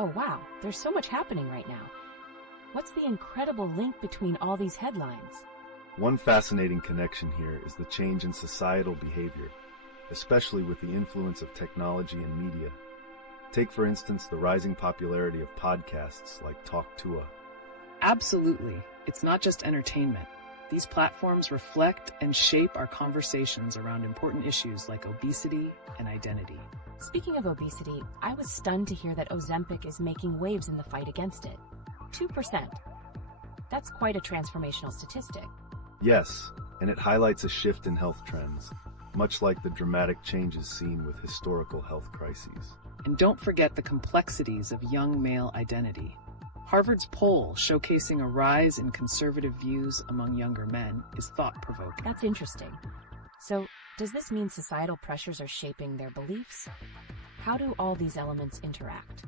Oh wow, there's so much happening right now. What's the incredible link between all these headlines? One fascinating connection here is the change in societal behavior, especially with the influence of technology and media. Take, for instance, the rising popularity of podcasts like Talk. Absolutely. It's not just entertainment. These platforms reflect and shape our conversations around important issues like obesity and identity. Speaking of obesity, I was stunned to hear that Ozempic is making waves in the fight against it. 2%. That's quite a transformational statistic. Yes, and it highlights a shift in health trends, much like the dramatic changes seen with historical health crises. And don't forget the complexities of young male identity. Harvard's poll showcasing a rise in conservative views among younger men is thought-provoking. That's interesting. So, does this mean societal pressures are shaping their beliefs? How do all these elements interact?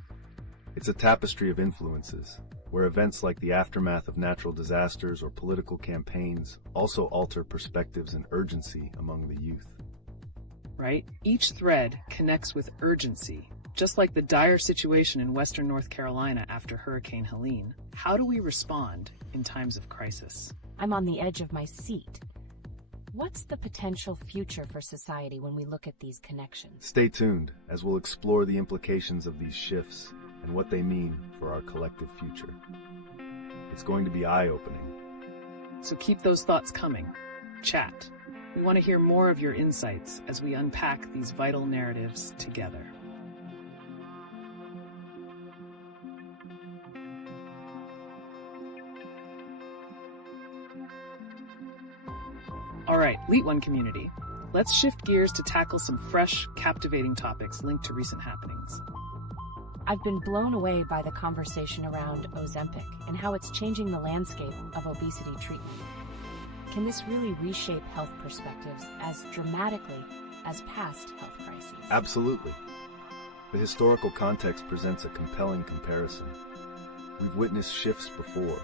It's a tapestry of influences, where events like the aftermath of natural disasters or political campaigns also alter perspectives and urgency among the youth. Right? Each thread connects with urgency. Just like the dire situation in Western North Carolina after Hurricane Helene, how do we respond in times of crisis? I'm on the edge of my seat. What's the potential future for society when we look at these connections? Stay tuned, as we'll explore the implications of these shifts and what they mean for our collective future. It's going to be eye-opening. So keep those thoughts coming. Chat. We want to hear more of your insights as we unpack these vital narratives together. All right, LeetOne community, let's shift gears to tackle some fresh, captivating topics linked to recent happenings. I've been blown away by the conversation around Ozempic and how it's changing the landscape of obesity treatment. Can this really reshape health perspectives as dramatically as past health crises? Absolutely. The historical context presents a compelling comparison. We've witnessed shifts before,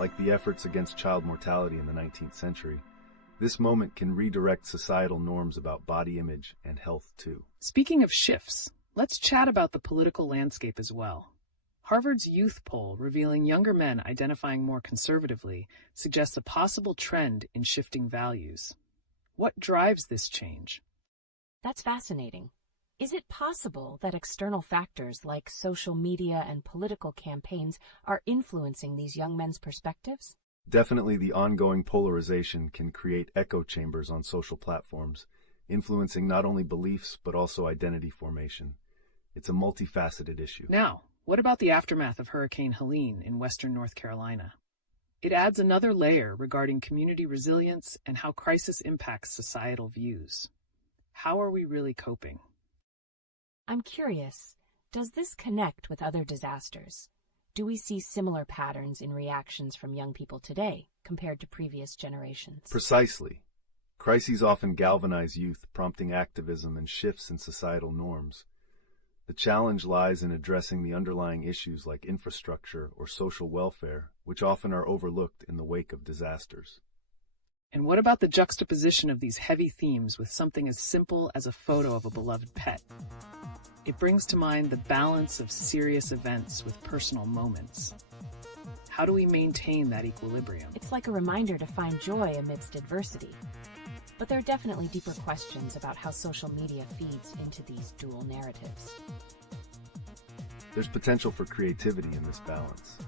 like the efforts against child mortality in the 19th century. This moment can redirect societal norms about body image and health too. Speaking of shifts, let's chat about the political landscape as well. Harvard's youth poll revealing younger men identifying more conservatively suggests a possible trend in shifting values. What drives this change? That's fascinating. Is it possible that external factors like social media and political campaigns are influencing these young men's perspectives? Definitely, the ongoing polarization can create echo chambers on social platforms, influencing not only beliefs but also identity formation. It's a multifaceted issue. Now, what about the aftermath of Hurricane Helene in Western North Carolina? It adds another layer regarding community resilience and how crisis impacts societal views. How are we really coping? I'm curious, does this connect with other disasters? Do we see similar patterns in reactions from young people today compared to previous generations? Precisely. Crises often galvanize youth, prompting activism and shifts in societal norms. The challenge lies in addressing the underlying issues like infrastructure or social welfare, which often are overlooked in the wake of disasters. And what about the juxtaposition of these heavy themes with something as simple as a photo of a beloved pet? It brings to mind the balance of serious events with personal moments. How do we maintain that equilibrium? It's like a reminder to find joy amidst adversity. But there are definitely deeper questions about how social media feeds into these dual narratives. There's potential for creativity in this balance.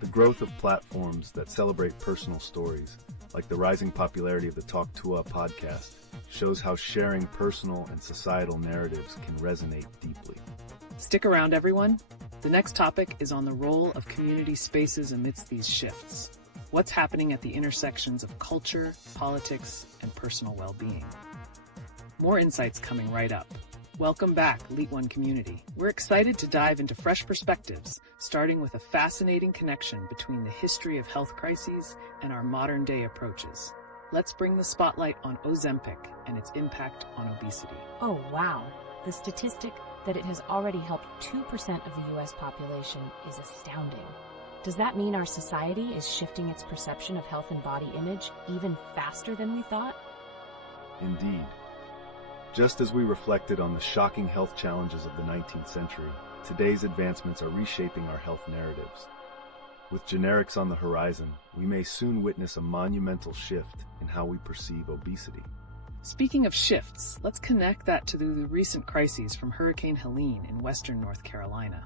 The growth of platforms that celebrate personal stories, like the rising popularity of the Talk podcast, shows how sharing personal and societal narratives can resonate deeply. Stick around, everyone. The next topic is on the role of community spaces amidst these shifts. What's happening at the intersections of culture, politics, and personal well-being? More insights coming right up. Welcome back, LeetOne community. We're excited to dive into fresh perspectives, starting with a fascinating connection between the history of health crises and our modern-day approaches. Let's bring the spotlight on Ozempic and its impact on obesity. Oh, wow. The statistic that it has already helped 2% of the U.S. population is astounding. Does that mean our society is shifting its perception of health and body image even faster than we thought? Indeed. Just as we reflected on the shocking health challenges of the 19th century, today's advancements are reshaping our health narratives. With generics on the horizon, we may soon witness a monumental shift in how we perceive obesity. Speaking of shifts, let's connect that to the recent crises from Hurricane Helene in western North Carolina.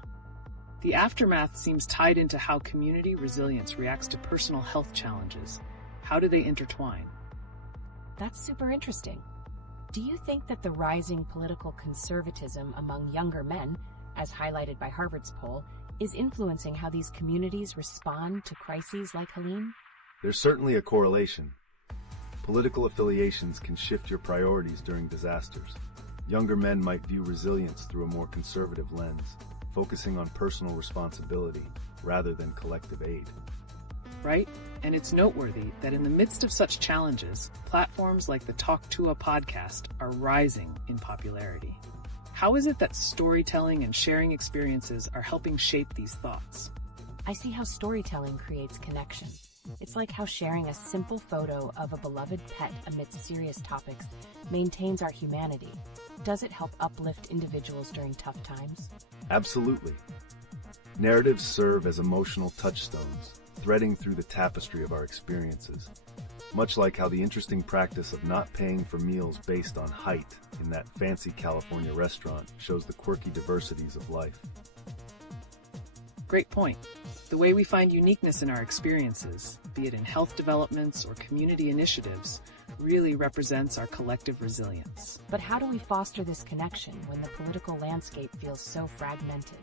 The aftermath seems tied into how community resilience reacts to personal health challenges. How do they intertwine? That's super interesting. Do you think that the rising political conservatism among younger men, as highlighted by Harvard's poll, is influencing how these communities respond to crises like Helene? There's certainly a correlation. Political affiliations can shift your priorities during disasters. Younger men might view resilience through a more conservative lens, focusing on personal responsibility rather than collective aid. Right? And it's noteworthy that in the midst of such challenges, platforms like the Talk to a podcast are rising in popularity. How is it that storytelling and sharing experiences are helping shape these thoughts? I see how storytelling creates connection. It's like how sharing a simple photo of a beloved pet amidst serious topics maintains our humanity. Does it help uplift individuals during tough times? Absolutely. Narratives serve as emotional touchstones, threading through the tapestry of our experiences. Much like how the interesting practice of not paying for meals based on height in that fancy California restaurant shows the quirky diversities of life. Great point. The way we find uniqueness in our experiences, be it in health developments or community initiatives, really represents our collective resilience. But how do we foster this connection when the political landscape feels so fragmented?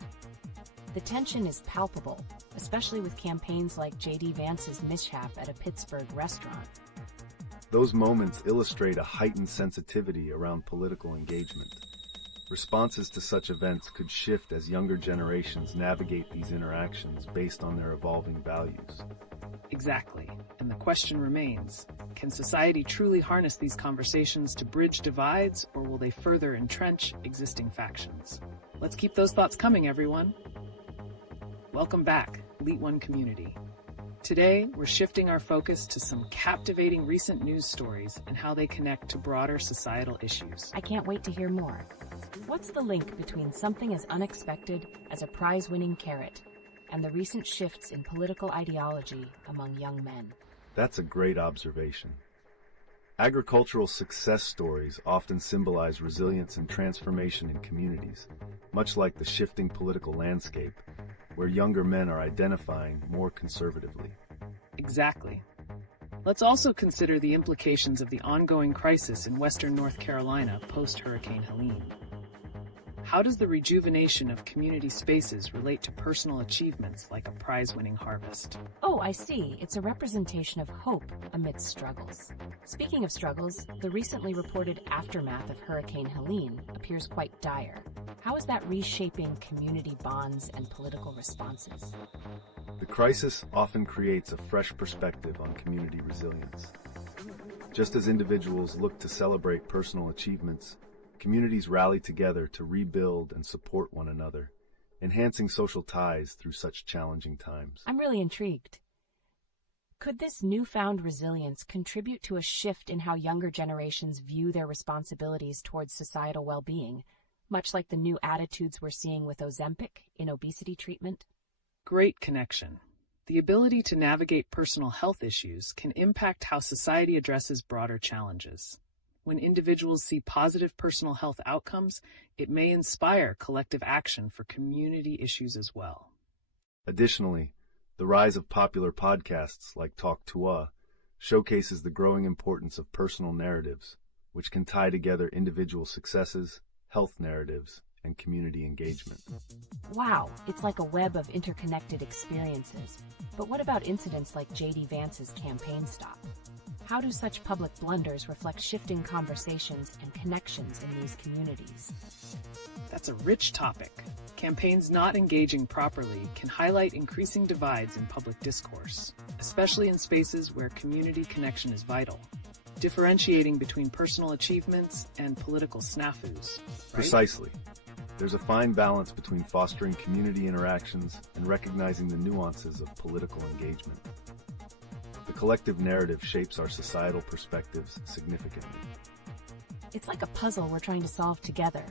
The tension is palpable, especially with campaigns like J.D. Vance's mishap at a Pittsburgh restaurant. Those moments illustrate a heightened sensitivity around political engagement. Responses to such events could shift as younger generations navigate these interactions based on their evolving values. Exactly. And the question remains, can society truly harness these conversations to bridge divides, or will they further entrench existing factions? Let's keep those thoughts coming, everyone. Welcome back, LeetOne community. Today, we're shifting our focus to some captivating recent news stories and how they connect to broader societal issues. I can't wait to hear more. What's the link between something as unexpected as a prize-winning carrot and the recent shifts in political ideology among young men? That's a great observation. Agricultural success stories often symbolize resilience and transformation in communities, much like the shifting political landscape, where younger men are identifying more conservatively. Exactly. Let's also consider the implications of the ongoing crisis in western North Carolina post-Hurricane Helene. How does the rejuvenation of community spaces relate to personal achievements like a prize-winning harvest? Oh, I see. It's a representation of hope amidst struggles. Speaking of struggles, the recently reported aftermath of Hurricane Helene appears quite dire. How is that reshaping community bonds and political responses? The crisis often creates a fresh perspective on community resilience. Just as individuals look to celebrate personal achievements, communities rally together to rebuild and support one another, enhancing social ties through such challenging times. I'm really intrigued. Could this newfound resilience contribute to a shift in how younger generations view their responsibilities towards societal well-being, much like the new attitudes we're seeing with Ozempic in obesity treatment? Great connection. The ability to navigate personal health issues can impact how society addresses broader challenges. When individuals see positive personal health outcomes, it may inspire collective action for community issues as well. Additionally, the rise of popular podcasts like Talk to a showcases the growing importance of personal narratives, which can tie together individual successes, health narratives, and community engagement. Wow, it's like a web of interconnected experiences. But what about incidents like J.D. Vance's campaign stop? How do such public blunders reflect shifting conversations and connections in these communities? That's a rich topic. Campaigns not engaging properly can highlight increasing divides in public discourse, especially in spaces where community connection is vital, differentiating between personal achievements and political snafus. Right? Precisely. There's a fine balance between fostering community interactions and recognizing the nuances of political engagement. The collective narrative shapes our societal perspectives significantly. It's like a puzzle we're trying to solve together.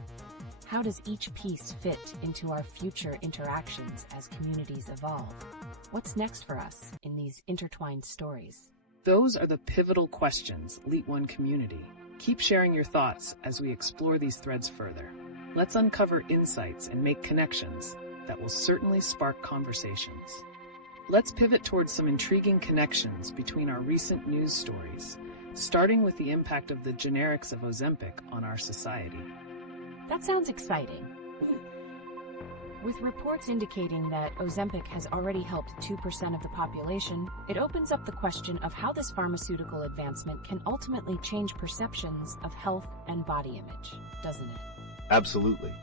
How does each piece fit into our future interactions as communities evolve? What's next for us in these intertwined stories? Those are the pivotal questions, LeetOne community. Keep sharing your thoughts as we explore these threads further. Let's uncover insights and make connections that will certainly spark conversations. Let's pivot towards some intriguing connections between our recent news stories, starting with the impact of the generics of Ozempic on our society. That sounds exciting. With reports indicating that Ozempic has already helped 2% of the population, it opens up the question of how this pharmaceutical advancement can ultimately change perceptions of health and body image, doesn't it? Absolutely.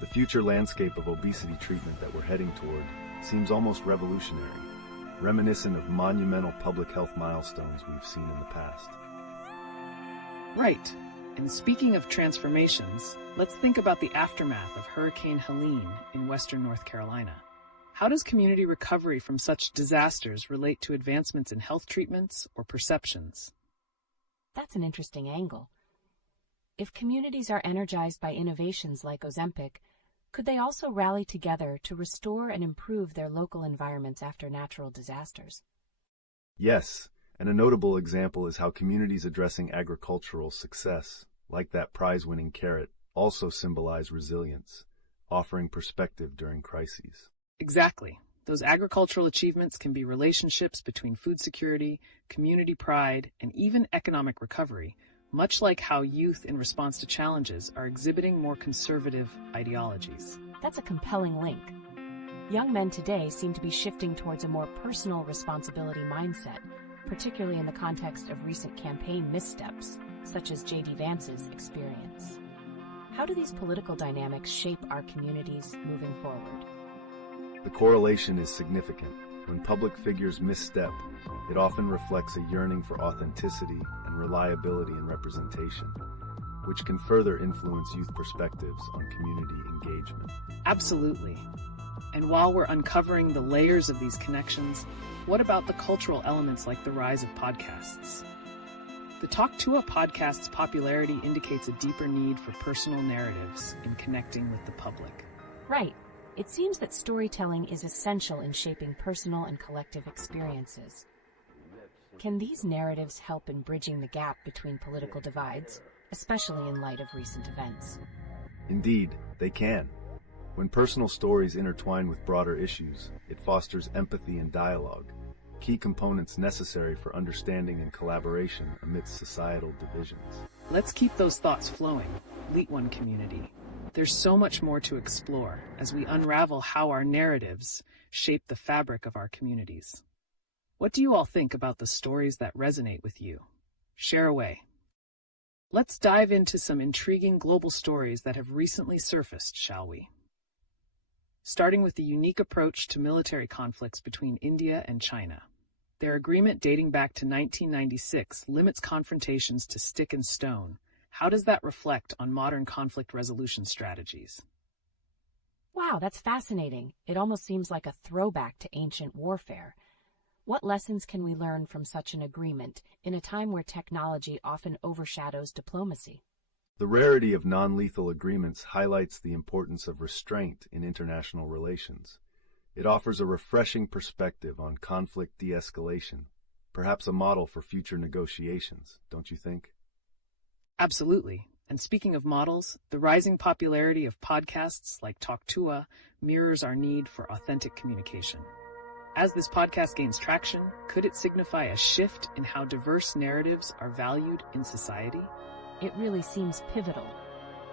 The future landscape of obesity treatment that we're heading toward seems almost revolutionary, reminiscent of monumental public health milestones we've seen in the past. Right. And speaking of transformations, let's think about the aftermath of Hurricane Helene in western North Carolina. How does community recovery from such disasters relate to advancements in health treatments or perceptions? That's an interesting angle. If communities are energized by innovations like Ozempic, could they also rally together to restore and improve their local environments after natural disasters? Yes, and a notable example is how communities addressing agricultural success, like that prize-winning carrot, also symbolize resilience, offering perspective during crises. Exactly. Those agricultural achievements can be relationships between food security, community pride, and even economic recovery, much like how youth in response to challenges are exhibiting more conservative ideologies. That's a compelling link. Young men today seem to be shifting towards a more personal responsibility mindset, particularly in the context of recent campaign missteps, such as J.D. Vance's experience. How do these political dynamics shape our communities moving forward? The correlation is significant. When public figures misstep, it often reflects a yearning for authenticity and reliability in representation, which can further influence youth perspectives on community engagement. Absolutely. And while we're uncovering the layers of these connections, what about the cultural elements like the rise of podcasts? The Talk to a podcast's popularity indicates a deeper need for personal narratives in connecting with the public. Right. It seems that storytelling is essential in shaping personal and collective experiences. Can these narratives help in bridging the gap between political divides, especially in light of recent events? Indeed, they can. When personal stories intertwine with broader issues, it fosters empathy and dialogue, key components necessary for understanding and collaboration amidst societal divisions. Let's keep those thoughts flowing, LeetOne community. There's so much more to explore as we unravel how our narratives shape the fabric of our communities. What do you all think about the stories that resonate with you? Share away. Let's dive into some intriguing global stories that have recently surfaced, shall we? Starting with the unique approach to military conflicts between India and China. Their agreement dating back to 1996 limits confrontations to stick and stone. How does that reflect on modern conflict resolution strategies? Wow, that's fascinating. It almost seems like a throwback to ancient warfare. What lessons can we learn from such an agreement in a time where technology often overshadows diplomacy? The rarity of non-lethal agreements highlights the importance of restraint in international relations. It offers a refreshing perspective on conflict de-escalation, perhaps a model for future negotiations, don't you think? Absolutely. And speaking of models, the rising popularity of podcasts like Talk to a mirrors our need for authentic communication. As this podcast gains traction, could it signify a shift in how diverse narratives are valued in society? It really seems pivotal.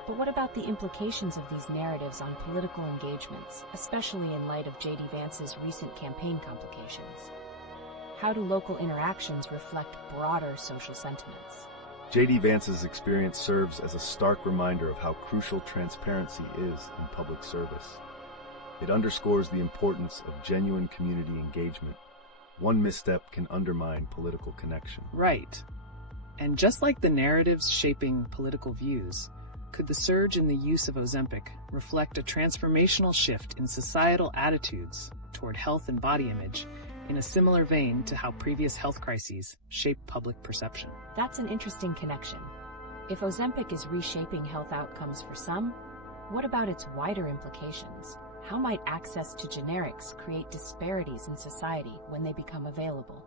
But what about the implications of these narratives on political engagements, especially in light of J.D. Vance's recent campaign complications? How do local interactions reflect broader social sentiments? J.D. Vance's experience serves as a stark reminder of how crucial transparency is in public service. It underscores the importance of genuine community engagement. One misstep can undermine political connection. Right. And just like the narratives shaping political views, could the surge in the use of Ozempic reflect a transformational shift in societal attitudes toward health and body image in a similar vein to how previous health crises shaped public perception? That's an interesting connection. If Ozempic is reshaping health outcomes for some, What about its wider implications? How might access to generics create disparities in society when they become available?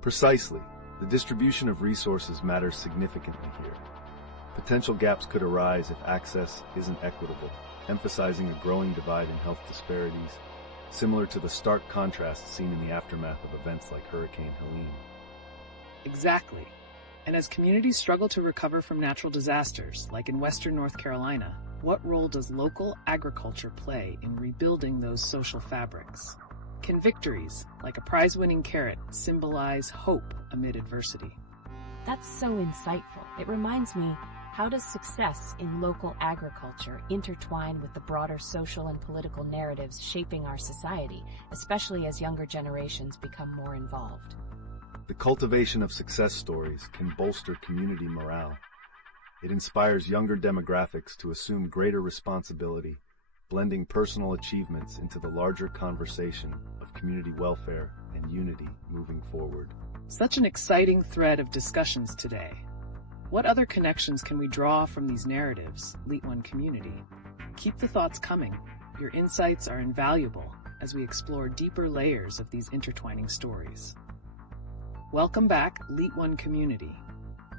Precisely. The distribution of resources matters significantly here. Potential gaps could arise if access isn't equitable, emphasizing a growing divide in health disparities, similar to the stark contrast seen in the aftermath of events like Hurricane Helene. Exactly. And as communities struggle to recover from natural disasters, like in Western North Carolina, what role does local agriculture play in rebuilding those social fabrics? Can victories, like a prize-winning carrot, symbolize hope amid adversity? That's so insightful. It reminds me, how does success in local agriculture intertwine with the broader social and political narratives shaping our society, especially as younger generations become more involved? The cultivation of success stories can bolster community morale. It inspires younger demographics to assume greater responsibility, blending personal achievements into the larger conversation of community welfare and unity moving forward. Such an exciting thread of discussions today. What other connections can we draw from these narratives, LeetOne community? Keep the thoughts coming. Your insights are invaluable as we explore deeper layers of these intertwining stories. Welcome back, LeetOne community.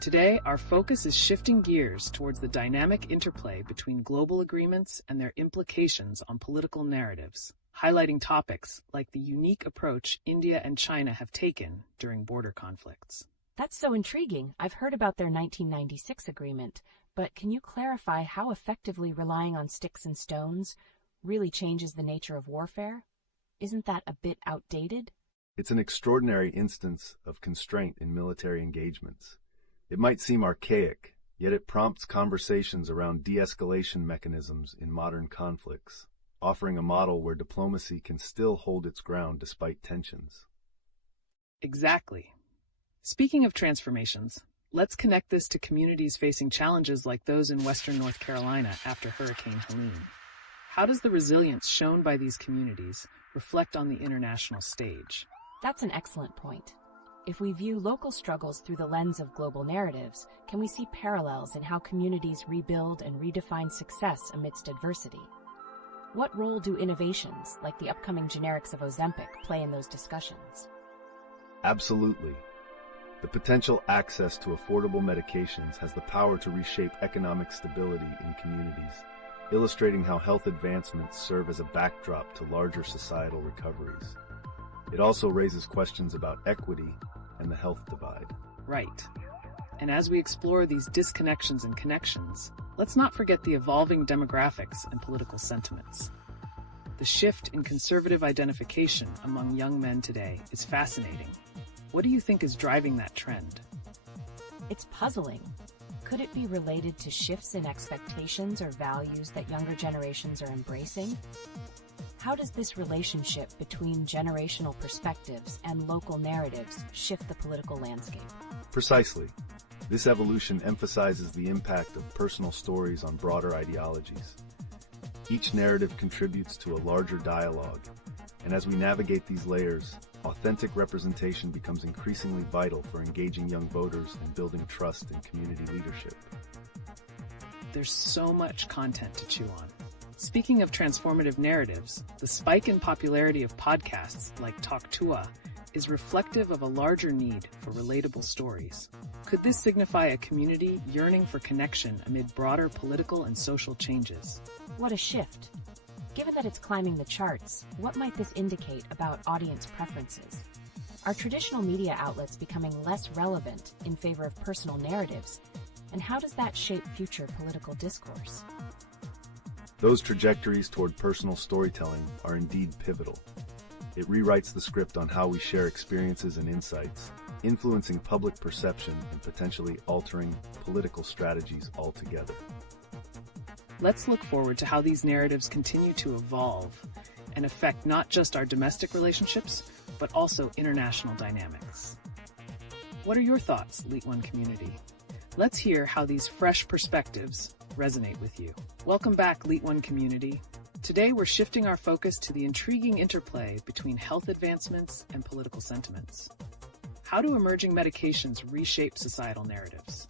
Today, our focus is shifting gears towards the dynamic interplay between global agreements and their implications on political narratives, highlighting topics like the unique approach India and China have taken during border conflicts. That's so intriguing. I've heard about their 1996 agreement, but can you clarify how effectively relying on sticks and stones really changes the nature of warfare? Isn't that a bit outdated? It's an extraordinary instance of constraint in military engagements. It might seem archaic, yet it prompts conversations around de-escalation mechanisms in modern conflicts, offering a model where diplomacy can still hold its ground despite tensions. Exactly. Speaking of transformations, let's connect this to communities facing challenges like those in Western North Carolina after Hurricane Helene. How does the resilience shown by these communities reflect on the international stage? That's an excellent point. If we view local struggles through the lens of global narratives, can we see parallels in how communities rebuild and redefine success amidst adversity? What role do innovations, like the upcoming generics of Ozempic, play in those discussions? Absolutely. The potential access to affordable medications has the power to reshape economic stability in communities, illustrating how health advancements serve as a backdrop to larger societal recoveries. It also raises questions about equity and the health divide. Right. And as we explore these disconnections and connections, let's not forget the evolving demographics and political sentiments. The shift in conservative identification among young men today is fascinating. What do you think is driving that trend? It's puzzling. Could it be related to shifts in expectations or values that younger generations are embracing? How does this relationship between generational perspectives and local narratives shift the political landscape? Precisely. This evolution emphasizes the impact of personal stories on broader ideologies. Each narrative contributes to a larger dialogue, and as we navigate these layers, authentic representation becomes increasingly vital for engaging young voters and building trust in community leadership. There's so much content to chew on. Speaking of transformative narratives, the spike in popularity of podcasts like Talk Tua is reflective of a larger need for relatable stories. Could this signify a community yearning for connection amid broader political and social changes? What a shift. Given that it's climbing the charts, what might this indicate about audience preferences? Are traditional media outlets becoming less relevant in favor of personal narratives? And how does that shape future political discourse? Those trajectories toward personal storytelling are indeed pivotal. It rewrites the script on how we share experiences and insights, influencing public perception and potentially altering political strategies altogether. Let's look forward to how these narratives continue to evolve and affect not just our domestic relationships, but also international dynamics. What are your thoughts, LeetOne community? Let's hear how these fresh perspectives resonate with you. Welcome back, LeetOne community. Today we're shifting our focus to the intriguing interplay between health advancements and political sentiments. How do emerging medications reshape societal narratives?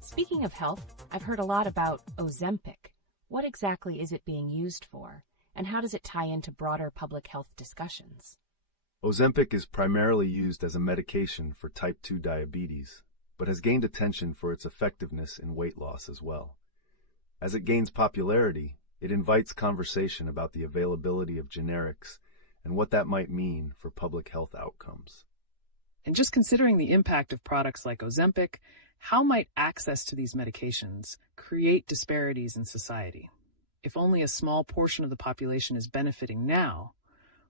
Speaking of health, I've heard a lot about Ozempic. What exactly is it being used for, and how does it tie into broader public health discussions? Ozempic is primarily used as a medication for type 2 diabetes, but has gained attention for its effectiveness in weight loss as well. As it gains popularity, it invites conversation about the availability of generics and what that might mean for public health outcomes. And just considering the impact of products like Ozempic, how might access to these medications create disparities in society? If only a small portion of the population is benefiting now,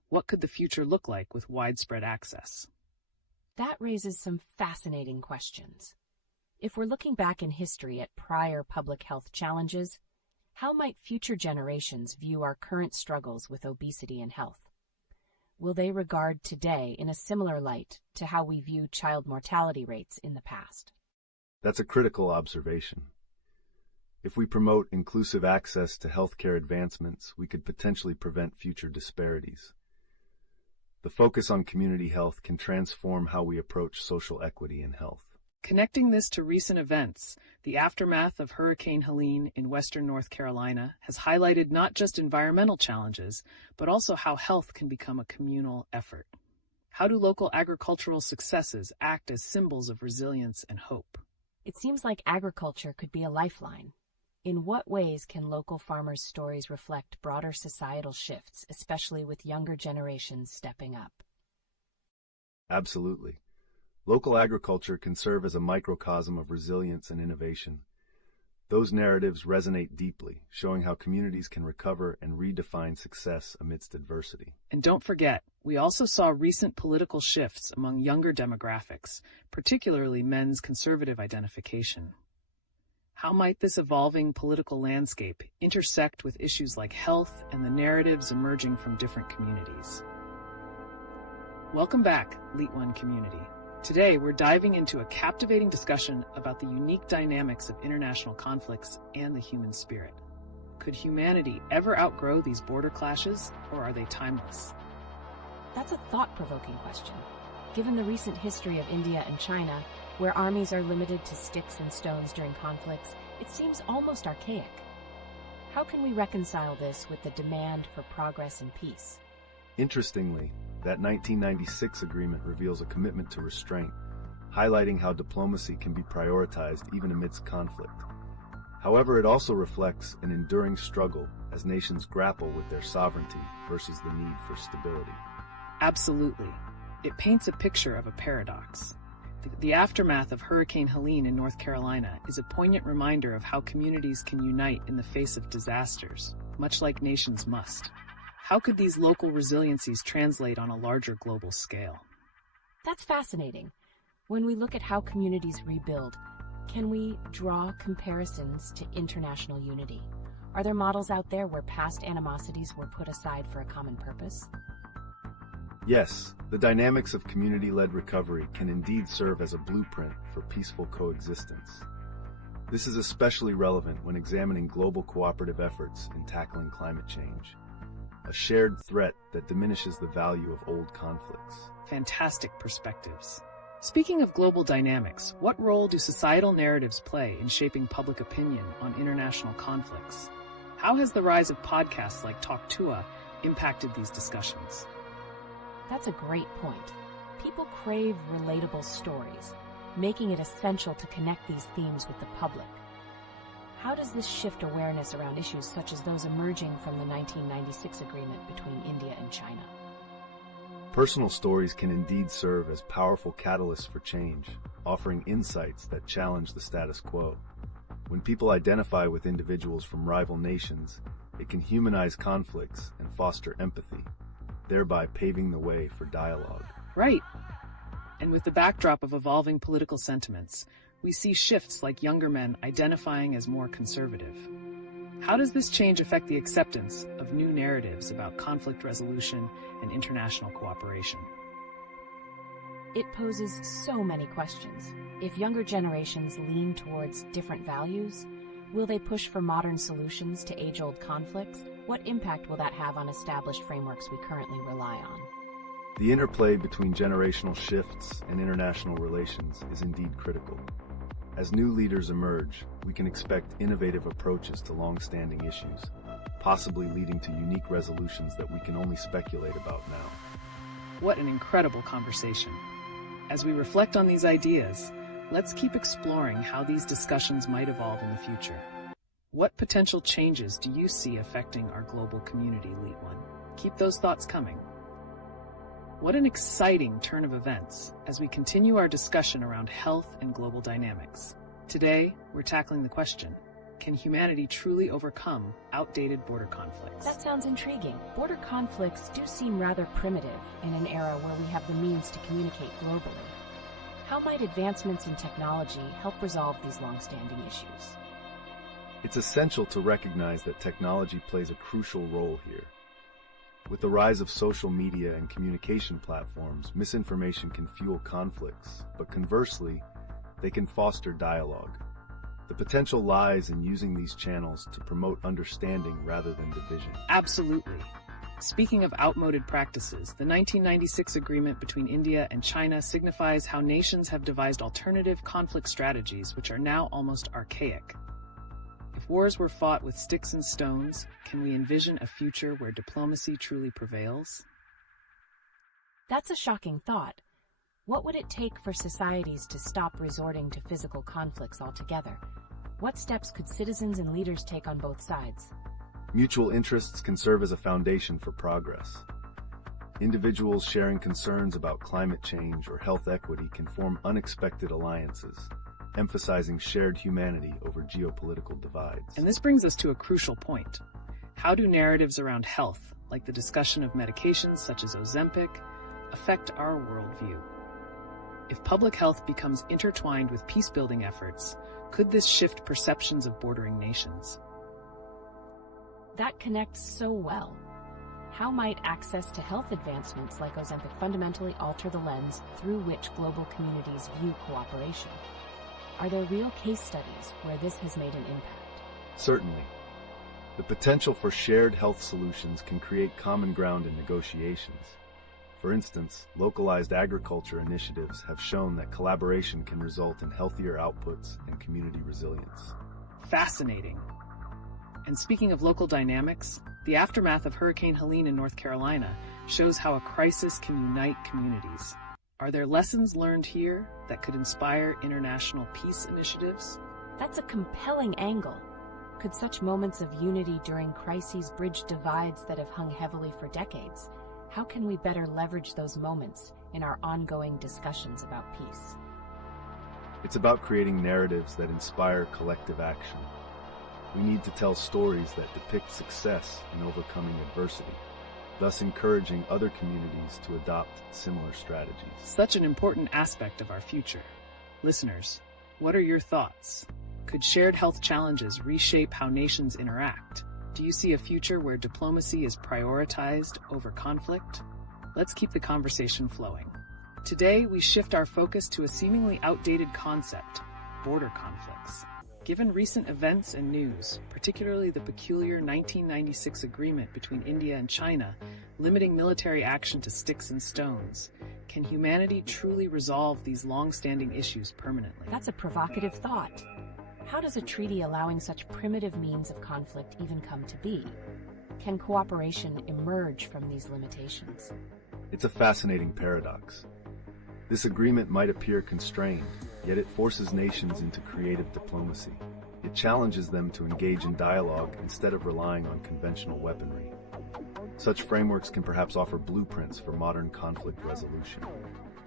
what could the future look like with widespread access? That raises some fascinating questions. If we're looking back in history at prior public health challenges, how might future generations view our current struggles with obesity and health? Will they regard today in a similar light to how we view child mortality rates in the past? That's a critical observation. If we promote inclusive access to healthcare advancements, we could potentially prevent future disparities. The focus on community health can transform how we approach social equity in health. Connecting this to recent events, the aftermath of Hurricane Helene in western North Carolina has highlighted not just environmental challenges, but also how health can become a communal effort. How do local agricultural successes act as symbols of resilience and hope? It seems like agriculture could be a lifeline. In what ways can local farmers' stories reflect broader societal shifts, especially with younger generations stepping up? Absolutely. Local agriculture can serve as a microcosm of resilience and innovation. Those narratives resonate deeply, showing how communities can recover and redefine success amidst adversity. And don't forget, we also saw recent political shifts among younger demographics, particularly men's conservative identification. How might this evolving political landscape intersect with issues like health and the narratives emerging from different communities? Welcome back, LeetOne community. Today, we're diving into a captivating discussion about the unique dynamics of international conflicts and the human spirit. Could humanity ever outgrow these border clashes, or are they timeless? That's a thought-provoking question. Given the recent history of India and China, where armies are limited to sticks and stones during conflicts, it seems almost archaic. How can we reconcile this with the demand for progress and peace? Interestingly, that 1996 agreement reveals a commitment to restraint, highlighting how diplomacy can be prioritized even amidst conflict. However, it also reflects an enduring struggle as nations grapple with their sovereignty versus the need for stability. Absolutely. It paints a picture of a paradox. The aftermath of Hurricane Helene in North Carolina is a poignant reminder of how communities can unite in the face of disasters, much like nations must. How could these local resiliencies translate on a larger global scale? That's fascinating. When we look at how communities rebuild, can we draw comparisons to international unity? Are there models out there where past animosities were put aside for a common purpose? Yes, the dynamics of community-led recovery can indeed serve as a blueprint for peaceful coexistence. This is especially relevant when examining global cooperative efforts in tackling climate change, a shared threat that diminishes the value of old conflicts. Fantastic perspectives. Speaking of global dynamics, what role do societal narratives play in shaping public opinion on international conflicts? How has the rise of podcasts like Talk impacted these discussions? That's a great point. People crave relatable stories, making it essential to connect these themes with the public. How does this shift awareness around issues such as those emerging from the 1996 agreement between India and China? Personal stories can indeed serve as powerful catalysts for change, offering insights that challenge the status quo. When people identify with individuals from rival nations, it can humanize conflicts and foster empathy, thereby paving the way for dialogue. Right. And with the backdrop of evolving political sentiments, we see shifts like younger men identifying as more conservative. How does this change affect the acceptance of new narratives about conflict resolution and international cooperation? It poses so many questions. If younger generations lean towards different values, will they push for modern solutions to age-old conflicts? What impact will that have on established frameworks we currently rely on? The interplay between generational shifts and international relations is indeed critical. As new leaders emerge, we can expect innovative approaches to long-standing issues, possibly leading to unique resolutions that we can only speculate about now. What an incredible conversation. As we reflect on these ideas, let's keep exploring how these discussions might evolve in the future. What potential changes do you see affecting our global community, LeetOne? Keep those thoughts coming. What an exciting turn of events as we continue our discussion around health and global dynamics. Today, we're tackling the question, can humanity truly overcome outdated border conflicts? That sounds intriguing. Border conflicts do seem rather primitive in an era where we have the means to communicate globally. How might advancements in technology help resolve these long-standing issues? It's essential to recognize that technology plays a crucial role here. With the rise of social media and communication platforms, misinformation can fuel conflicts, but conversely, they can foster dialogue. The potential lies in using these channels to promote understanding rather than division. Absolutely. Speaking of outmoded practices, the 1996 agreement between India and China signifies how nations have devised alternative conflict strategies which are now almost archaic. If wars were fought with sticks and stones, can we envision a future where diplomacy truly prevails? That's a shocking thought. What would it take for societies to stop resorting to physical conflicts altogether? What steps could citizens and leaders take on both sides? Mutual interests can serve as a foundation for progress. Individuals sharing concerns about climate change or health equity can form unexpected alliances, emphasizing shared humanity over geopolitical divides. And this brings us to a crucial point. How do narratives around health, like the discussion of medications such as Ozempic, affect our worldview? If public health becomes intertwined with peace-building efforts, could this shift perceptions of bordering nations? That connects so well. How might access to health advancements like Ozempic fundamentally alter the lens through which global communities view cooperation? Are there real case studies where this has made an impact? Certainly. The potential for shared health solutions can create common ground in negotiations. For instance, localized agriculture initiatives have shown that collaboration can result in healthier outputs and community resilience. Fascinating. And speaking of local dynamics, the aftermath of Hurricane Helene in North Carolina shows how a crisis can unite communities. Are there lessons learned here that could inspire international peace initiatives? That's a compelling angle. Could such moments of unity during crises bridge divides that have hung heavily for decades? How can we better leverage those moments in our ongoing discussions about peace? It's about creating narratives that inspire collective action. We need to tell stories that depict success in overcoming adversity, thus encouraging other communities to adopt similar strategies. Such an important aspect of our future. Listeners, what are your thoughts? Could shared health challenges reshape how nations interact? Do you see a future where diplomacy is prioritized over conflict? Let's keep the conversation flowing. Today, we shift our focus to a seemingly outdated concept, border conflicts. Given recent events and news, particularly the peculiar 1996 agreement between India and China, limiting military action to sticks and stones, can humanity truly resolve these long-standing issues permanently? That's a provocative thought. How does a treaty allowing such primitive means of conflict even come to be? Can cooperation emerge from these limitations? It's a fascinating paradox. This agreement might appear constrained, yet it forces nations into creative diplomacy. It challenges them to engage in dialogue instead of relying on conventional weaponry. Such frameworks can perhaps offer blueprints for modern conflict resolution.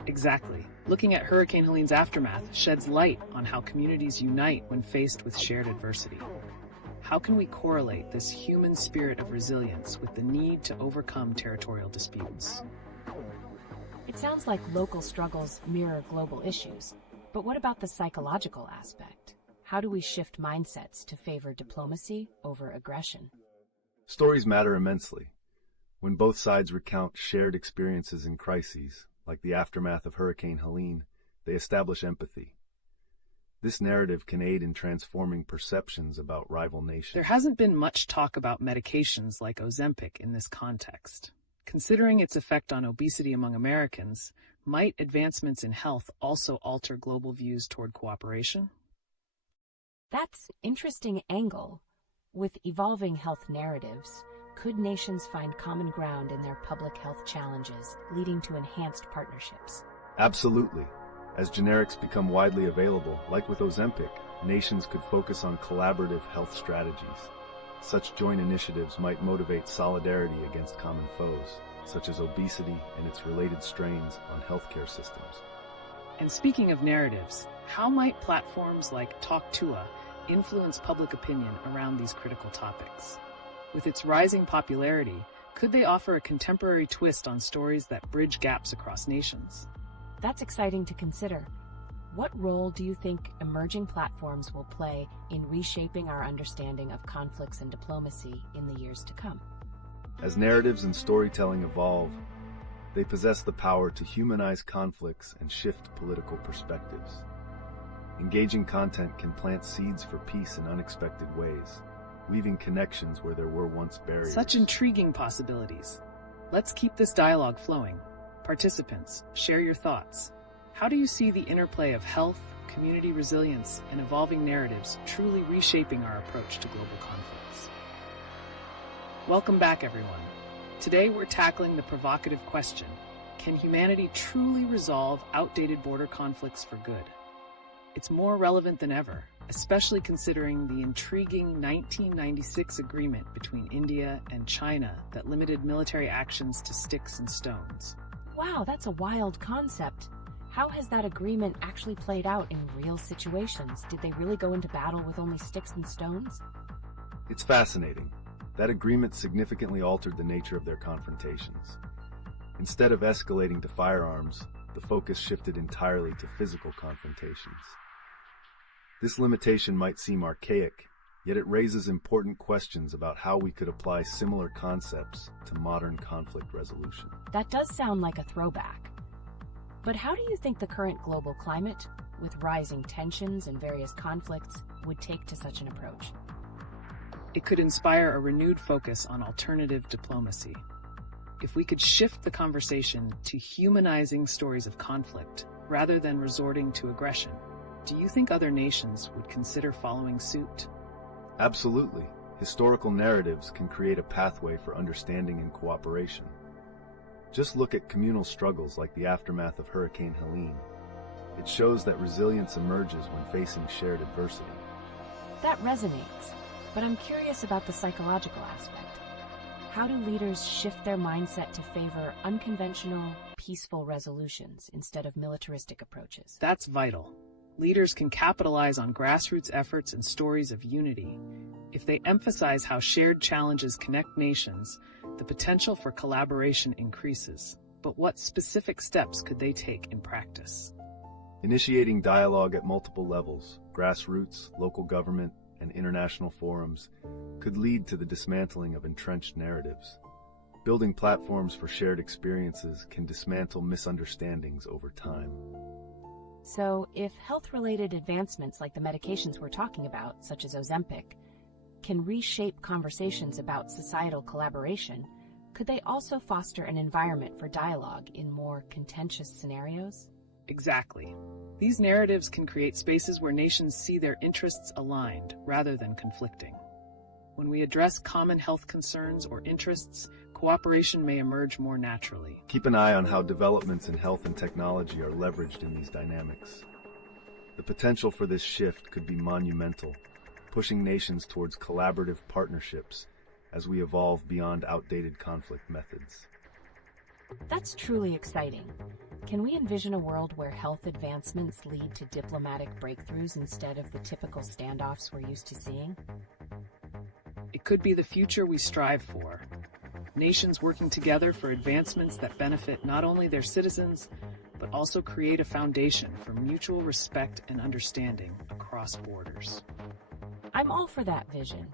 Exactly. Looking at Hurricane Helene's aftermath sheds light on how communities unite when faced with shared adversity. How can we correlate this human spirit of resilience with the need to overcome territorial disputes? It sounds like local struggles mirror global issues, but what about the psychological aspect? How do we shift mindsets to favor diplomacy over aggression? Stories matter immensely. When both sides recount shared experiences in crises, like the aftermath of Hurricane Helene, they establish empathy. This narrative can aid in transforming perceptions about rival nations. There hasn't been much talk about medications like Ozempic in this context. Considering its effect on obesity among Americans, might advancements in health also alter global views toward cooperation? That's interesting angle. With evolving health narratives, could nations find common ground in their public health challenges, leading to enhanced partnerships? Absolutely. As generics become widely available, like with Ozempic, nations could focus on collaborative health strategies. Such joint initiatives might motivate solidarity against common foes, such as obesity and its related strains on healthcare systems. And speaking of narratives, how might platforms like TalkToa influence public opinion around these critical topics? With its rising popularity, could they offer a contemporary twist on stories that bridge gaps across nations? That's exciting to consider. What role do you think emerging platforms will play in reshaping our understanding of conflicts and diplomacy in the years to come? As narratives and storytelling evolve, they possess the power to humanize conflicts and shift political perspectives. Engaging content can plant seeds for peace in unexpected ways, weaving connections where there were once barriers. Such intriguing possibilities. Let's keep this dialogue flowing. Participants, share your thoughts. How do you see the interplay of health, community resilience, and evolving narratives truly reshaping our approach to global conflicts? Welcome back, everyone. Today we're tackling the provocative question: can humanity truly resolve outdated border conflicts for good? It's more relevant than ever, especially considering the intriguing 1996 agreement between India and China that limited military actions to sticks and stones. Wow, that's a wild concept. How has that agreement actually played out in real situations? Did they really go into battle with only sticks and stones? It's fascinating. That agreement significantly altered the nature of their confrontations. Instead of escalating to firearms, the focus shifted entirely to physical confrontations. This limitation might seem archaic, yet it raises important questions about how we could apply similar concepts to modern conflict resolution. That does sound like a throwback. But how do you think the current global climate, with rising tensions and various conflicts, would take to such an approach? It could inspire a renewed focus on alternative diplomacy. If we could shift the conversation to humanizing stories of conflict rather than resorting to aggression, do you think other nations would consider following suit? Absolutely. Historical narratives can create a pathway for understanding and cooperation. Just look at communal struggles like the aftermath of Hurricane Helene. It shows that resilience emerges when facing shared adversity. That resonates, but I'm curious about the psychological aspect. How do leaders shift their mindset to favor unconventional, peaceful resolutions instead of militaristic approaches? That's vital. Leaders can capitalize on grassroots efforts and stories of unity. If they emphasize how shared challenges connect nations, the potential for collaboration increases. But what specific steps could they take in practice? Initiating dialogue at multiple levels, grassroots, local government, and international forums, could lead to the dismantling of entrenched narratives. Building platforms for shared experiences can dismantle misunderstandings over time. So, if health-related advancements like the medications we're talking about, such as Ozempic, can reshape conversations about societal collaboration, could they also foster an environment for dialogue in more contentious scenarios? Exactly. These narratives can create spaces where nations see their interests aligned rather than conflicting. When we address common health concerns or interests, cooperation may emerge more naturally. Keep an eye on how developments in health and technology are leveraged in these dynamics. The potential for this shift could be monumental, pushing nations towards collaborative partnerships as we evolve beyond outdated conflict methods. That's truly exciting. Can we envision a world where health advancements lead to diplomatic breakthroughs instead of the typical standoffs we're used to seeing? It could be the future we strive for. Nations working together for advancements that benefit not only their citizens, but also create a foundation for mutual respect and understanding across borders. I'm all for that vision.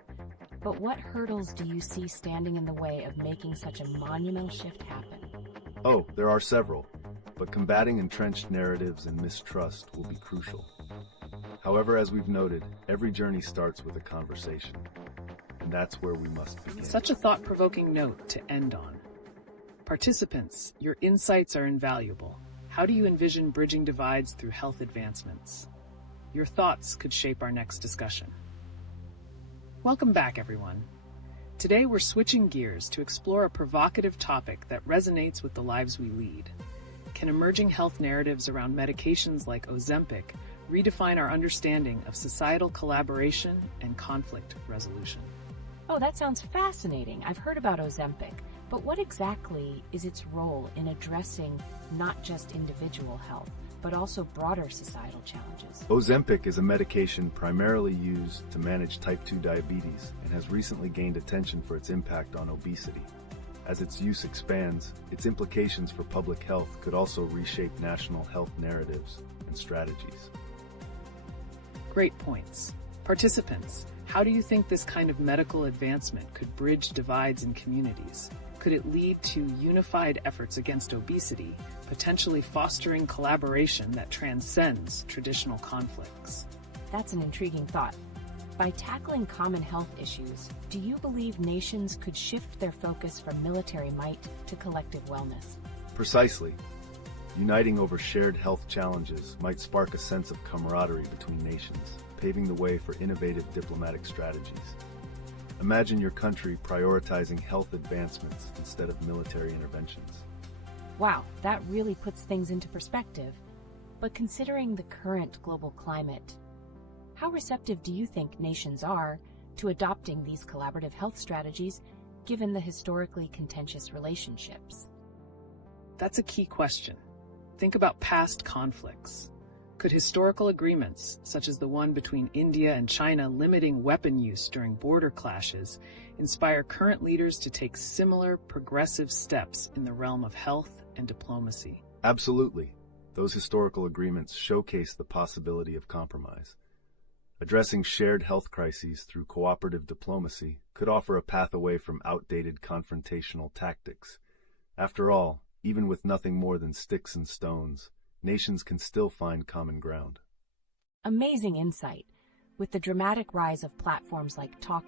But what hurdles do you see standing in the way of making such a monumental shift happen? Oh, there are several, but combating entrenched narratives and mistrust will be crucial. However, as we've noted, every journey starts with a conversation, and that's where we must begin. Such a thought-provoking note to end on. Participants, your insights are invaluable. How do you envision bridging divides through health advancements? Your thoughts could shape our next discussion. Welcome back, everyone. Today we're switching gears to explore a provocative topic that resonates with the lives we lead. Can emerging health narratives around medications like Ozempic redefine our understanding of societal collaboration and conflict resolution? Oh, that sounds fascinating. I've heard about Ozempic, but what exactly is its role in addressing not just individual health, but also broader societal challenges? Ozempic is a medication primarily used to manage type 2 diabetes and has recently gained attention for its impact on obesity. As its use expands, its implications for public health could also reshape national health narratives and strategies. Great points. Participants, how do you think this kind of medical advancement could bridge divides in communities? Could it lead to unified efforts against obesity, potentially fostering collaboration that transcends traditional conflicts? That's an intriguing thought. By tackling common health issues, do you believe nations could shift their focus from military might to collective wellness? Precisely. Uniting over shared health challenges might spark a sense of camaraderie between nations, paving the way for innovative diplomatic strategies. Imagine your country prioritizing health advancements instead of military interventions. Wow, that really puts things into perspective. But considering the current global climate, how receptive do you think nations are to adopting these collaborative health strategies, given the historically contentious relationships? That's a key question. Think about past conflicts. Could historical agreements, such as the one between India and China limiting weapon use during border clashes, inspire current leaders to take similar progressive steps in the realm of health and diplomacy? Absolutely. Those historical agreements showcase the possibility of compromise. Addressing shared health crises through cooperative diplomacy could offer a path away from outdated confrontational tactics. After all, even with nothing more than sticks and stones, nations can still find common ground. Amazing insight. With the dramatic rise of platforms like Talk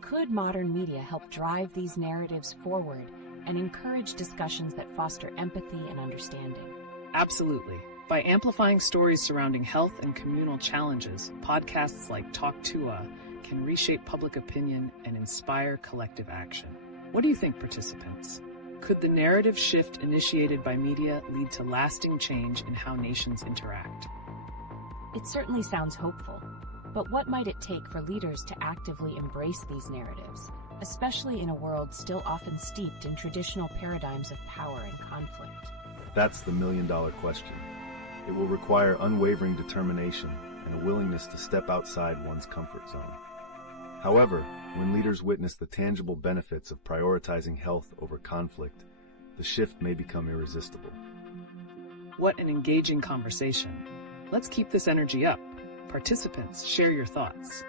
could modern media help drive these narratives forward and encourage discussions that foster empathy and understanding? Absolutely. By amplifying stories surrounding health and communal challenges, podcasts like Talk can reshape public opinion and inspire collective action. What do you think, participants? Could the narrative shift initiated by media lead to lasting change in how nations interact? It certainly sounds hopeful, but what might it take for leaders to actively embrace these narratives, especially in a world still often steeped in traditional paradigms of power and conflict? That's the million-dollar question. It will require unwavering determination and a willingness to step outside one's comfort zone. However, when leaders witness the tangible benefits of prioritizing health over conflict, the shift may become irresistible. What an engaging conversation. Let's keep this energy up. Participants, share your thoughts.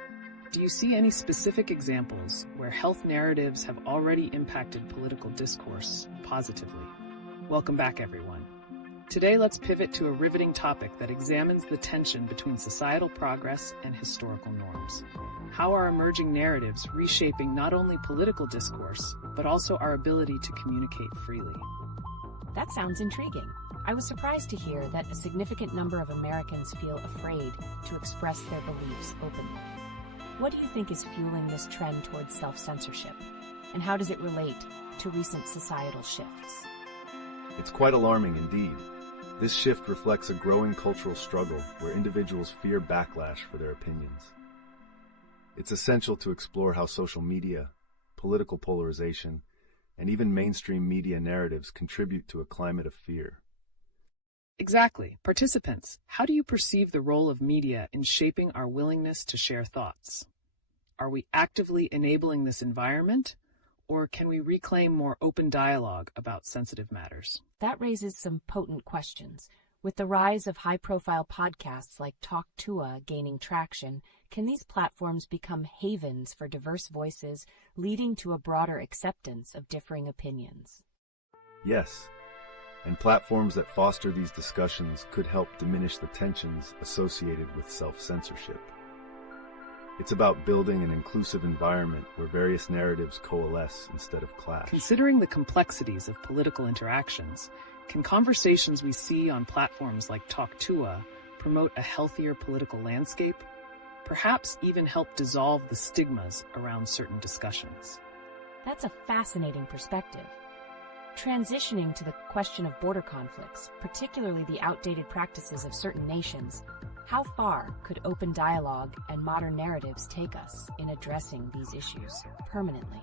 Do you see any specific examples where health narratives have already impacted political discourse positively? Welcome back, everyone. Today, let's pivot to a riveting topic that examines the tension between societal progress and historical norms. How are emerging narratives reshaping not only political discourse, but also our ability to communicate freely? That sounds intriguing. I was surprised to hear that a significant number of Americans feel afraid to express their beliefs openly. What do you think is fueling this trend towards self-censorship? And how does it relate to recent societal shifts? It's quite alarming indeed. This shift reflects a growing cultural struggle where individuals fear backlash for their opinions. It's essential to explore how social media, political polarization, and even mainstream media narratives contribute to a climate of fear. Exactly. Participants, how do you perceive the role of media in shaping our willingness to share thoughts? Are we actively enabling this environment, or can we reclaim more open dialogue about sensitive matters? That raises some potent questions. With the rise of high-profile podcasts like Talk gaining traction, can these platforms become havens for diverse voices, leading to a broader acceptance of differing opinions? Yes, and platforms that foster these discussions could help diminish the tensions associated with self-censorship. It's about building an inclusive environment where various narratives coalesce instead of clash. Considering the complexities of political interactions, can conversations we see on platforms like Talk promote a healthier political landscape, perhaps even help dissolve the stigmas around certain discussions. That's a fascinating perspective. Transitioning to the question of border conflicts, particularly the outdated practices of certain nations, how far could open dialogue and modern narratives take us in addressing these issues permanently?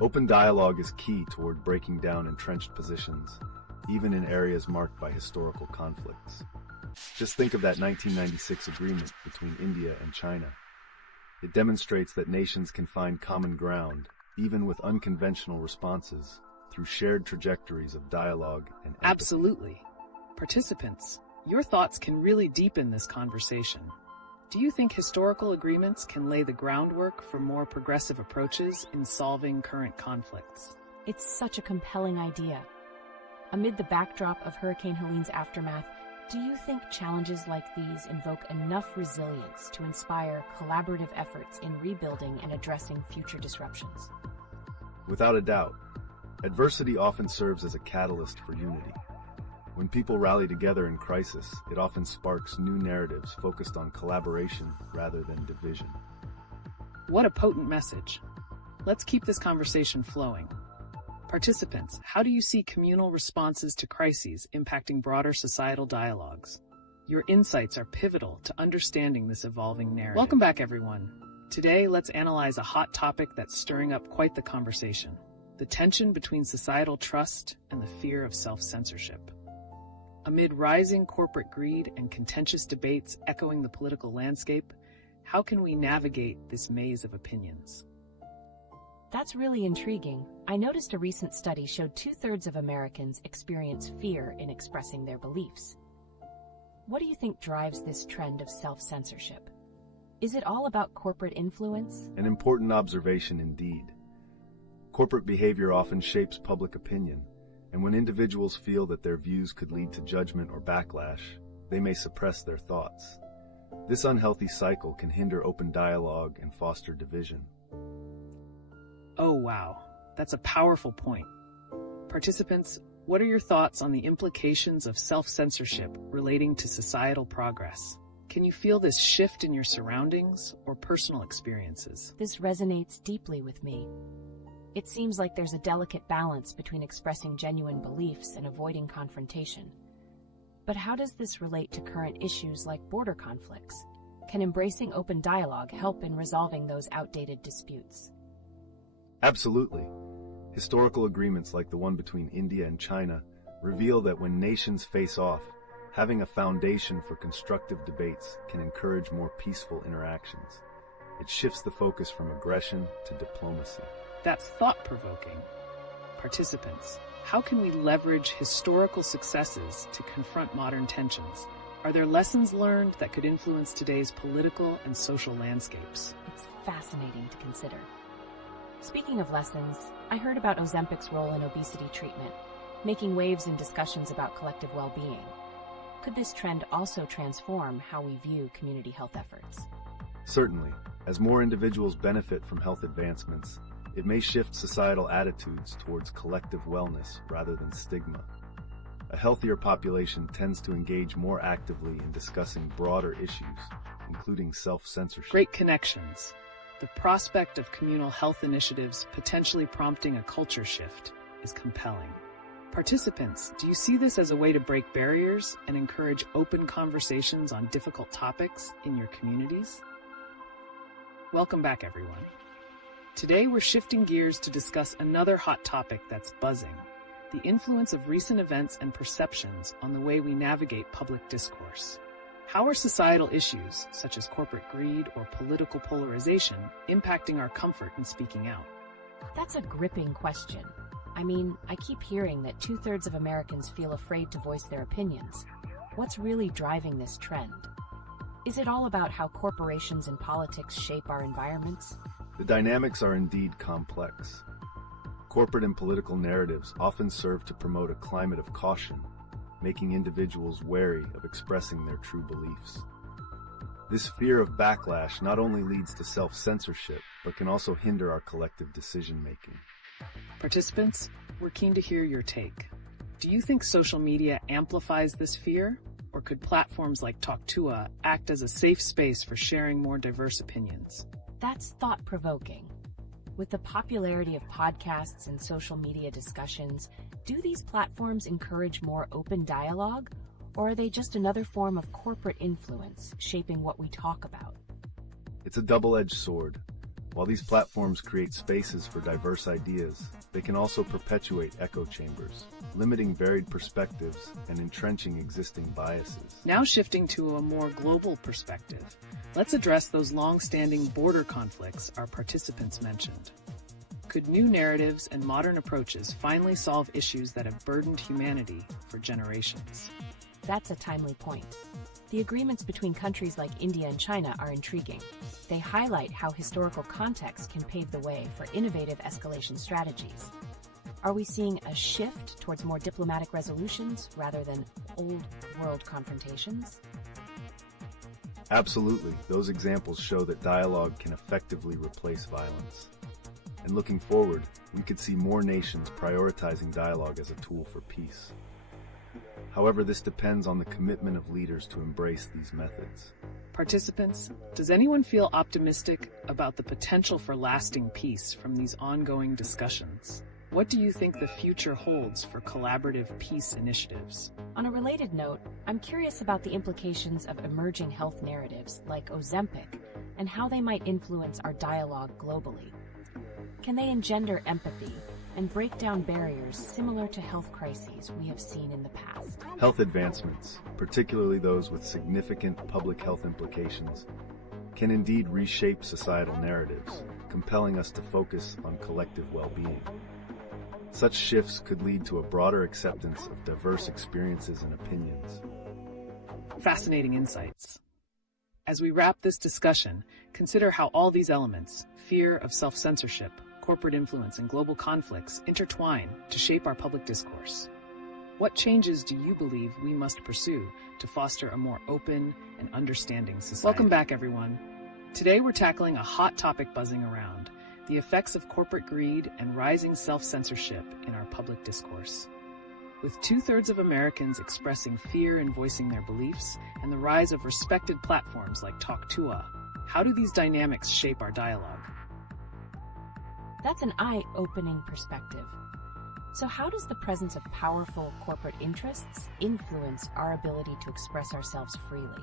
Open dialogue is key toward breaking down entrenched positions, even in areas marked by historical conflicts. Just think of that 1996 agreement between India and China. It demonstrates that nations can find common ground, even with unconventional responses, through shared trajectories of dialogue and empathy. Absolutely. Participants, your thoughts can really deepen this conversation. Do you think historical agreements can lay the groundwork for more progressive approaches in solving current conflicts? It's such a compelling idea. Amid the backdrop of Hurricane Helene's aftermath, do you think challenges like these invoke enough resilience to inspire collaborative efforts in rebuilding and addressing future disruptions? Without a doubt, adversity often serves as a catalyst for unity. When people rally together in crisis, it often sparks new narratives focused on collaboration rather than division. What a potent message. Let's keep this conversation flowing. Participants, how do you see communal responses to crises impacting broader societal dialogues? Your insights are pivotal to understanding this evolving narrative. Welcome back, everyone. Today, let's analyze a hot topic that's stirring up quite the conversation: the tension between societal trust and the fear of self-censorship. Amid rising corporate greed and contentious debates echoing the political landscape, how can we navigate this maze of opinions? That's really intriguing. I noticed a recent study showed 2/3 of Americans experience fear in expressing their beliefs. What do you think drives this trend of self-censorship? Is it all about corporate influence? An important observation indeed. Corporate behavior often shapes public opinion, and when individuals feel that their views could lead to judgment or backlash, they may suppress their thoughts. This unhealthy cycle can hinder open dialogue and foster division. Oh wow, that's a powerful point. Participants, what are your thoughts on the implications of self-censorship relating to societal progress? Can you feel this shift in your surroundings or personal experiences? This resonates deeply with me. It seems like there's a delicate balance between expressing genuine beliefs and avoiding confrontation. But how does this relate to current issues like border conflicts? Can embracing open dialogue help in resolving those outdated disputes? Absolutely. Historical agreements like the one between India and China reveal that when nations face off, having a foundation for constructive debates can encourage more peaceful interactions. It shifts the focus from aggression to diplomacy. That's thought-provoking. Participants, how can we leverage historical successes to confront modern tensions? Are there lessons learned that could influence today's political and social landscapes? It's fascinating to consider. Speaking of lessons, I heard about Ozempic's role in obesity treatment, making waves in discussions about collective well-being. Could this trend also transform how we view community health efforts? Certainly, as more individuals benefit from health advancements, it may shift societal attitudes towards collective wellness rather than stigma. A healthier population tends to engage more actively in discussing broader issues, including self-censorship. Great connections. The prospect of communal health initiatives potentially prompting a culture shift is compelling. Participants, do you see this as a way to break barriers and encourage open conversations on difficult topics in your communities? Welcome back, everyone. Today, we're shifting gears to discuss another hot topic that's buzzing: the influence of recent events and perceptions on the way we navigate public discourse. How are societal issues, such as corporate greed or political polarization, impacting our comfort in speaking out? That's a gripping question. I mean, I keep hearing that 2/3 of Americans feel afraid to voice their opinions. What's really driving this trend? Is it all about how corporations and politics shape our environments? The dynamics are indeed complex. Corporate and political narratives often serve to promote a climate of caution, making individuals wary of expressing their true beliefs. This fear of backlash not only leads to self-censorship, but can also hinder our collective decision-making. Participants, we're keen to hear your take. Do you think social media amplifies this fear, Or could platforms like Talk2a act as a safe space for sharing more diverse opinions? That's thought-provoking. With the popularity of podcasts and social media discussions, do these platforms encourage more open dialogue, or are they just another form of corporate influence shaping what we talk about? It's a double-edged sword. While these platforms create spaces for diverse ideas, they can also perpetuate echo chambers, limiting varied perspectives and entrenching existing biases. Now shifting to a more global perspective, let's address those long-standing border conflicts our participants mentioned. Could new narratives and modern approaches finally solve issues that have burdened humanity for generations? That's a timely point. The agreements between countries like India and China are intriguing. They highlight how historical context can pave the way for innovative escalation strategies. Are we seeing a shift towards more diplomatic resolutions rather than old-world confrontations? Absolutely. Those examples show that dialogue can effectively replace violence. And looking forward, we could see more nations prioritizing dialogue as a tool for peace. However, this depends on the commitment of leaders to embrace these methods. Participants, does anyone feel optimistic about the potential for lasting peace from these ongoing discussions? What do you think the future holds for collaborative peace initiatives? On a related note, I'm curious about the implications of emerging health narratives like Ozempic and how they might influence our dialogue globally. Can they engender empathy and break down barriers similar to health crises we have seen in the past? Health advancements, particularly those with significant public health implications, can indeed reshape societal narratives, compelling us to focus on collective well-being. Such shifts could lead to a broader acceptance of diverse experiences and opinions. Fascinating insights. As we wrap this discussion, consider how all these elements, fear of self-censorship, corporate influence, and global conflicts intertwine to shape our public discourse. What changes do you believe we must pursue to foster a more open and understanding society? Welcome back, everyone. Today we're tackling a hot topic buzzing around: the effects of corporate greed and rising self-censorship in our public discourse. With 2/3 of Americans expressing fear and voicing their beliefs, and the rise of respected platforms like Talk2a, how do these dynamics shape our dialogue? That's an eye-opening perspective. So how does the presence of powerful corporate interests influence our ability to express ourselves freely?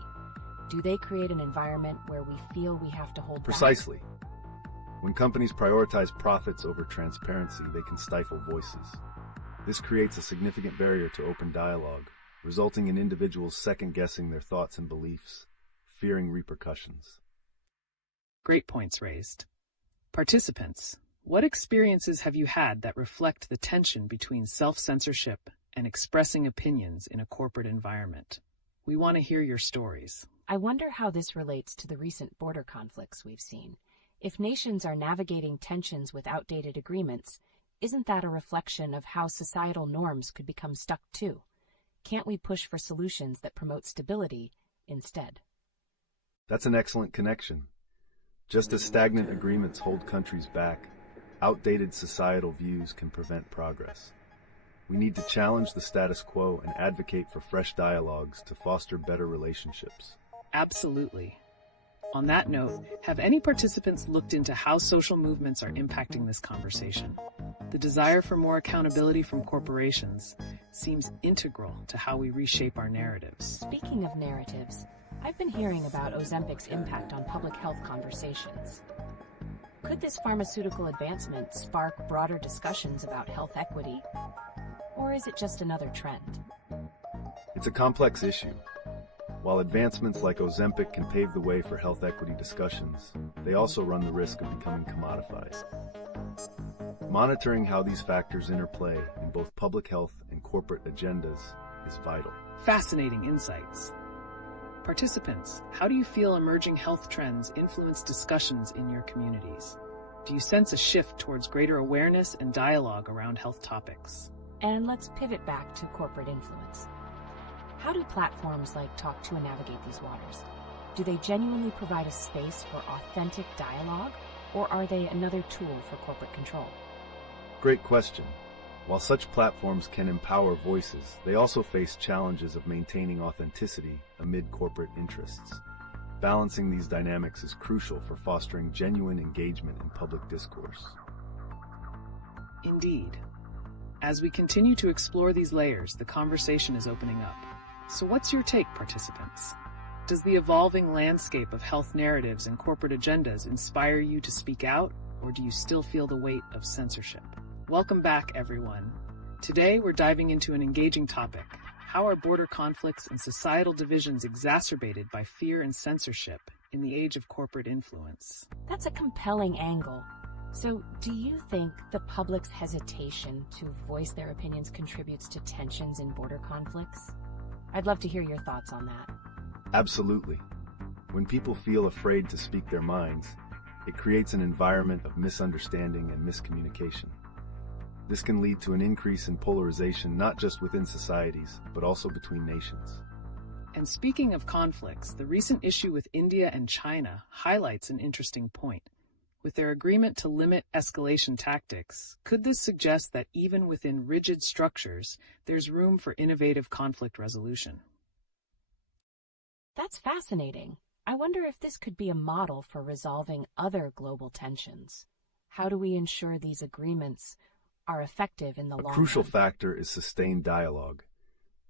Do they create an environment where we feel we have to hold back? Precisely. When companies prioritize profits over transparency, they can stifle voices. This creates a significant barrier to open dialogue, resulting in individuals second-guessing their thoughts and beliefs, fearing repercussions. Great points raised. Participants, what experiences have you had that reflect the tension between self-censorship and expressing opinions in a corporate environment? We want to hear your stories. I wonder how this relates to the recent border conflicts we've seen. If nations are navigating tensions with outdated agreements, isn't that a reflection of how societal norms could become stuck too? Can't we push for solutions that promote stability instead? That's an excellent connection. Just as stagnant agreements hold countries back, outdated societal views can prevent progress. We need to challenge the status quo and advocate for fresh dialogues to foster better relationships. Absolutely. On that note, have any participants looked into how social movements are impacting this conversation? The desire for more accountability from corporations seems integral to how we reshape our narratives. Speaking of narratives, I've been hearing about Ozempic's impact on public health conversations. Could this pharmaceutical advancement spark broader discussions about health equity? Or is it just another trend? It's a complex issue. While advancements like Ozempic can pave the way for health equity discussions, they also run the risk of becoming commodified. Monitoring how these factors interplay in both public health and corporate agendas is vital. Fascinating insights. Participants, how do you feel emerging health trends influence discussions in your communities? Do you sense a shift towards greater awareness and dialogue around health topics? And let's pivot back to corporate influence. How do platforms like Talk2a navigate these waters? Do they genuinely provide a space for authentic dialogue, or are they another tool for corporate control? Great question. While such platforms can empower voices, they also face challenges of maintaining authenticity amid corporate interests. Balancing these dynamics is crucial for fostering genuine engagement in public discourse. Indeed. As we continue to explore these layers, the conversation is opening up. So what's your take, participants? Does the evolving landscape of health narratives and corporate agendas inspire you to speak out, or do you still feel the weight of censorship? Welcome back, everyone. Today, we're diving into an engaging topic. How are border conflicts and societal divisions exacerbated by fear and censorship in the age of corporate influence? That's a compelling angle. So, do you think the public's hesitation to voice their opinions contributes to tensions in border conflicts? I'd love to hear your thoughts on that. Absolutely. When people feel afraid to speak their minds, it creates an environment of misunderstanding and miscommunication. This can lead to an increase in polarization not just within societies, but also between nations. And speaking of conflicts, the recent issue with India and China highlights an interesting point. With their agreement to limit escalation tactics, could this suggest that even within rigid structures, there's room for innovative conflict resolution? That's fascinating. I wonder if this could be a model for resolving other global tensions. How do we ensure these agreements are effective in the long run? A crucial factor is sustained dialogue.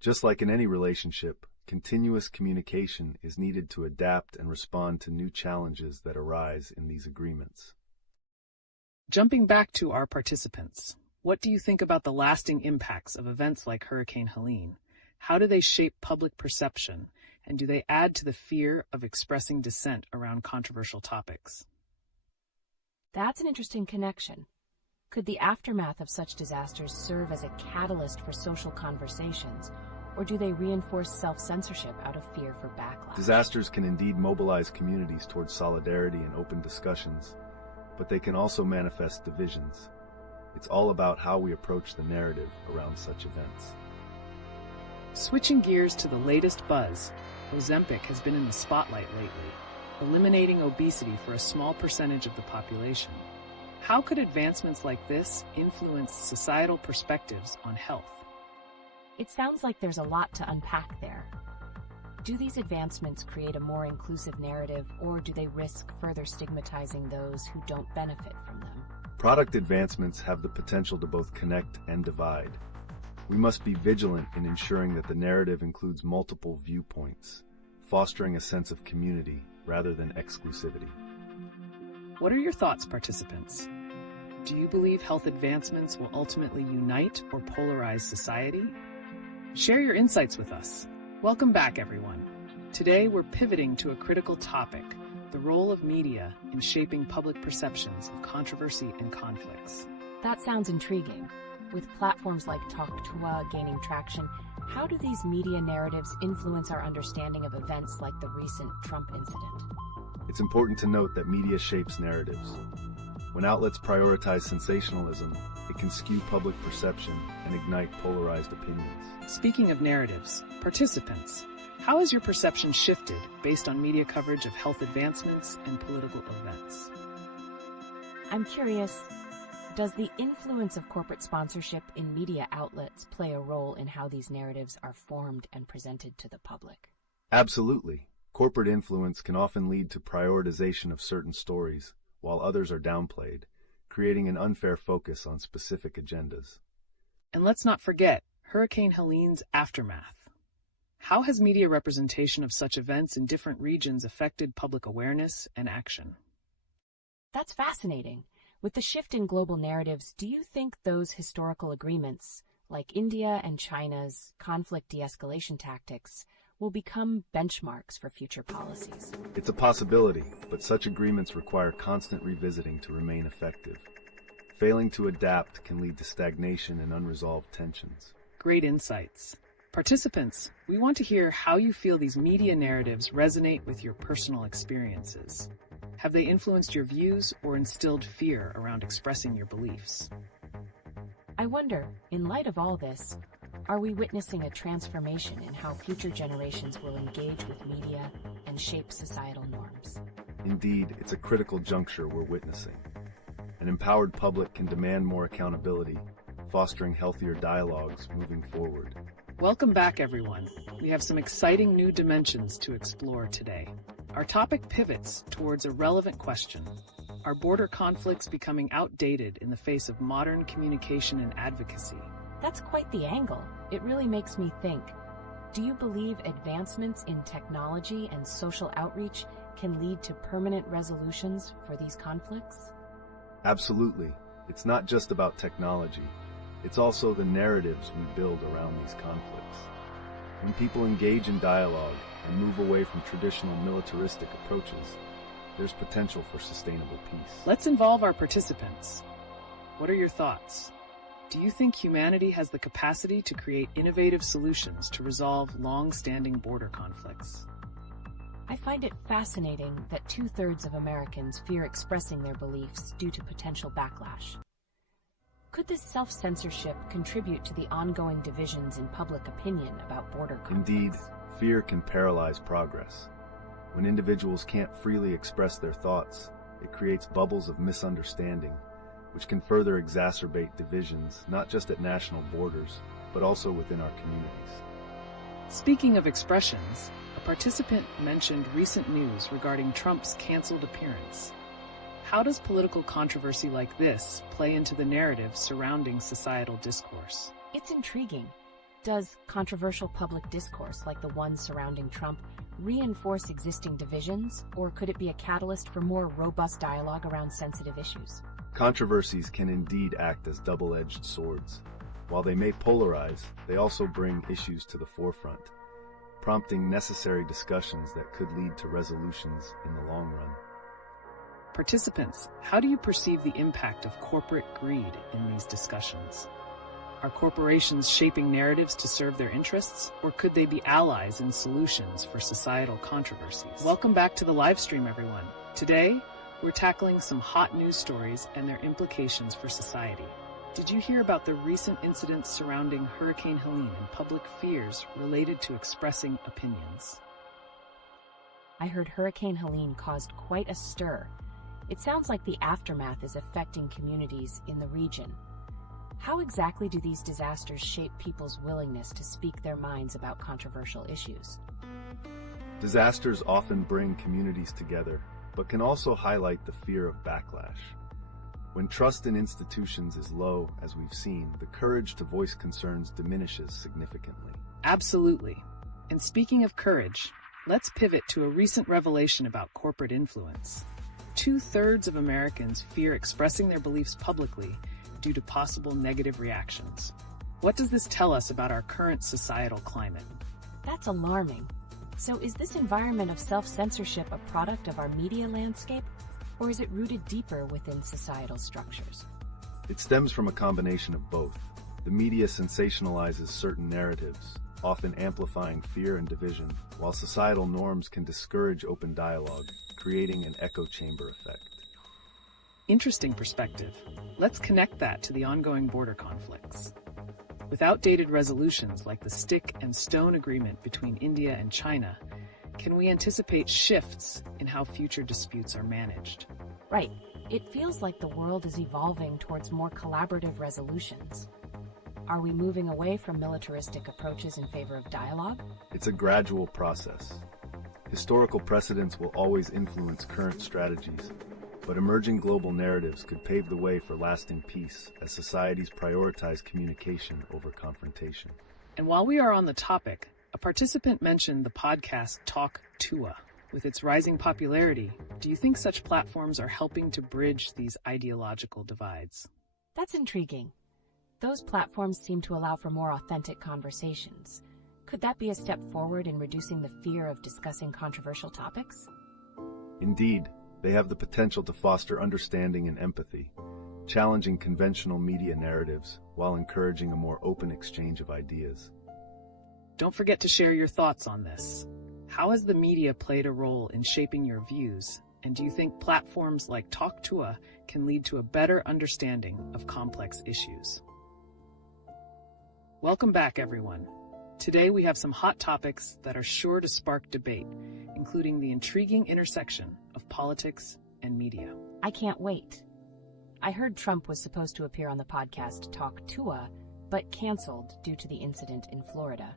Just like in any relationship, continuous communication is needed to adapt and respond to new challenges that arise in these agreements. Jumping back to our participants, what do you think about the lasting impacts of events like Hurricane Helene? How do they shape public perception, and do they add to the fear of expressing dissent around controversial topics? That's an interesting connection. Could the aftermath of such disasters serve as a catalyst for social conversations, or do they reinforce self-censorship out of fear for backlash? Disasters can indeed mobilize communities towards solidarity and open discussions, but they can also manifest divisions. It's all about how we approach the narrative around such events. Switching gears to the latest buzz, Ozempic has been in the spotlight lately, eliminating obesity for a small percentage of the population. How could advancements like this influence societal perspectives on health? It sounds like there's a lot to unpack there. Do these advancements create a more inclusive narrative, or do they risk further stigmatizing those who don't benefit from them? Product advancements have the potential to both connect and divide. We must be vigilant in ensuring that the narrative includes multiple viewpoints, fostering a sense of community rather than exclusivity. What are your thoughts, participants? Do you believe health advancements will ultimately unite or polarize society? Share your insights with us. Welcome back, everyone. Today, we're pivoting to a critical topic, the role of media in shaping public perceptions of controversy and conflicts. That sounds intriguing. With platforms like Talk gaining traction, how do these media narratives influence our understanding of events like the recent Trump incident? It's important to note that media shapes narratives. When outlets prioritize sensationalism, it can skew public perception and ignite polarized opinions. Speaking of narratives, participants, how has your perception shifted based on media coverage of health advancements and political events? I'm curious, does the influence of corporate sponsorship in media outlets play a role in how these narratives are formed and presented to the public? Absolutely. Corporate influence can often lead to prioritization of certain stories, while others are downplayed, creating an unfair focus on specific agendas. And let's not forget Hurricane Helene's aftermath. How has media representation of such events in different regions affected public awareness and action? That's fascinating. With the shift in global narratives, do you think those historical agreements, like India and China's conflict de-escalation tactics, will become benchmarks for future policies? It's a possibility, but such agreements require constant revisiting to remain effective. Failing to adapt can lead to stagnation and unresolved tensions. Great insights. Participants, we want to hear how you feel these media narratives resonate with your personal experiences. Have they influenced your views or instilled fear around expressing your beliefs? I wonder, in light of all this, are we witnessing a transformation in how future generations will engage with media and shape societal norms? Indeed, it's a critical juncture we're witnessing. An empowered public can demand more accountability, fostering healthier dialogues moving forward. Welcome back, everyone. We have some exciting new dimensions to explore today. Our topic pivots towards a relevant question. Are border conflicts becoming outdated in the face of modern communication and advocacy? That's quite the angle. It really makes me think. Do you believe advancements in technology and social outreach can lead to permanent resolutions for these conflicts? Absolutely. It's not just about technology. It's also the narratives we build around these conflicts. When people engage in dialogue and move away from traditional militaristic approaches, there's potential for sustainable peace. Let's involve our participants. What are your thoughts? Do you think humanity has the capacity to create innovative solutions to resolve long-standing border conflicts? I find it fascinating that 2/3 of Americans fear expressing their beliefs due to potential backlash. Could this self-censorship contribute to the ongoing divisions in public opinion about border conflicts? Indeed, fear can paralyze progress. When individuals can't freely express their thoughts, it creates bubbles of misunderstanding, which can further exacerbate divisions not just at national borders, but also within our communities. Speaking of expressions, a participant mentioned recent news regarding Trump's canceled appearance. How does political controversy like this play into the narrative surrounding societal discourse? It's intriguing. Does controversial public discourse like the one surrounding Trump reinforce existing divisions, or could it be a catalyst for more robust dialogue around sensitive issues? Controversies can indeed act as double-edged swords. While they may polarize, they also bring issues to the forefront, prompting necessary discussions that could lead to resolutions in the long run. Participants, how do you perceive the impact of corporate greed in these discussions? Are corporations shaping narratives to serve their interests, or could they be allies in solutions for societal controversies? Welcome back to the live stream, everyone. Today, we're tackling some hot news stories and their implications for society. Did you hear about the recent incidents surrounding Hurricane Helene and public fears related to expressing opinions? I heard Hurricane Helene caused quite a stir. It sounds like the aftermath is affecting communities in the region. How exactly do these disasters shape people's willingness to speak their minds about controversial issues? Disasters often bring communities together, but can also highlight the fear of backlash. When trust in institutions is low, as we've seen, the courage to voice concerns diminishes significantly. Absolutely. And speaking of courage, let's pivot to a recent revelation about corporate influence. 2/3 of Americans fear expressing their beliefs publicly due to possible negative reactions. What does this tell us about our current societal climate? That's alarming. So is this environment of self-censorship a product of our media landscape, or is it rooted deeper within societal structures? It stems from a combination of both. The media sensationalizes certain narratives, often amplifying fear and division, while societal norms can discourage open dialogue, creating an echo chamber effect. Interesting perspective. Let's connect that to the ongoing border conflicts. With outdated resolutions like the Stick and Stone Agreement between India and China, can we anticipate shifts in how future disputes are managed? Right. It feels like the world is evolving towards more collaborative resolutions. Are we moving away from militaristic approaches in favor of dialogue? It's a gradual process. Historical precedents will always influence current strategies, but emerging global narratives could pave the way for lasting peace as societies prioritize communication over confrontation. And while we are on the topic, a participant mentioned the podcast Talk Tua. With its rising popularity, do you think such platforms are helping to bridge these ideological divides? That's intriguing. Those platforms seem to allow for more authentic conversations. Could that be a step forward in reducing the fear of discussing controversial topics? Indeed, they have the potential to foster understanding and empathy, challenging conventional media narratives while encouraging a more open exchange of ideas. Don't forget to share your thoughts on this. How has the media played a role in shaping your views? And do you think platforms like Talk Tua can lead to a better understanding of complex issues? Welcome back, everyone. Today we have some hot topics that are sure to spark debate, including the intriguing intersection of politics and media. I can't wait. I heard Trump was supposed to appear on the podcast Talk Tua, but canceled due to the incident in Florida.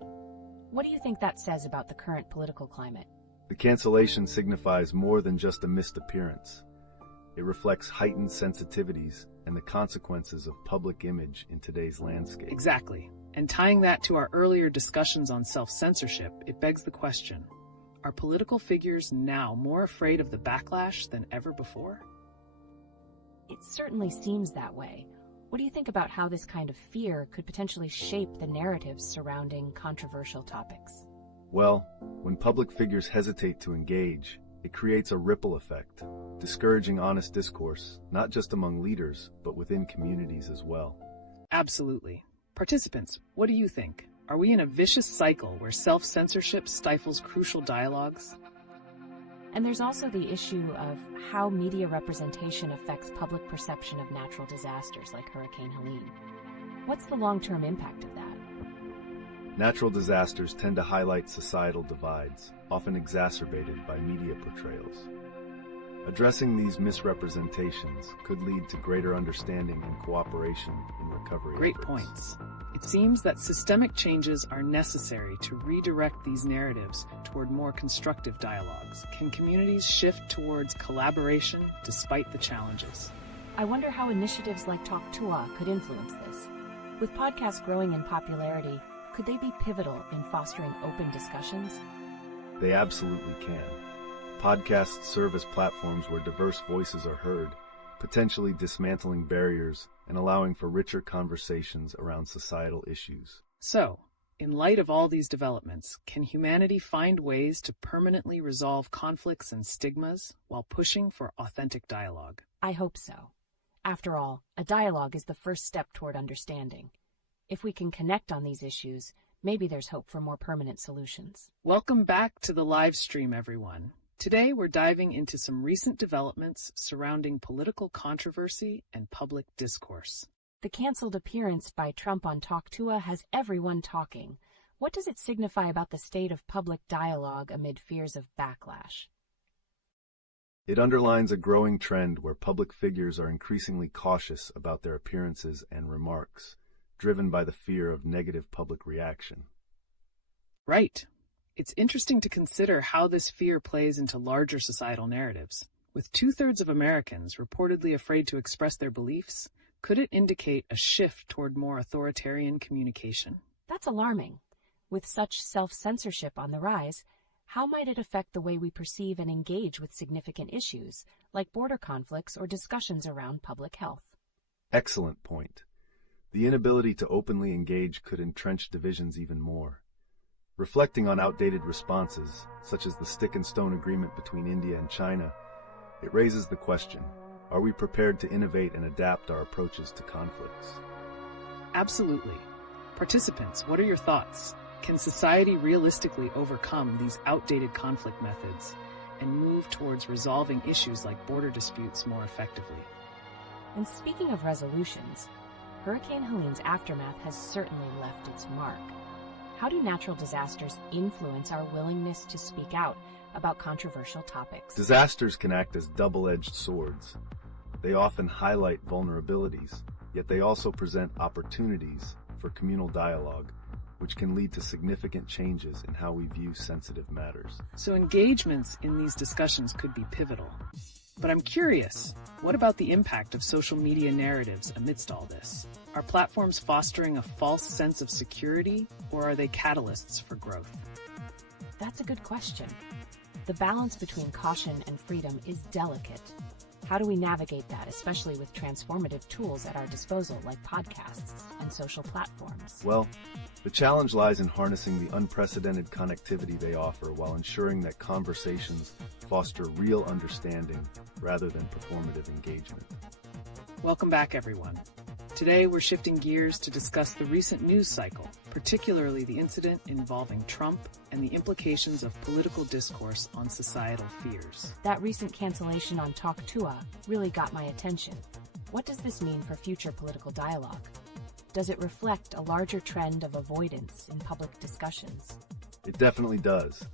What do you think that says about the current political climate? The cancellation signifies more than just a missed appearance. It reflects heightened sensitivities and the consequences of public image in today's landscape. Exactly. And tying that to our earlier discussions on self-censorship, it begs the question, are political figures now more afraid of the backlash than ever before? It certainly seems that way. What do you think about how this kind of fear could potentially shape the narratives surrounding controversial topics? Well, when public figures hesitate to engage, it creates a ripple effect, discouraging honest discourse, not just among leaders, but within communities as well. Absolutely. Participants, what do you think? Are we in a vicious cycle where self-censorship stifles crucial dialogues? And there's also the issue of how media representation affects public perception of natural disasters like Hurricane Helene. What's the long-term impact of that? Natural disasters tend to highlight societal divides, often exacerbated by media portrayals. Addressing these misrepresentations could lead to greater understanding and cooperation in recovery Great efforts. points. It seems that systemic changes are necessary to redirect these narratives toward more constructive dialogues. Can communities shift towards collaboration despite the challenges? I wonder how initiatives like Talk Tua could influence this. With podcasts growing in popularity, could they be pivotal in fostering open discussions? They absolutely can. Podcasts serve as platforms where diverse voices are heard, potentially dismantling barriers and allowing for richer conversations around societal issues. So, in light of all these developments, can humanity find ways to permanently resolve conflicts and stigmas while pushing for authentic dialogue? I hope so. After all, a dialogue is the first step toward understanding. If we can connect on these issues, maybe there's hope for more permanent solutions. Welcome back to the live stream, everyone. Today, we're diving into some recent developments surrounding political controversy and public discourse. The canceled appearance by Trump on Talk Tua has everyone talking. What does it signify about the state of public dialogue amid fears of backlash? It underlines a growing trend where public figures are increasingly cautious about their appearances and remarks, driven by the fear of negative public reaction. Right. It's interesting to consider how this fear plays into larger societal narratives. With 2/3 of Americans reportedly afraid to express their beliefs, could it indicate a shift toward more authoritarian communication? That's alarming. With such self-censorship on the rise, how might it affect the way we perceive and engage with significant issues, like border conflicts or discussions around public health? Excellent point. The inability to openly engage could entrench divisions even more. Reflecting on outdated responses, such as the stick and stone agreement between India and China, it raises the question, are we prepared to innovate and adapt our approaches to conflicts? Absolutely. Participants, what are your thoughts? Can society realistically overcome these outdated conflict methods and move towards resolving issues like border disputes more effectively? And speaking of resolutions, Hurricane Helene's aftermath has certainly left its mark. How do natural disasters influence our willingness to speak out about controversial topics? Disasters can act as double-edged swords. They often highlight vulnerabilities, yet they also present opportunities for communal dialogue, which can lead to significant changes in how we view sensitive matters. So engagements in these discussions could be pivotal. But I'm curious, what about the impact of social media narratives amidst all this? Are platforms fostering a false sense of security, or are they catalysts for growth? That's a good question. The balance between caution and freedom is delicate. How do we navigate that, especially with transformative tools at our disposal like podcasts and social platforms? Well, the challenge lies in harnessing the unprecedented connectivity they offer while ensuring that conversations foster real understanding rather than performative engagement. Welcome back, everyone. Today, we're shifting gears to discuss the recent news cycle, particularly the incident involving Trump and the implications of political discourse on societal fears. That recent cancellation on Talk Tua really got my attention. What does this mean for future political dialogue? Does it reflect a larger trend of avoidance in public discussions? It definitely does.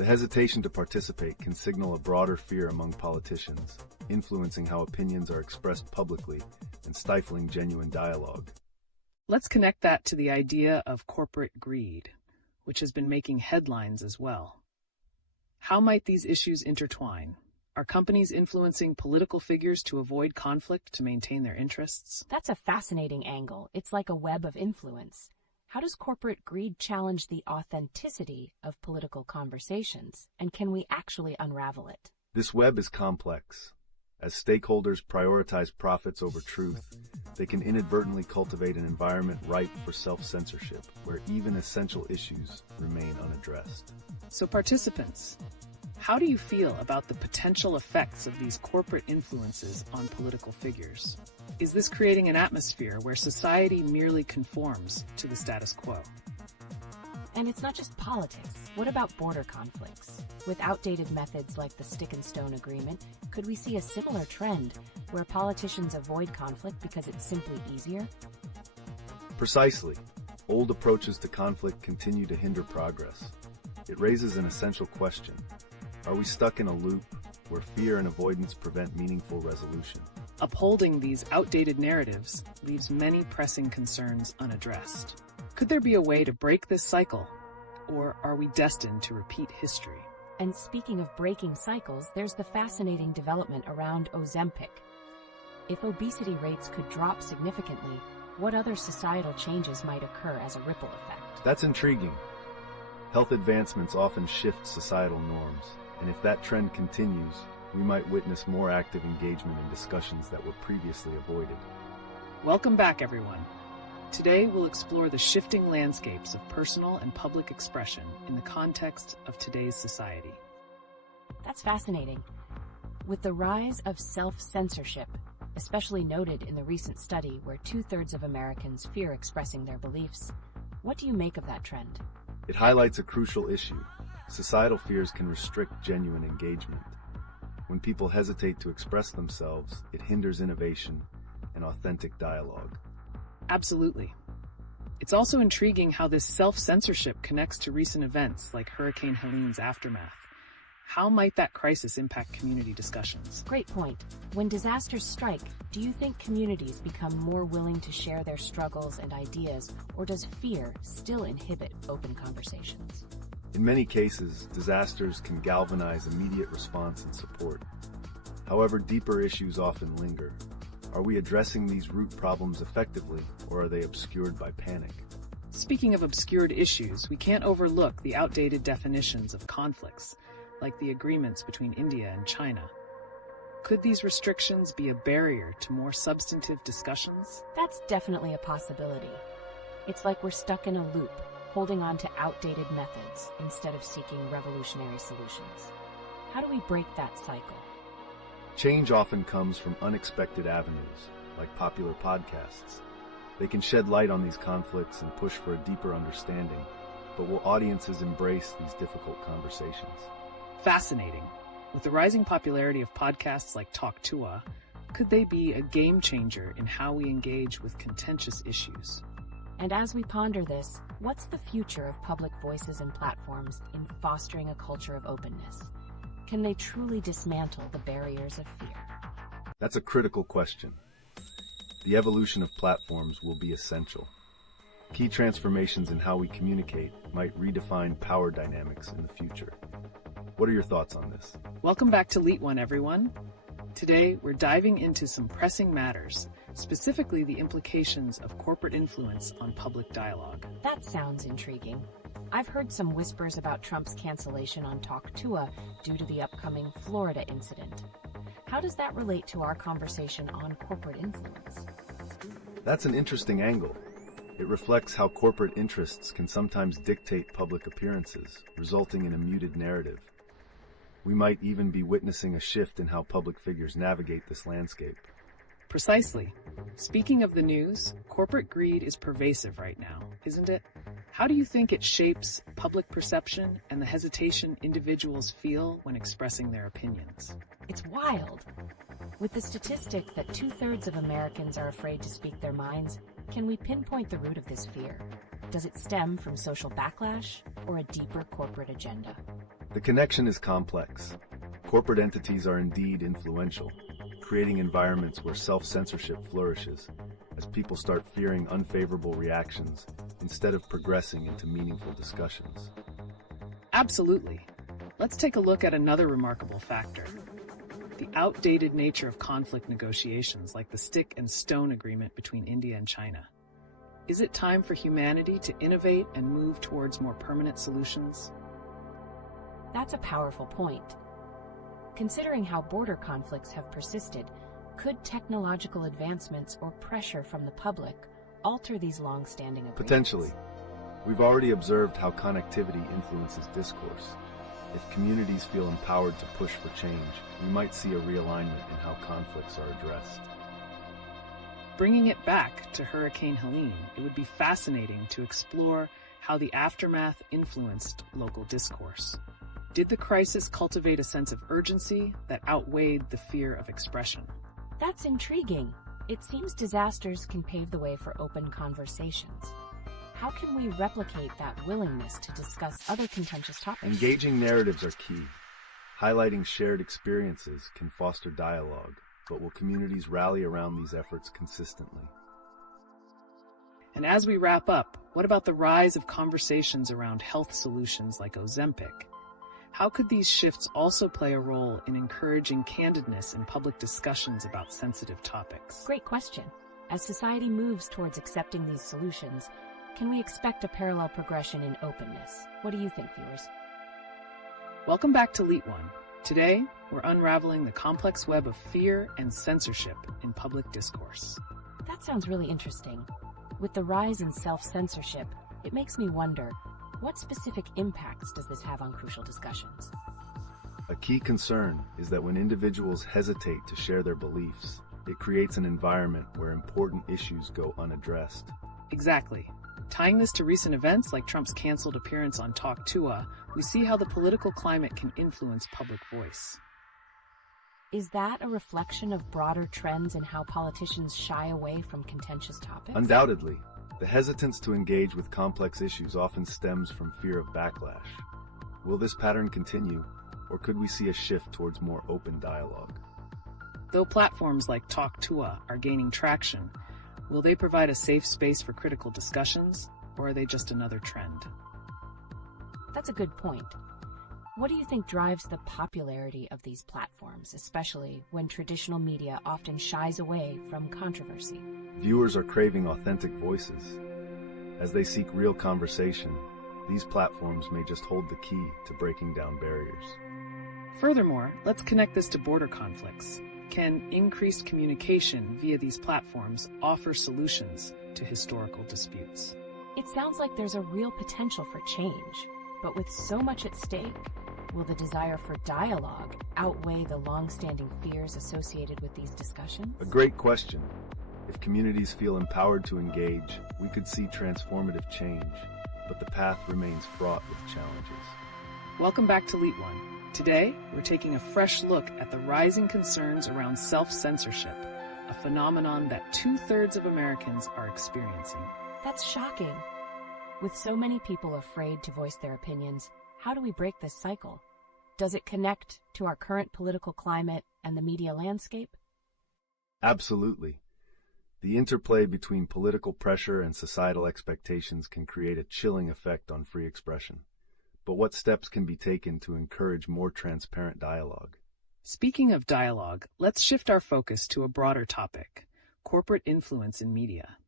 The hesitation to participate can signal a broader fear among politicians, influencing how opinions are expressed publicly and stifling genuine dialogue. Let's connect that to the idea of corporate greed, which has been making headlines as well. How might these issues intertwine? Are companies influencing political figures to avoid conflict to maintain their interests? That's a fascinating angle. It's like a web of influence. How does corporate greed challenge the authenticity of political conversations, and can we actually unravel it? This web is complex. As stakeholders prioritize profits over truth, they can inadvertently cultivate an environment ripe for self-censorship, where even essential issues remain unaddressed. So participants, how do you feel about the potential effects of these corporate influences on political figures? Is this creating an atmosphere where society merely conforms to the status quo? And it's not just politics. What about border conflicts? With outdated methods like the stick and stone agreement, could we see a similar trend where politicians avoid conflict because it's simply easier? Precisely. Old approaches to conflict continue to hinder progress. It raises an essential question. Are we stuck in a loop where fear and avoidance prevent meaningful resolution? Upholding these outdated narratives leaves many pressing concerns unaddressed. Could there be a way to break this cycle, or are we destined to repeat history? And speaking of breaking cycles, there's the fascinating development around Ozempic. If obesity rates could drop significantly, what other societal changes might occur as a ripple effect? That's intriguing. Health advancements often shift societal norms, and if that trend continues, we might witness more active engagement in discussions that were previously avoided. Welcome back, everyone. Today, we'll explore the shifting landscapes of personal and public expression in the context of today's society. That's fascinating. With the rise of self-censorship, especially noted in the recent study where 2/3 of Americans fear expressing their beliefs, what do you make of that trend? It highlights a crucial issue. Societal fears can restrict genuine engagement. When people hesitate to express themselves, it hinders innovation and authentic dialogue. Absolutely. It's also intriguing how this self-censorship connects to recent events like Hurricane Helene's aftermath. How might that crisis impact community discussions? Great point. When disasters strike, do you think communities become more willing to share their struggles and ideas, or does fear still inhibit open conversations? In many cases, disasters can galvanize immediate response and support. However, deeper issues often linger. Are we addressing these root problems effectively, or are they obscured by panic? Speaking of obscured issues, we can't overlook the outdated definitions of conflicts, like the agreements between India and China. Could these restrictions be a barrier to more substantive discussions? That's definitely a possibility. It's like we're stuck in a loop, holding on to outdated methods instead of seeking revolutionary solutions. How do we break that cycle? Change often comes from unexpected avenues, like popular podcasts. They can shed light on these conflicts and push for a deeper understanding, but will audiences embrace these difficult conversations? Fascinating. With the rising popularity of podcasts like Talk Tua, could they be a game changer in how we engage with contentious issues? And as we ponder this, what's the future of public voices and platforms in fostering a culture of openness? Can they truly dismantle the barriers of fear? That's a critical question. The evolution of platforms will be essential. Key transformations in how we communicate might redefine power dynamics in the future. What are your thoughts on this? Welcome back to LeetOne, everyone. Today, we're diving into some pressing matters, specifically the implications of corporate influence on public dialogue. That sounds intriguing. I've heard some whispers about Trump's cancellation on Talk Tua due to the upcoming Florida incident. How does that relate to our conversation on corporate influence? That's an interesting angle. It reflects how corporate interests can sometimes dictate public appearances, resulting in a muted narrative. We might even be witnessing a shift in how public figures navigate this landscape. Precisely. Speaking of the news, corporate greed is pervasive right now, isn't it? How do you think it shapes public perception and the hesitation individuals feel when expressing their opinions? It's wild. With the statistic that 2/3 of Americans are afraid to speak their minds, can we pinpoint the root of this fear? Does it stem from social backlash or a deeper corporate agenda? The connection is complex. Corporate entities are indeed influential, creating environments where self-censorship flourishes, as people start fearing unfavorable reactions instead of progressing into meaningful discussions. Absolutely. Let's take a look at another remarkable factor: the outdated nature of conflict negotiations like the stick and stone agreement between India and China. Is it time for humanity to innovate and move towards more permanent solutions? That's a powerful point. Considering how border conflicts have persisted, could technological advancements or pressure from the public alter these long-standing agreements? Potentially. We've already observed how connectivity influences discourse. If communities feel empowered to push for change, we might see a realignment in how conflicts are addressed. Bringing it back to Hurricane Helene, it would be fascinating to explore how the aftermath influenced local discourse. Did the crisis cultivate a sense of urgency that outweighed the fear of expression? That's intriguing. It seems disasters can pave the way for open conversations. How can we replicate that willingness to discuss other contentious topics? Engaging narratives are key. Highlighting shared experiences can foster dialogue, but will communities rally around these efforts consistently? And as we wrap up, what about the rise of conversations around health solutions like Ozempic? How could these shifts also play a role in encouraging candidness in public discussions about sensitive topics? Great question. As society moves towards accepting these solutions, can we expect a parallel progression in openness? What do you think, viewers? Welcome back to LeetOne. Today, we're unraveling the complex web of fear and censorship in public discourse. That sounds really interesting. With the rise in self-censorship, it makes me wonder, what specific impacts does this have on crucial discussions? A key concern is that when individuals hesitate to share their beliefs, it creates an environment where important issues go unaddressed. Exactly. Tying this to recent events like Trump's canceled appearance on Talk Tua, we see how the political climate can influence public voice. Is that a reflection of broader trends in how politicians shy away from contentious topics? Undoubtedly. The hesitance to engage with complex issues often stems from fear of backlash. Will this pattern continue, or could we see a shift towards more open dialogue? Though platforms like Talk Tua are gaining traction, will they provide a safe space for critical discussions, or are they just another trend? That's a good point. What do you think drives the popularity of these platforms, especially when traditional media often shies away from controversy? Viewers are craving authentic voices. As they seek real conversation, these platforms may just hold the key to breaking down barriers. Furthermore, let's connect this to border conflicts. Can increased communication via these platforms offer solutions to historical disputes? It sounds like there's a real potential for change, but with so much at stake, will the desire for dialogue outweigh the long-standing fears associated with these discussions? A great question. If communities feel empowered to engage, we could see transformative change, but the path remains fraught with challenges. Welcome back to LeetOne. Today, we're taking a fresh look at the rising concerns around self-censorship, a phenomenon that 2/3 of Americans are experiencing. That's shocking. With so many people afraid to voice their opinions, how do we break this cycle? Does it connect to our current political climate and the media landscape? Absolutely. The interplay between political pressure and societal expectations can create a chilling effect on free expression. But what steps can be taken to encourage more transparent dialogue? Speaking of dialogue, let's shift our focus to a broader topic: corporate influence in media.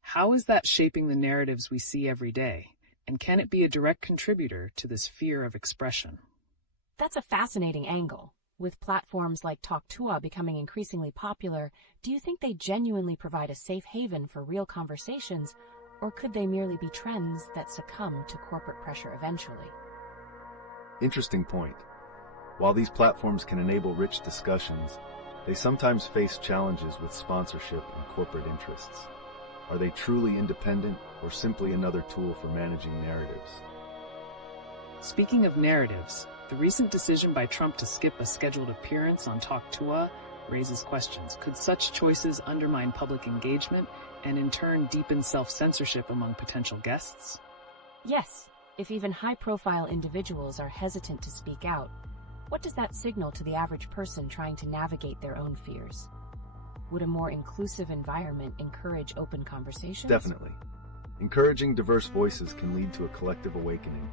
How is that shaping the narratives we see every day? And can it be a direct contributor to this fear of expression? That's a fascinating angle. With platforms like Talk Tua becoming increasingly popular, do you think they genuinely provide a safe haven for real conversations, or could they merely be trends that succumb to corporate pressure eventually? Interesting point. While these platforms can enable rich discussions, they sometimes face challenges with sponsorship and corporate interests. Are they truly independent, or simply another tool for managing narratives? Speaking of narratives, the recent decision by Trump to skip a scheduled appearance on Talk Tua raises questions. Could such choices undermine public engagement and in turn deepen self-censorship among potential guests? Yes, If even high-profile individuals are hesitant to speak out, what does that signal to the average person trying to navigate their own fears? Would a more inclusive environment encourage open conversations? Definitely. Encouraging diverse voices can lead to a collective awakening,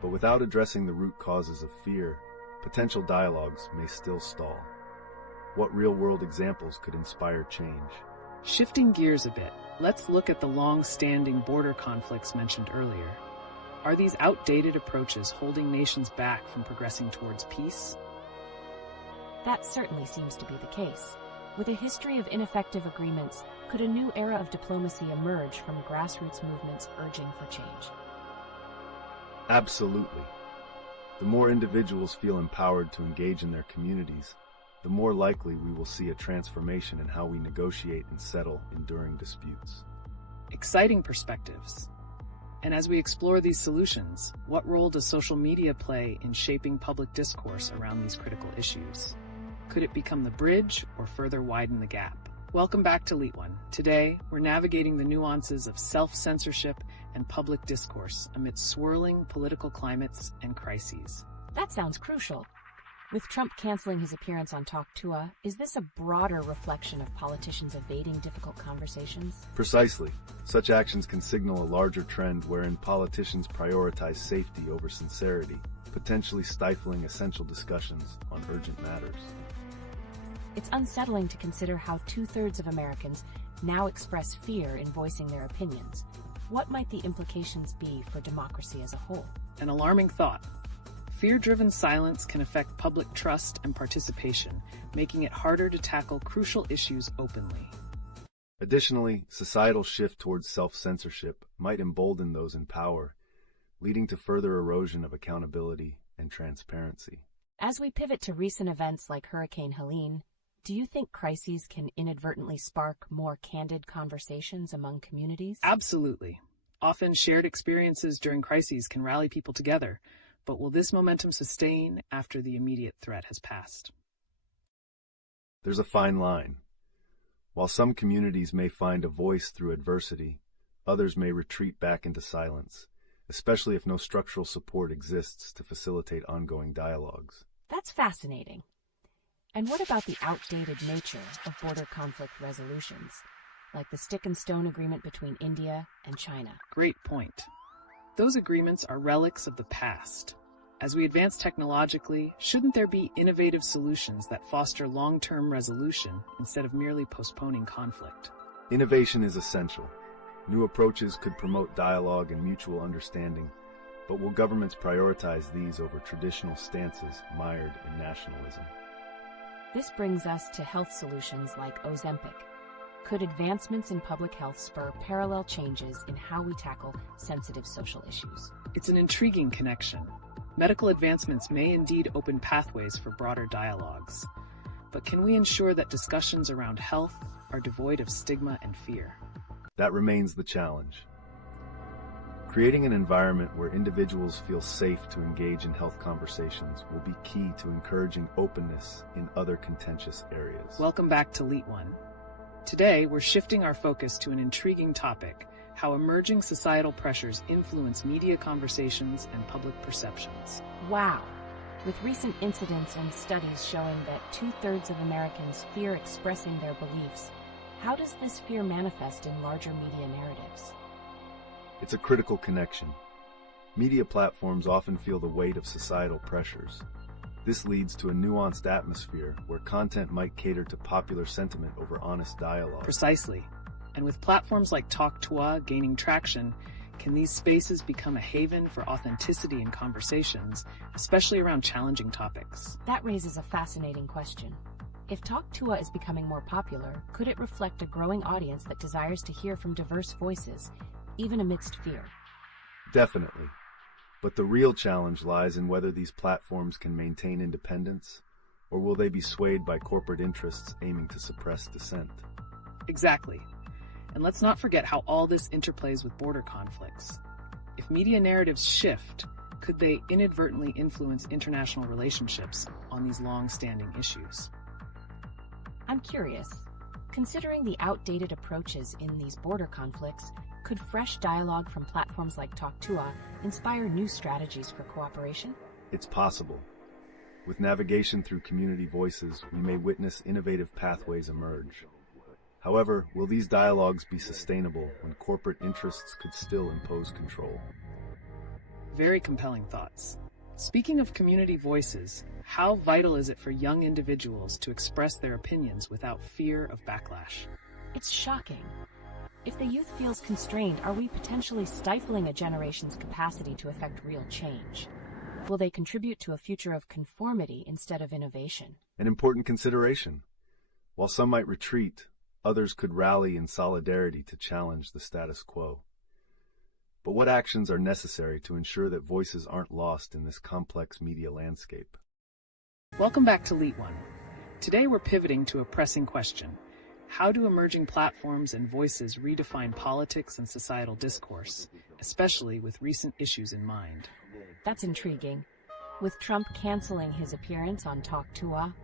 but without addressing the root causes of fear, potential dialogues may still stall. What real-world examples could inspire change? Shifting gears a bit, let's look at the long-standing border conflicts mentioned earlier. Are these outdated approaches holding nations back from progressing towards peace? That certainly seems to be the case. With a history of ineffective agreements, could a new era of diplomacy emerge from grassroots movements urging for change? Absolutely. The more individuals feel empowered to engage in their communities, the more likely we will see a transformation in how we negotiate and settle enduring disputes. Exciting perspectives. And as we explore these solutions, what role does social media play in shaping public discourse around these critical issues? Could it become the bridge or further widen the gap? Welcome back to LeetOne. Today, we're navigating the nuances of self-censorship and public discourse amidst swirling political climates and crises. That sounds crucial. With Trump canceling his appearance on Talk Tua, is this a broader reflection of politicians evading difficult conversations? Precisely. Such actions can signal a larger trend wherein politicians prioritize safety over sincerity, potentially stifling essential discussions on urgent matters. It's unsettling to consider how 2/3 of Americans now express fear in voicing their opinions. What might the implications be for democracy as a whole? An alarming thought. Fear-driven silence can affect public trust and participation, making it harder to tackle crucial issues openly. Additionally, societal shift towards self-censorship might embolden those in power, leading to further erosion of accountability and transparency. As we pivot to recent events like Hurricane Helene, do you think crises can inadvertently spark more candid conversations among communities? Absolutely. Often shared experiences during crises can rally people together, but will this momentum sustain after the immediate threat has passed? There's a fine line. While some communities may find a voice through adversity, others may retreat back into silence, especially if no structural support exists to facilitate ongoing dialogues. That's fascinating. And what about the outdated nature of border conflict resolutions, like the stick and stone agreement between India and China? Great point. Those agreements are relics of the past. As we advance technologically, shouldn't there be innovative solutions that foster long-term resolution instead of merely postponing conflict? Innovation is essential. New approaches could promote dialogue and mutual understanding, but will governments prioritize these over traditional stances mired in nationalism? This brings us to health solutions like Ozempic. Could advancements in public health spur parallel changes in how we tackle sensitive social issues? It's an intriguing connection. Medical advancements may indeed open pathways for broader dialogues. But can we ensure that discussions around health are devoid of stigma and fear? That remains the challenge. Creating an environment where individuals feel safe to engage in health conversations will be key to encouraging openness in other contentious areas. Welcome back to LeetOne. Today, we're shifting our focus to an intriguing topic: how emerging societal pressures influence media conversations and public perceptions. Wow! With recent incidents and studies showing that 2/3 of Americans fear expressing their beliefs, how does this fear manifest in larger media narratives? It's a critical connection. Media platforms often feel the weight of societal pressures. This leads to a nuanced atmosphere where content might cater to popular sentiment over honest dialogue. Precisely. And with platforms like Talk Tua gaining traction, can these spaces become a haven for authenticity in conversations, especially around challenging topics? That raises a fascinating question. If Talk Tua is becoming more popular, could it reflect a growing audience that desires to hear from diverse voices, even amidst fear? Definitely. But the real challenge lies in whether these platforms can maintain independence, or will they be swayed by corporate interests aiming to suppress dissent? Exactly. And let's not forget how all this interplays with border conflicts. If media narratives shift, could they inadvertently influence international relationships on these long-standing issues? I'm curious. Considering the outdated approaches in these border conflicts, Could fresh dialogue from platforms like TalkToa inspire new strategies for cooperation? It's possible. With navigation through community voices, we may witness innovative pathways emerge. However, will these dialogues be sustainable when corporate interests could still impose control? Very compelling thoughts. Speaking of community voices, how vital is it for young individuals to express their opinions without fear of backlash? It's shocking. If the youth feels constrained, are we potentially stifling a generation's capacity to effect real change? Will they contribute to a future of conformity instead of innovation? An important consideration. While some might retreat, others could rally in solidarity to challenge the status quo. But what actions are necessary to ensure that voices aren't lost in this complex media landscape? Welcome back to LeetOne. Today we're pivoting to a pressing question. How do emerging platforms and voices redefine politics and societal discourse, especially with recent issues in mind? That's intriguing. With Trump canceling his appearance on TalkToa,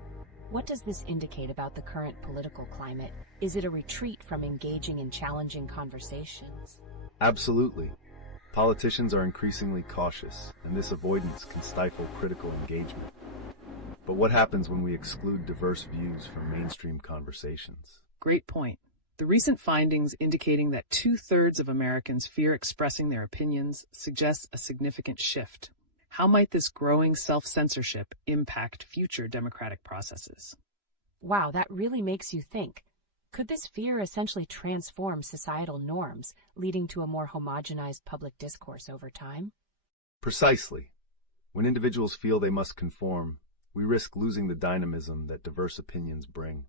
what does this indicate about the current political climate? Is it a retreat from engaging in challenging conversations? Absolutely. Politicians are increasingly cautious, and this avoidance can stifle critical engagement. But what happens when we exclude diverse views from mainstream conversations? Great point. The recent findings indicating that 2/3 of Americans fear expressing their opinions suggests a significant shift. How might this growing self-censorship impact future democratic processes? Wow, that really makes you think. Could this fear essentially transform societal norms, leading to a more homogenized public discourse over time? Precisely. When individuals feel they must conform, we risk losing the dynamism that diverse opinions bring.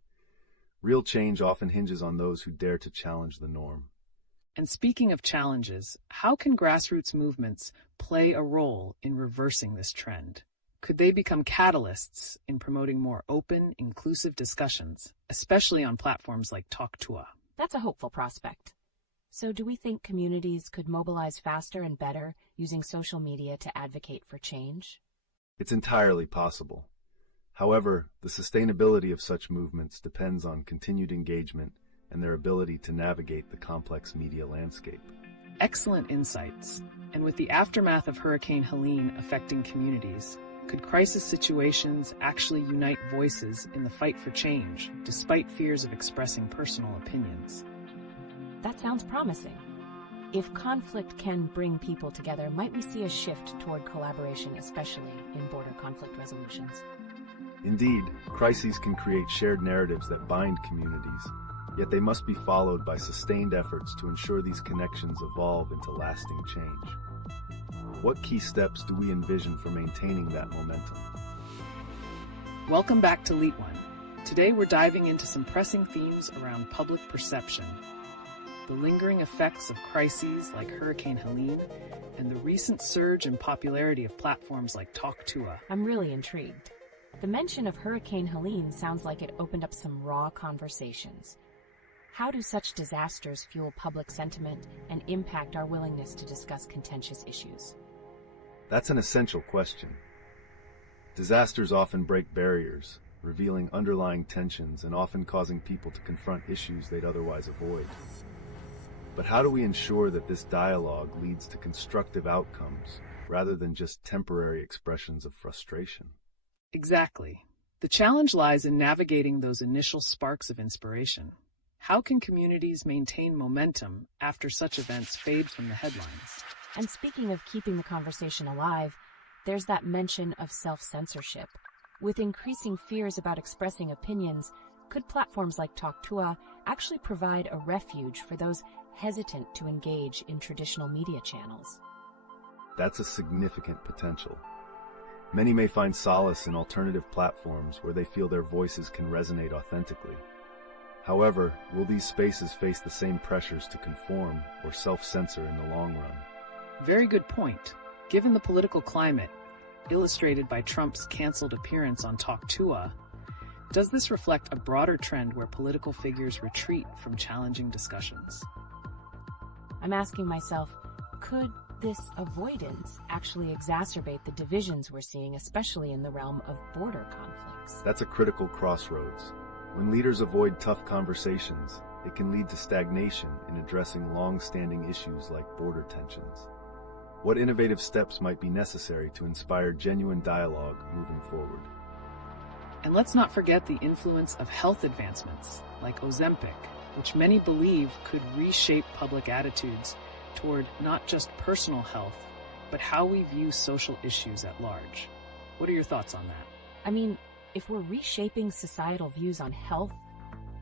Real change often hinges on those who dare to challenge the norm. And speaking of challenges, how can grassroots movements play a role in reversing this trend? Could they become catalysts in promoting more open, inclusive discussions, especially on platforms like TalkToa? That's a hopeful prospect. So do we think communities could mobilize faster and better using social media to advocate for change? It's entirely possible. However, the sustainability of such movements depends on continued engagement and their ability to navigate the complex media landscape. Excellent insights. And with the aftermath of Hurricane Helene affecting communities, could crisis situations actually unite voices in the fight for change, despite fears of expressing personal opinions? That sounds promising. If conflict can bring people together, might we see a shift toward collaboration, especially in border conflict resolutions? Indeed, crises can create shared narratives that bind communities, yet they must be followed by sustained efforts to ensure these connections evolve into lasting change. What key steps do we envision for maintaining that momentum? Welcome back to LeetOne. Today we're diving into some pressing themes around public perception, the lingering effects of crises like Hurricane Helene, and the recent surge in popularity of platforms like TalkToa. I'm really intrigued. The mention of Hurricane Helene sounds like it opened up some raw conversations. How do such disasters fuel public sentiment and impact our willingness to discuss contentious issues? That's an essential question. Disasters often break barriers, revealing underlying tensions and often causing people to confront issues they'd otherwise avoid. But how do we ensure that this dialogue leads to constructive outcomes rather than just temporary expressions of frustration? Exactly. The challenge lies in navigating those initial sparks of inspiration. How can communities maintain momentum after such events fade from the headlines? And speaking of keeping the conversation alive, there's that mention of self-censorship. With increasing fears about expressing opinions, could platforms like TalkToa actually provide a refuge for those hesitant to engage in traditional media channels? That's a significant potential. Many may find solace in alternative platforms where they feel their voices can resonate authentically. However, will these spaces face the same pressures to conform or self-censor in the long run? Very good point. Given the political climate, illustrated by Trump's canceled appearance on TalkToa, does this reflect a broader trend where political figures retreat from challenging discussions? I'm asking myself, could this avoidance actually exacerbate the divisions we're seeing, especially in the realm of border conflicts? That's a critical crossroads. When leaders avoid tough conversations, it can lead to stagnation in addressing long-standing issues like border tensions. What innovative steps might be necessary to inspire genuine dialogue moving forward? And let's not forget the influence of health advancements, like Ozempic, which many believe could reshape public attitudes toward not just personal health, but how we view social issues at large. What are your thoughts on that? I mean, if we're reshaping societal views on health,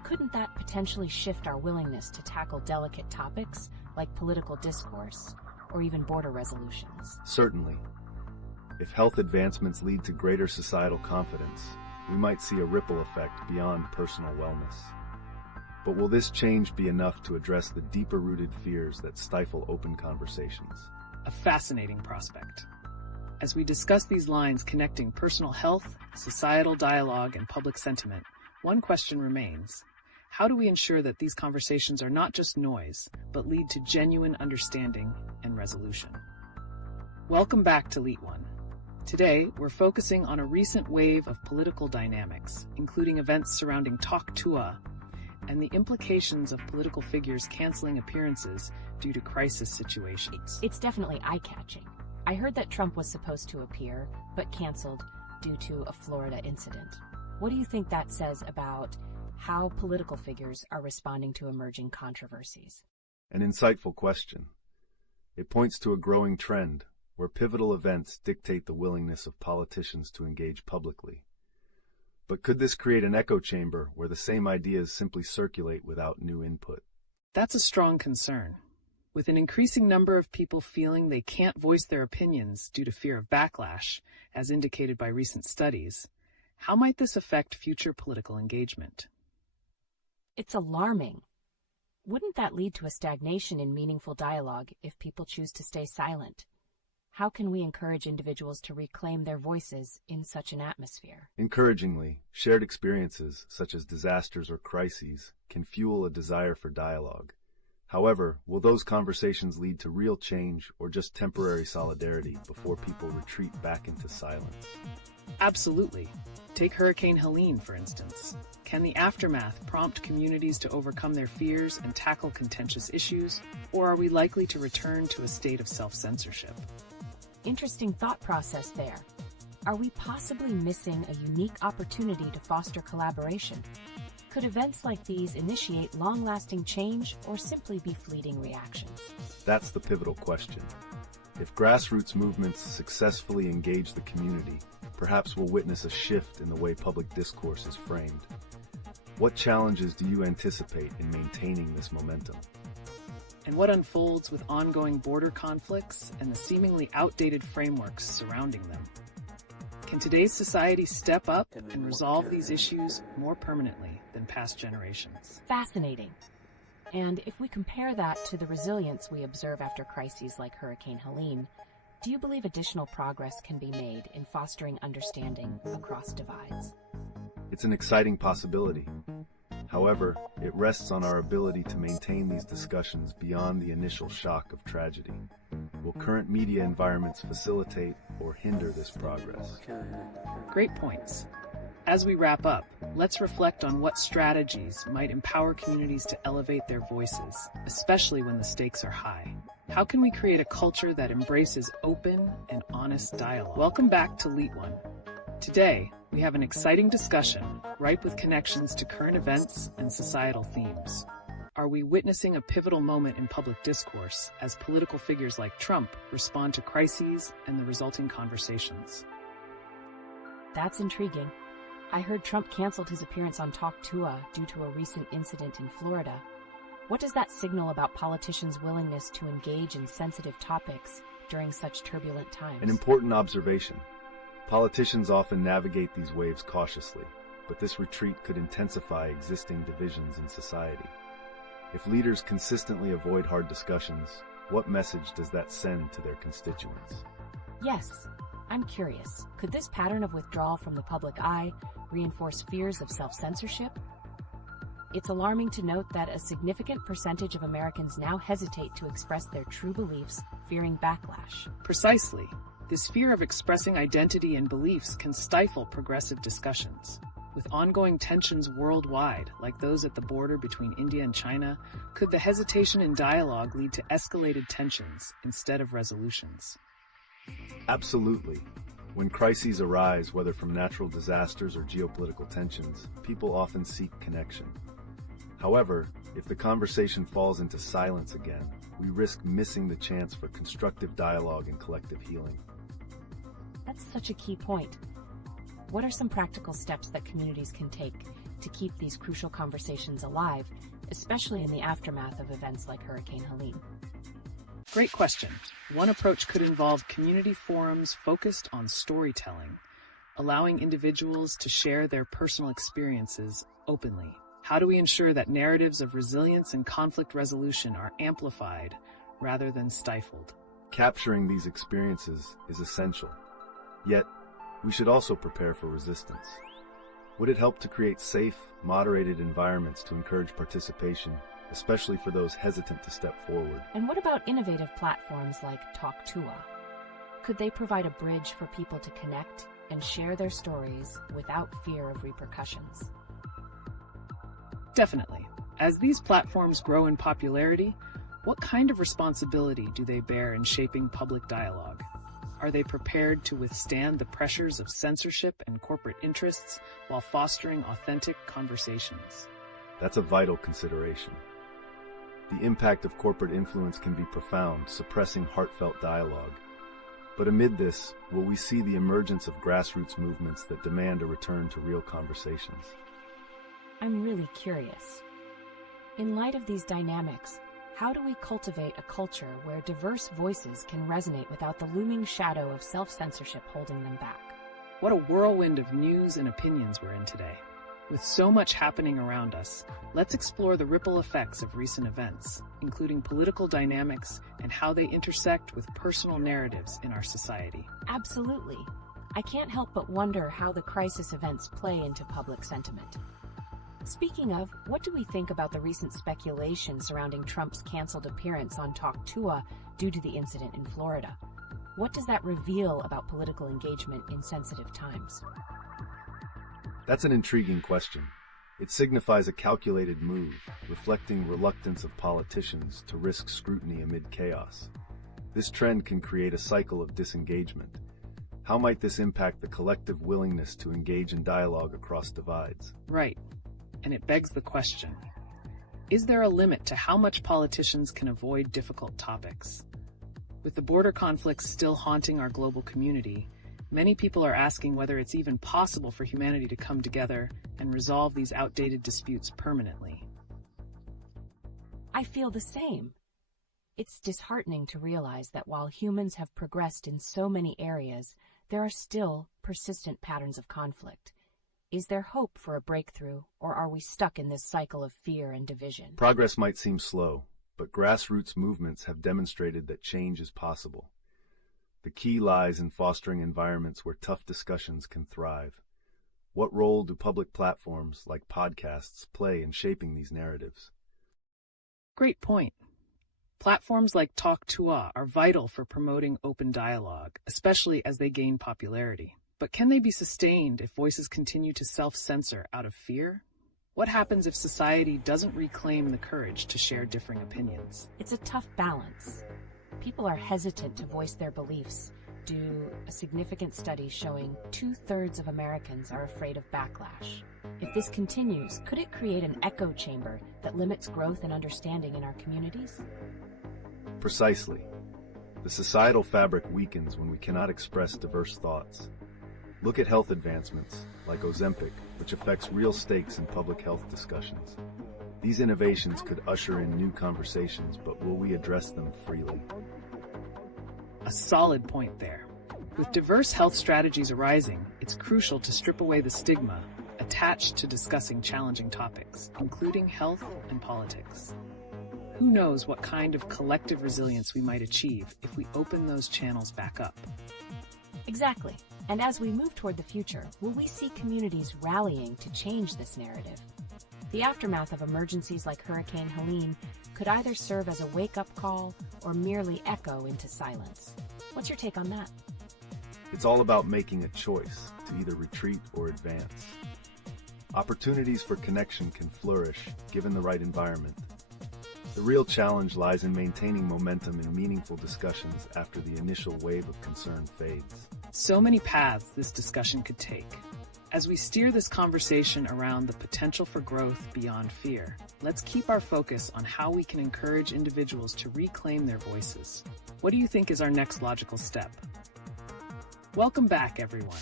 couldn't that potentially shift our willingness to tackle delicate topics like political discourse or even border resolutions? Certainly. If health advancements lead to greater societal confidence, we might see a ripple effect beyond personal wellness. But will this change be enough to address the deeper-rooted fears that stifle open conversations? A fascinating prospect. As we discuss these lines connecting personal health, societal dialogue, and public sentiment, one question remains. How do we ensure that these conversations are not just noise, but lead to genuine understanding and resolution? Welcome back to LeetOne. Today, we're focusing on a recent wave of political dynamics, including events surrounding Talk Tua and the implications of political figures canceling appearances due to crisis situations. It's definitely eye-catching. I heard that Trump was supposed to appear, but canceled due to a Florida incident. What do you think that says about how political figures are responding to emerging controversies? An insightful question. It points to a growing trend where pivotal events dictate the willingness of politicians to engage publicly. But could this create an echo chamber where the same ideas simply circulate without new input? That's a strong concern. With an increasing number of people feeling they can't voice their opinions due to fear of backlash, as indicated by recent studies, how might this affect future political engagement? It's alarming. Wouldn't that lead to a stagnation in meaningful dialogue if people choose to stay silent? How can we encourage individuals to reclaim their voices in such an atmosphere? Encouragingly, shared experiences, such as disasters or crises, can fuel a desire for dialogue. However, will those conversations lead to real change or just temporary solidarity before people retreat back into silence? Absolutely. Take Hurricane Helene, for instance. Can the aftermath prompt communities to overcome their fears and tackle contentious issues, or are we likely to return to a state of self-censorship? Interesting thought process there. Are we possibly missing a unique opportunity to foster collaboration? Could events like these initiate long-lasting change or simply be fleeting reactions? That's the pivotal question. If grassroots movements successfully engage the community, perhaps we'll witness a shift in the way public discourse is framed. What challenges do you anticipate in maintaining this momentum? And what unfolds with ongoing border conflicts and the seemingly outdated frameworks surrounding them? Can today's society step up and resolve these issues more permanently than past generations? Fascinating. And if we compare that to the resilience we observe after crises like Hurricane Helene, do you believe additional progress can be made in fostering understanding across divides? It's an exciting possibility. However, it rests on our ability to maintain these discussions beyond the initial shock of tragedy. Will current media environments facilitate or hinder this progress? Great points. As we wrap up, let's reflect on what strategies might empower communities to elevate their voices, especially when the stakes are high. How can we create a culture that embraces open and honest dialogue? Welcome back to LeetOne. Today, we have an exciting discussion, ripe with connections to current events and societal themes. Are we witnessing a pivotal moment in public discourse as political figures like Trump respond to crises and the resulting conversations? That's intriguing. I heard Trump canceled his appearance on Talk Tua due to a recent incident in Florida. What does that signal about politicians' willingness to engage in sensitive topics during such turbulent times? An important observation. Politicians often navigate these waves cautiously, but this retreat could intensify existing divisions in society. If leaders consistently avoid hard discussions, what message does that send to their constituents? Yes, I'm curious. Could this pattern of withdrawal from the public eye reinforce fears of self-censorship? It's alarming to note that a significant percentage of Americans now hesitate to express their true beliefs, fearing backlash. Precisely. This fear of expressing identity and beliefs can stifle progressive discussions. With ongoing tensions worldwide, like those at the border between India and China, could the hesitation in dialogue lead to escalated tensions instead of resolutions? Absolutely. When crises arise, whether from natural disasters or geopolitical tensions, people often seek connection. However, if the conversation falls into silence again, we risk missing the chance for constructive dialogue and collective healing. That's such a key point. What are some practical steps that communities can take to keep these crucial conversations alive, especially in the aftermath of events like Hurricane Helene? Great question. One approach could involve community forums focused on storytelling, allowing individuals to share their personal experiences openly. How do we ensure that narratives of resilience and conflict resolution are amplified rather than stifled? Capturing these experiences is essential. Yet, we should also prepare for resistance. Would it help to create safe, moderated environments to encourage participation, especially for those hesitant to step forward? And what about innovative platforms like Talk2a? Could they provide a bridge for people to connect and share their stories without fear of repercussions? Definitely. As these platforms grow in popularity, what kind of responsibility do they bear in shaping public dialogue? Are they prepared to withstand the pressures of censorship and corporate interests while fostering authentic conversations? That's a vital consideration. The impact of corporate influence can be profound, suppressing heartfelt dialogue. But amid this, will we see the emergence of grassroots movements that demand a return to real conversations? I'm really curious. In light of these dynamics, how do we cultivate a culture where diverse voices can resonate without the looming shadow of self-censorship holding them back? What a whirlwind of news and opinions we're in today. With so much happening around us, let's explore the ripple effects of recent events, including political dynamics and how they intersect with personal narratives in our society. Absolutely. I can't help but wonder how the crisis events play into public sentiment. Speaking of, what do we think about the recent speculation surrounding Trump's canceled appearance on Talk2a due to the incident in Florida? What does that reveal about political engagement in sensitive times? That's an intriguing question. It signifies a calculated move, reflecting reluctance of politicians to risk scrutiny amid chaos. This trend can create a cycle of disengagement. How might this impact the collective willingness to engage in dialogue across divides? Right. And it begs the question, is there a limit to how much politicians can avoid difficult topics? With the border conflicts still haunting our global community, many people are asking whether it's even possible for humanity to come together and resolve these outdated disputes permanently. I feel the same. It's disheartening to realize that while humans have progressed in so many areas, there are still persistent patterns of conflict. Is there hope for a breakthrough, or are we stuck in this cycle of fear and division? Progress might seem slow, but grassroots movements have demonstrated that change is possible. The key lies in fostering environments where tough discussions can thrive. What role do public platforms like podcasts play in shaping these narratives? Great point. Platforms like Talk2a are vital for promoting open dialogue, especially as they gain popularity. But can they be sustained if voices continue to self-censor out of fear? What happens if society doesn't reclaim the courage to share differing opinions? It's a tough balance. People are hesitant to voice their beliefs due to a significant study showing 2/3 of Americans are afraid of backlash. If this continues, could it create an echo chamber that limits growth and understanding in our communities? Precisely. The societal fabric weakens when we cannot express diverse thoughts. Look at health advancements, like Ozempic, which affects real stakes in public health discussions. These innovations could usher in new conversations, but will we address them freely? A solid point there. With diverse health strategies arising, it's crucial to strip away the stigma attached to discussing challenging topics, including health and politics. Who knows what kind of collective resilience we might achieve if we open those channels back up? Exactly. And as we move toward the future, will we see communities rallying to change this narrative? The aftermath of emergencies like Hurricane Helene could either serve as a wake-up call or merely echo into silence. What's your take on that? It's all about making a choice to either retreat or advance. Opportunities for connection can flourish, given the right environment. The real challenge lies in maintaining momentum in meaningful discussions after the initial wave of concern fades. So many paths this discussion could take. As we steer this conversation around the potential for growth beyond fear, let's keep our focus on how we can encourage individuals to reclaim their voices. What do you think is our next logical step? Welcome back, everyone.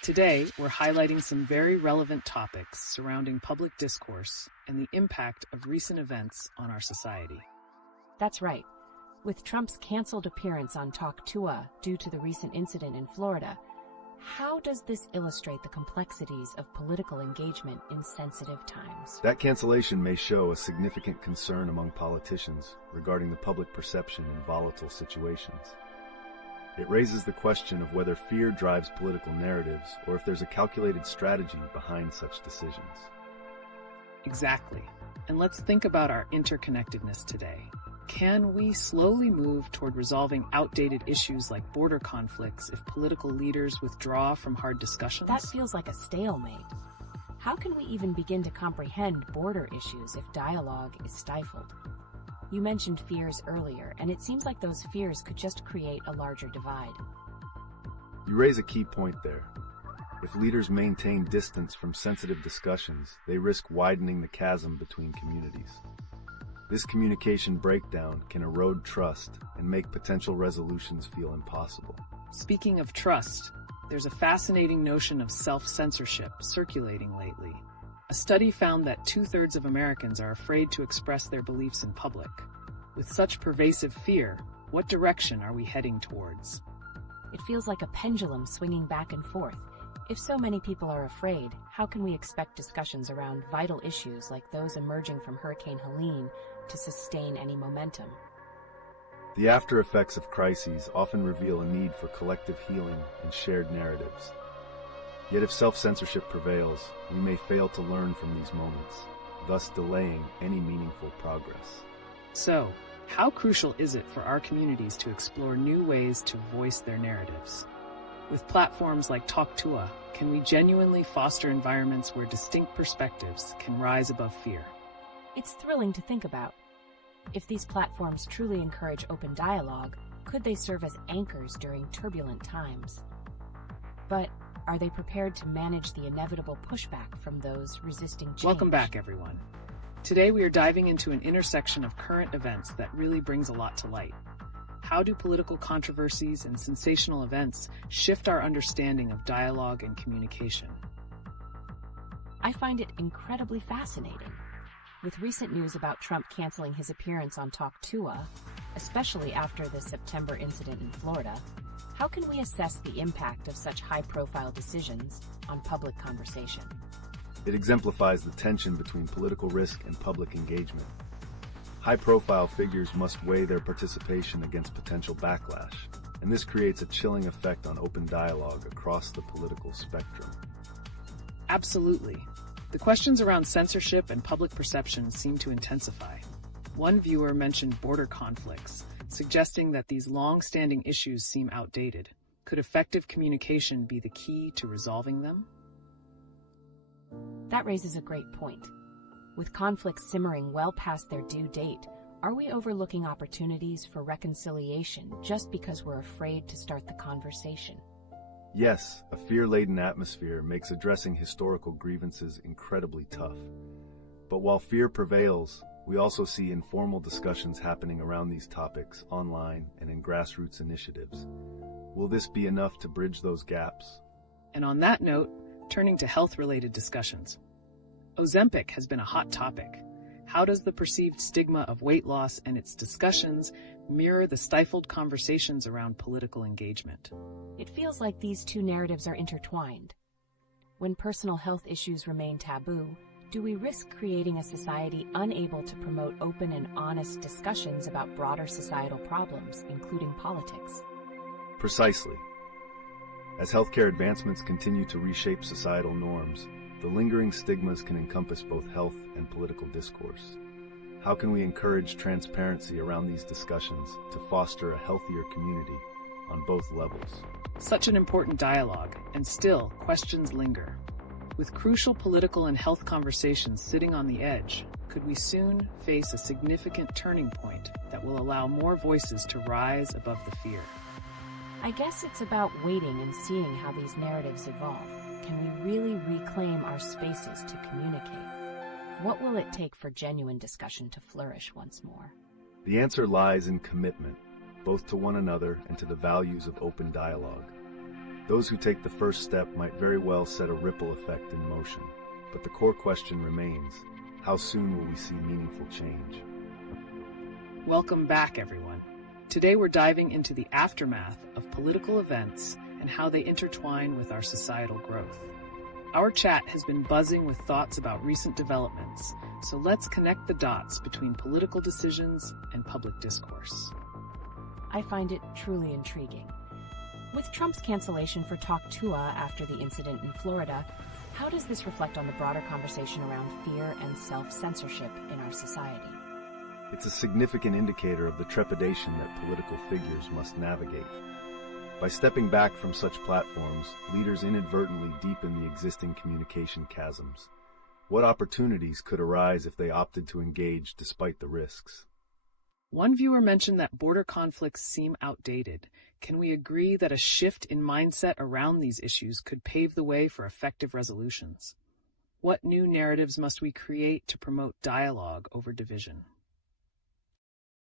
Today, we're highlighting some very relevant topics surrounding public discourse and the impact of recent events on our society. That's right. With Trump's canceled appearance on Talk due to the recent incident in Florida, how does this illustrate the complexities of political engagement in sensitive times? That cancellation may show a significant concern among politicians regarding the public perception in volatile situations. It raises the question of whether fear drives political narratives or if there's a calculated strategy behind such decisions. Exactly. And let's think about our interconnectedness today. Can we slowly move toward resolving outdated issues like border conflicts if political leaders withdraw from hard discussions? That feels like a stalemate. How can we even begin to comprehend border issues if dialogue is stifled? You mentioned fears earlier, and it seems like those fears could just create a larger divide. You raise a key point there. If leaders maintain distance from sensitive discussions, they risk widening the chasm between communities. This communication breakdown can erode trust and make potential resolutions feel impossible. Speaking of trust, there's a fascinating notion of self-censorship circulating lately. A study found that 2/3 of Americans are afraid to express their beliefs in public. With such pervasive fear, what direction are we heading towards? It feels like a pendulum swinging back and forth. If so many people are afraid, how can we expect discussions around vital issues like those emerging from Hurricane Helene to sustain any momentum? The after effects of crises often reveal a need for collective healing and shared narratives. Yet if self-censorship prevails, we may fail to learn from these moments, thus delaying any meaningful progress. So, how crucial is it for our communities to explore new ways to voice their narratives? With platforms like Talk can we genuinely foster environments where distinct perspectives can rise above fear? It's thrilling to think about. If these platforms truly encourage open dialogue, could they serve as anchors during turbulent times? But are they prepared to manage the inevitable pushback from those resisting change? Welcome back, everyone. Today we are diving into an intersection of current events that really brings a lot to light. How do political controversies and sensational events shift our understanding of dialogue and communication? I find it incredibly fascinating. With recent news about Trump canceling his appearance on Talk especially after the September incident in Florida, how can we assess the impact of such high-profile decisions on public conversation? It exemplifies the tension between political risk and public engagement. High-profile figures must weigh their participation against potential backlash, and this creates a chilling effect on open dialogue across the political spectrum. Absolutely. The questions around censorship and public perception seem to intensify. One viewer mentioned border conflicts, suggesting that these long-standing issues seem outdated. Could effective communication be the key to resolving them? That raises a great point. With conflicts simmering well past their due date, are we overlooking opportunities for reconciliation just because we're afraid to start the conversation? Yes, a fear-laden atmosphere makes addressing historical grievances incredibly tough. But while fear prevails, we also see informal discussions happening around these topics online and in grassroots initiatives. Will this be enough to bridge those gaps? And on that note, turning to health-related discussions. Ozempic has been a hot topic. How does the perceived stigma of weight loss and its discussions mirror the stifled conversations around political engagement? It feels like these two narratives are intertwined. When personal health issues remain taboo, do we risk creating a society unable to promote open and honest discussions about broader societal problems, including politics? Precisely. As healthcare advancements continue to reshape societal norms, the lingering stigmas can encompass both health and political discourse. How can we encourage transparency around these discussions to foster a healthier community on both levels? Such an important dialogue, and still, questions linger. With crucial political and health conversations sitting on the edge, could we soon face a significant turning point that will allow more voices to rise above the fear? I guess it's about waiting and seeing how these narratives evolve. Can we really reclaim our spaces to communicate? What will it take for genuine discussion to flourish once more? The answer lies in commitment, both to one another and to the values of open dialogue. Those who take the first step might very well set a ripple effect in motion, but the core question remains: how soon will we see meaningful change? Welcome back, everyone. Today we're diving into the aftermath of political events and how they intertwine with our societal growth. Our chat has been buzzing with thoughts about recent developments, so let's connect the dots between political decisions and public discourse. I find it truly intriguing. With Trump's cancellation for Talk Tua after the incident in Florida, how does this reflect on the broader conversation around fear and self-censorship in our society? It's a significant indicator of the trepidation that political figures must navigate. By stepping back from such platforms, leaders inadvertently deepen the existing communication chasms. What opportunities could arise if they opted to engage despite the risks? One viewer mentioned that border conflicts seem outdated. Can we agree that a shift in mindset around these issues could pave the way for effective resolutions? What new narratives must we create to promote dialogue over division?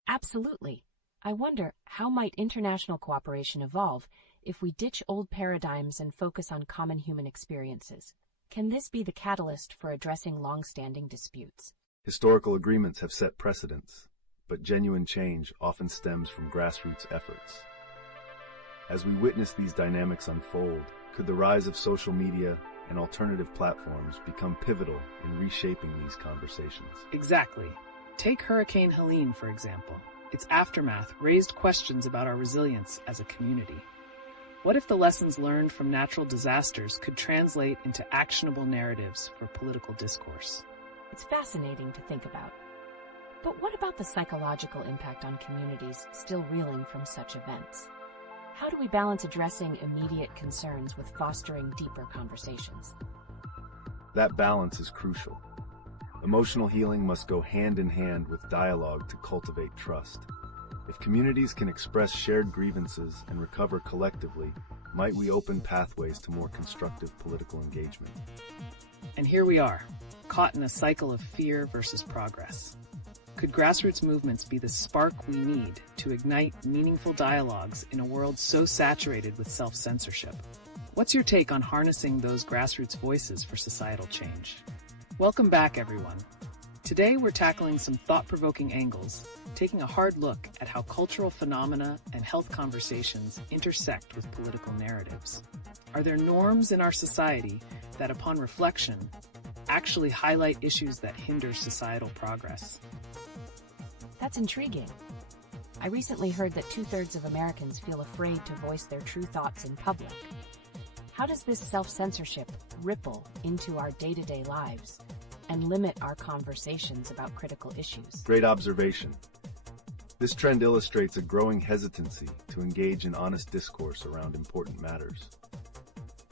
Absolutely. I wonder, how might international cooperation evolve if we ditch old paradigms and focus on common human experiences? Can this be the catalyst for addressing long-standing disputes? Historical agreements have set precedents, but genuine change often stems from grassroots efforts. As we witness these dynamics unfold, could the rise of social media and alternative platforms become pivotal in reshaping these conversations? Exactly. Take Hurricane Helene, for example. Its aftermath raised questions about our resilience as a community. What if the lessons learned from natural disasters could translate into actionable narratives for political discourse? It's fascinating to think about. But what about the psychological impact on communities still reeling from such events? How do we balance addressing immediate concerns with fostering deeper conversations? That balance is crucial. Emotional healing must go hand in hand with dialogue to cultivate trust. If communities can express shared grievances and recover collectively, might we open pathways to more constructive political engagement? And here we are, caught in a cycle of fear versus progress. Could grassroots movements be the spark we need to ignite meaningful dialogues in a world so saturated with self-censorship? What's your take on harnessing those grassroots voices for societal change? Welcome back, everyone. Today we're tackling some thought-provoking angles, taking a hard look at how cultural phenomena and health conversations intersect with political narratives. Are there norms in our society that, upon reflection, actually highlight issues that hinder societal progress? That's intriguing. I recently heard that 2/3 of Americans feel afraid to voice their true thoughts in public. How does this self-censorship ripple into our day-to-day lives and limit our conversations about critical issues? Great observation. This trend illustrates a growing hesitancy to engage in honest discourse around important matters.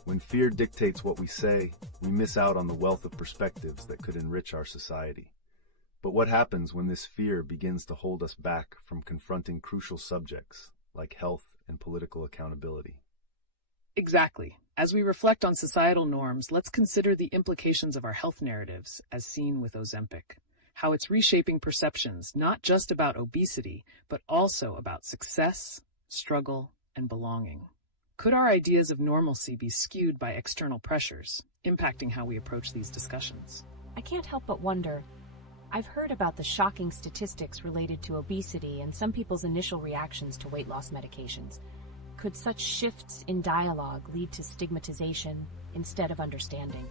When fear dictates what we say, we miss out on the wealth of perspectives that could enrich our society. But what happens when this fear begins to hold us back from confronting crucial subjects like health and political accountability? Exactly. As we reflect on societal norms, let's consider the implications of our health narratives, as seen with Ozempic. How it's reshaping perceptions, not just about obesity, but also about success, struggle, and belonging. Could our ideas of normalcy be skewed by external pressures, impacting how we approach these discussions? I can't help but wonder. I've heard about the shocking statistics related to obesity and some people's initial reactions to weight loss medications. Could such shifts in dialogue lead to stigmatization instead of understanding?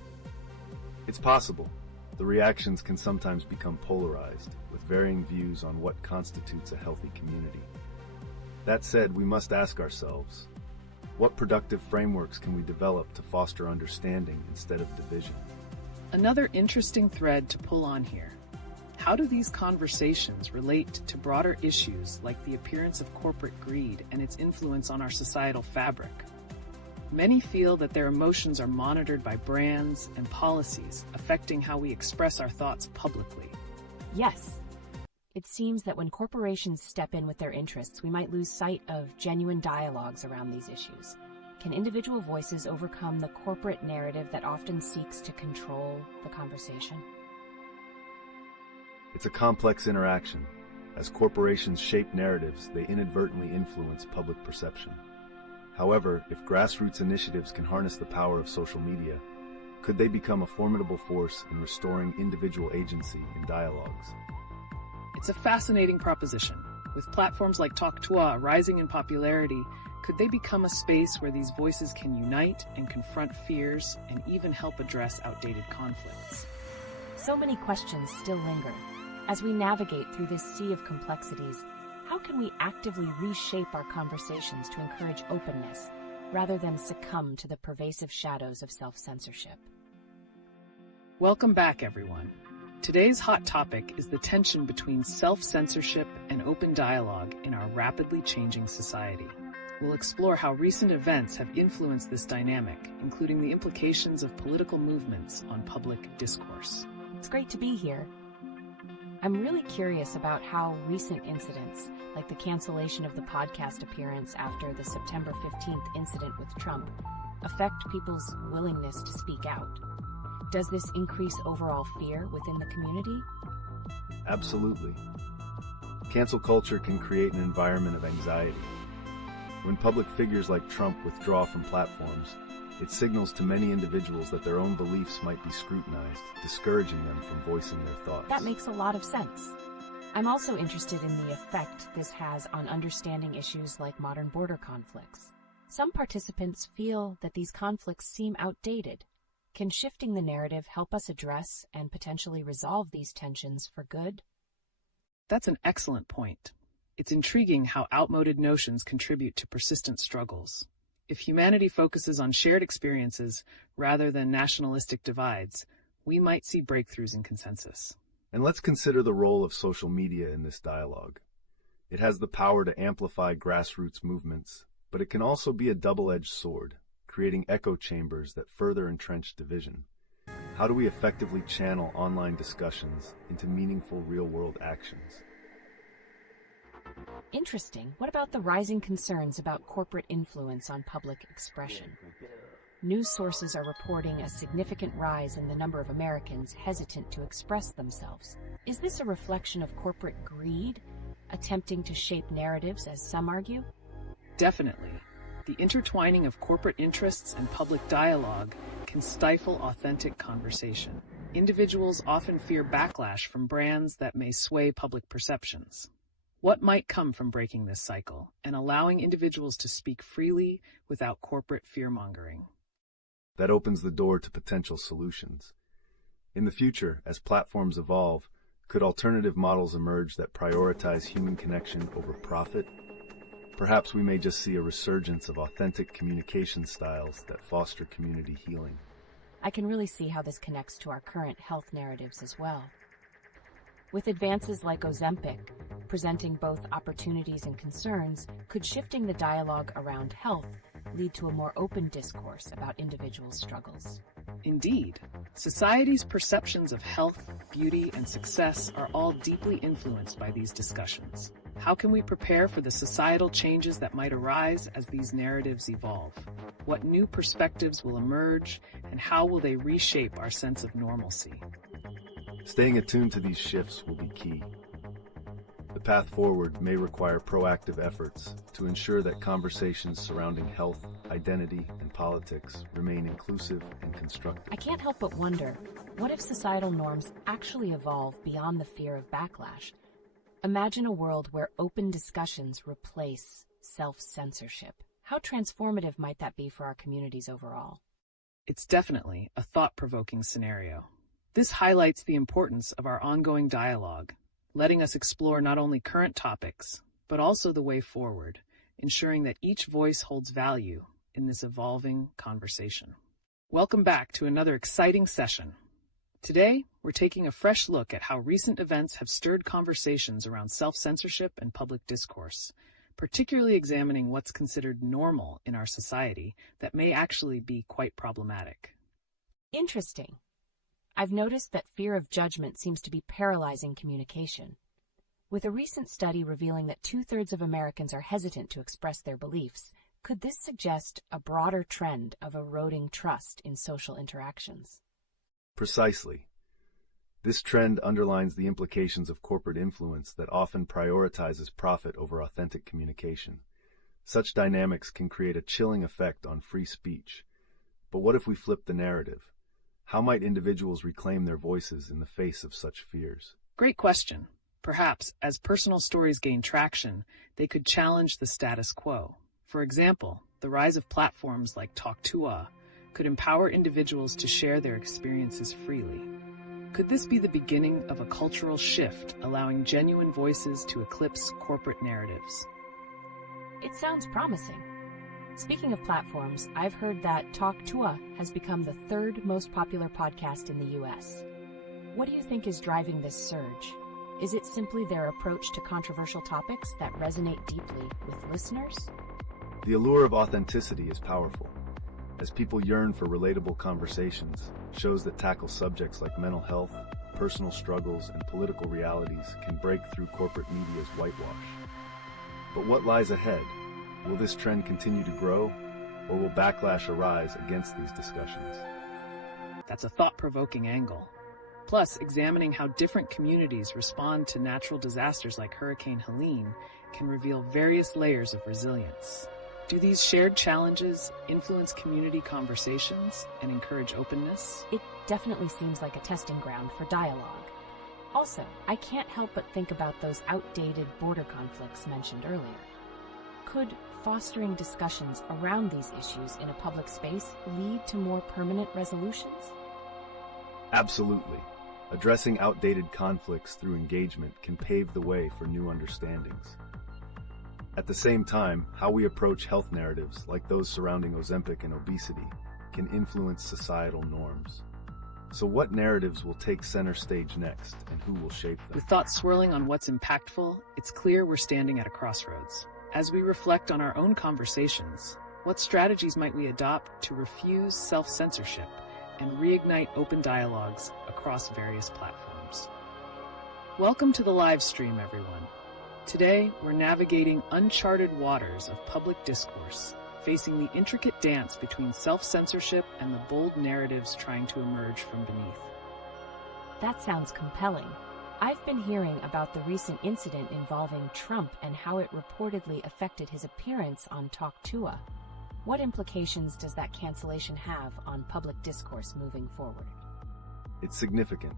It's possible. The reactions can sometimes become polarized, with varying views on what constitutes a healthy community. That said, we must ask ourselves, what productive frameworks can we develop to foster understanding instead of division? Another interesting thread to pull on here. How do these conversations relate to broader issues like the appearance of corporate greed and its influence on our societal fabric? Many feel that their emotions are monitored by brands and policies, affecting how we express our thoughts publicly. Yes. It seems that when corporations step in with their interests, we might lose sight of genuine dialogues around these issues. Can individual voices overcome the corporate narrative that often seeks to control the conversation? It's a complex interaction. As corporations shape narratives, they inadvertently influence public perception. However, if grassroots initiatives can harness the power of social media, could they become a formidable force in restoring individual agency in dialogues? It's a fascinating proposition. With platforms like Talk rising in popularity, could they become a space where these voices can unite and confront fears and even help address outdated conflicts? So many questions still linger. As we navigate through this sea of complexities, how can we actively reshape our conversations to encourage openness, rather than succumb to the pervasive shadows of self-censorship? Welcome back, everyone. Today's hot topic is the tension between self-censorship and open dialogue in our rapidly changing society. We'll explore how recent events have influenced this dynamic, including the implications of political movements on public discourse. It's great to be here. I'm really curious about how recent incidents, like the cancellation of the podcast appearance after the September 15th incident with Trump, affect people's willingness to speak out. Does this increase overall fear within the community? Absolutely. Cancel culture can create an environment of anxiety. When public figures like Trump withdraw from platforms, it signals to many individuals that their own beliefs might be scrutinized, discouraging them from voicing their thoughts. That makes a lot of sense. I'm also interested in the effect this has on understanding issues like modern border conflicts. Some participants feel that these conflicts seem outdated. Can shifting the narrative help us address and potentially resolve these tensions for good? That's an excellent point. It's intriguing how outmoded notions contribute to persistent struggles. If humanity focuses on shared experiences rather than nationalistic divides, we might see breakthroughs in consensus. And let's consider the role of social media in this dialogue. It has the power to amplify grassroots movements, but it can also be a double-edged sword, creating echo chambers that further entrench division. How do we effectively channel online discussions into meaningful real-world actions? Interesting. What about the rising concerns about corporate influence on public expression? News sources are reporting a significant rise in the number of Americans hesitant to express themselves. Is this a reflection of corporate greed, attempting to shape narratives, as some argue? Definitely. The intertwining of corporate interests and public dialogue can stifle authentic conversation. Individuals often fear backlash from brands that may sway public perceptions. What might come from breaking this cycle and allowing individuals to speak freely without corporate fear-mongering? That opens the door to potential solutions. In the future, as platforms evolve, could alternative models emerge that prioritize human connection over profit? Perhaps we may just see a resurgence of authentic communication styles that foster community healing. I can really see how this connects to our current health narratives as well. With advances like Ozempic, presenting both opportunities and concerns, could shifting the dialogue around health lead to a more open discourse about individual struggles? Indeed. Society's perceptions of health, beauty, and success are all deeply influenced by these discussions. How can we prepare for the societal changes that might arise as these narratives evolve? What new perspectives will emerge, and how will they reshape our sense of normalcy? Staying attuned to these shifts will be key. The path forward may require proactive efforts to ensure that conversations surrounding health, identity, and politics remain inclusive and constructive. I can't help but wonder, what if societal norms actually evolve beyond the fear of backlash? Imagine a world where open discussions replace self-censorship. How transformative might that be for our communities overall? It's definitely a thought-provoking scenario. This highlights the importance of our ongoing dialogue, letting us explore not only current topics, but also the way forward, ensuring that each voice holds value in this evolving conversation. Welcome back to another exciting session. Today, we're taking a fresh look at how recent events have stirred conversations around self-censorship and public discourse. particularly examining what's considered normal in our society that may actually be quite problematic. Interesting. I've noticed that fear of judgment seems to be paralyzing communication. With a recent study revealing that 2/3 of Americans are hesitant to express their beliefs, could this suggest a broader trend of eroding trust in social interactions? Precisely. This trend underlines the implications of corporate influence that often prioritizes profit over authentic communication. Such dynamics can create a chilling effect on free speech. But what if we flip the narrative? How might individuals reclaim their voices in the face of such fears? Great question. Perhaps, as personal stories gain traction, they could challenge the status quo. For example, the rise of platforms like Talk2A could empower individuals to share their experiences freely. Could this be the beginning of a cultural shift, allowing genuine voices to eclipse corporate narratives? It sounds promising. Speaking of platforms, I've heard that Talk2A has become the 3rd most popular podcast in the US. What do you think is driving this surge? Is it simply their approach to controversial topics that resonate deeply with listeners? The allure of authenticity is powerful. As people yearn for relatable conversations, shows that tackle subjects like mental health, personal struggles, and political realities can break through corporate media's whitewash. But what lies ahead? Will this trend continue to grow, or will backlash arise against these discussions? That's a thought-provoking angle. Plus, examining how different communities respond to natural disasters like Hurricane Helene can reveal various layers of resilience. Do these shared challenges influence community conversations and encourage openness? It definitely seems like a testing ground for dialogue. Also, I can't help but think about those outdated border conflicts mentioned earlier. Could fostering discussions around these issues in a public space lead to more permanent resolutions? Absolutely. Addressing outdated conflicts through engagement can pave the way for new understandings. At the same time, how we approach health narratives, like those surrounding Ozempic and obesity, can influence societal norms. So what narratives will take center stage next, and who will shape them? With thoughts swirling on what's impactful, it's clear we're standing at a crossroads. As we reflect on our own conversations, what strategies might we adopt to refuse self-censorship and reignite open dialogues across various platforms? Welcome to the live stream, everyone. Today, we're navigating uncharted waters of public discourse, facing the intricate dance between self-censorship and the bold narratives trying to emerge from beneath. That sounds compelling. I've been hearing about the recent incident involving Trump and how it reportedly affected his appearance on Talk2A. What implications does that cancellation have on public discourse moving forward? It's significant.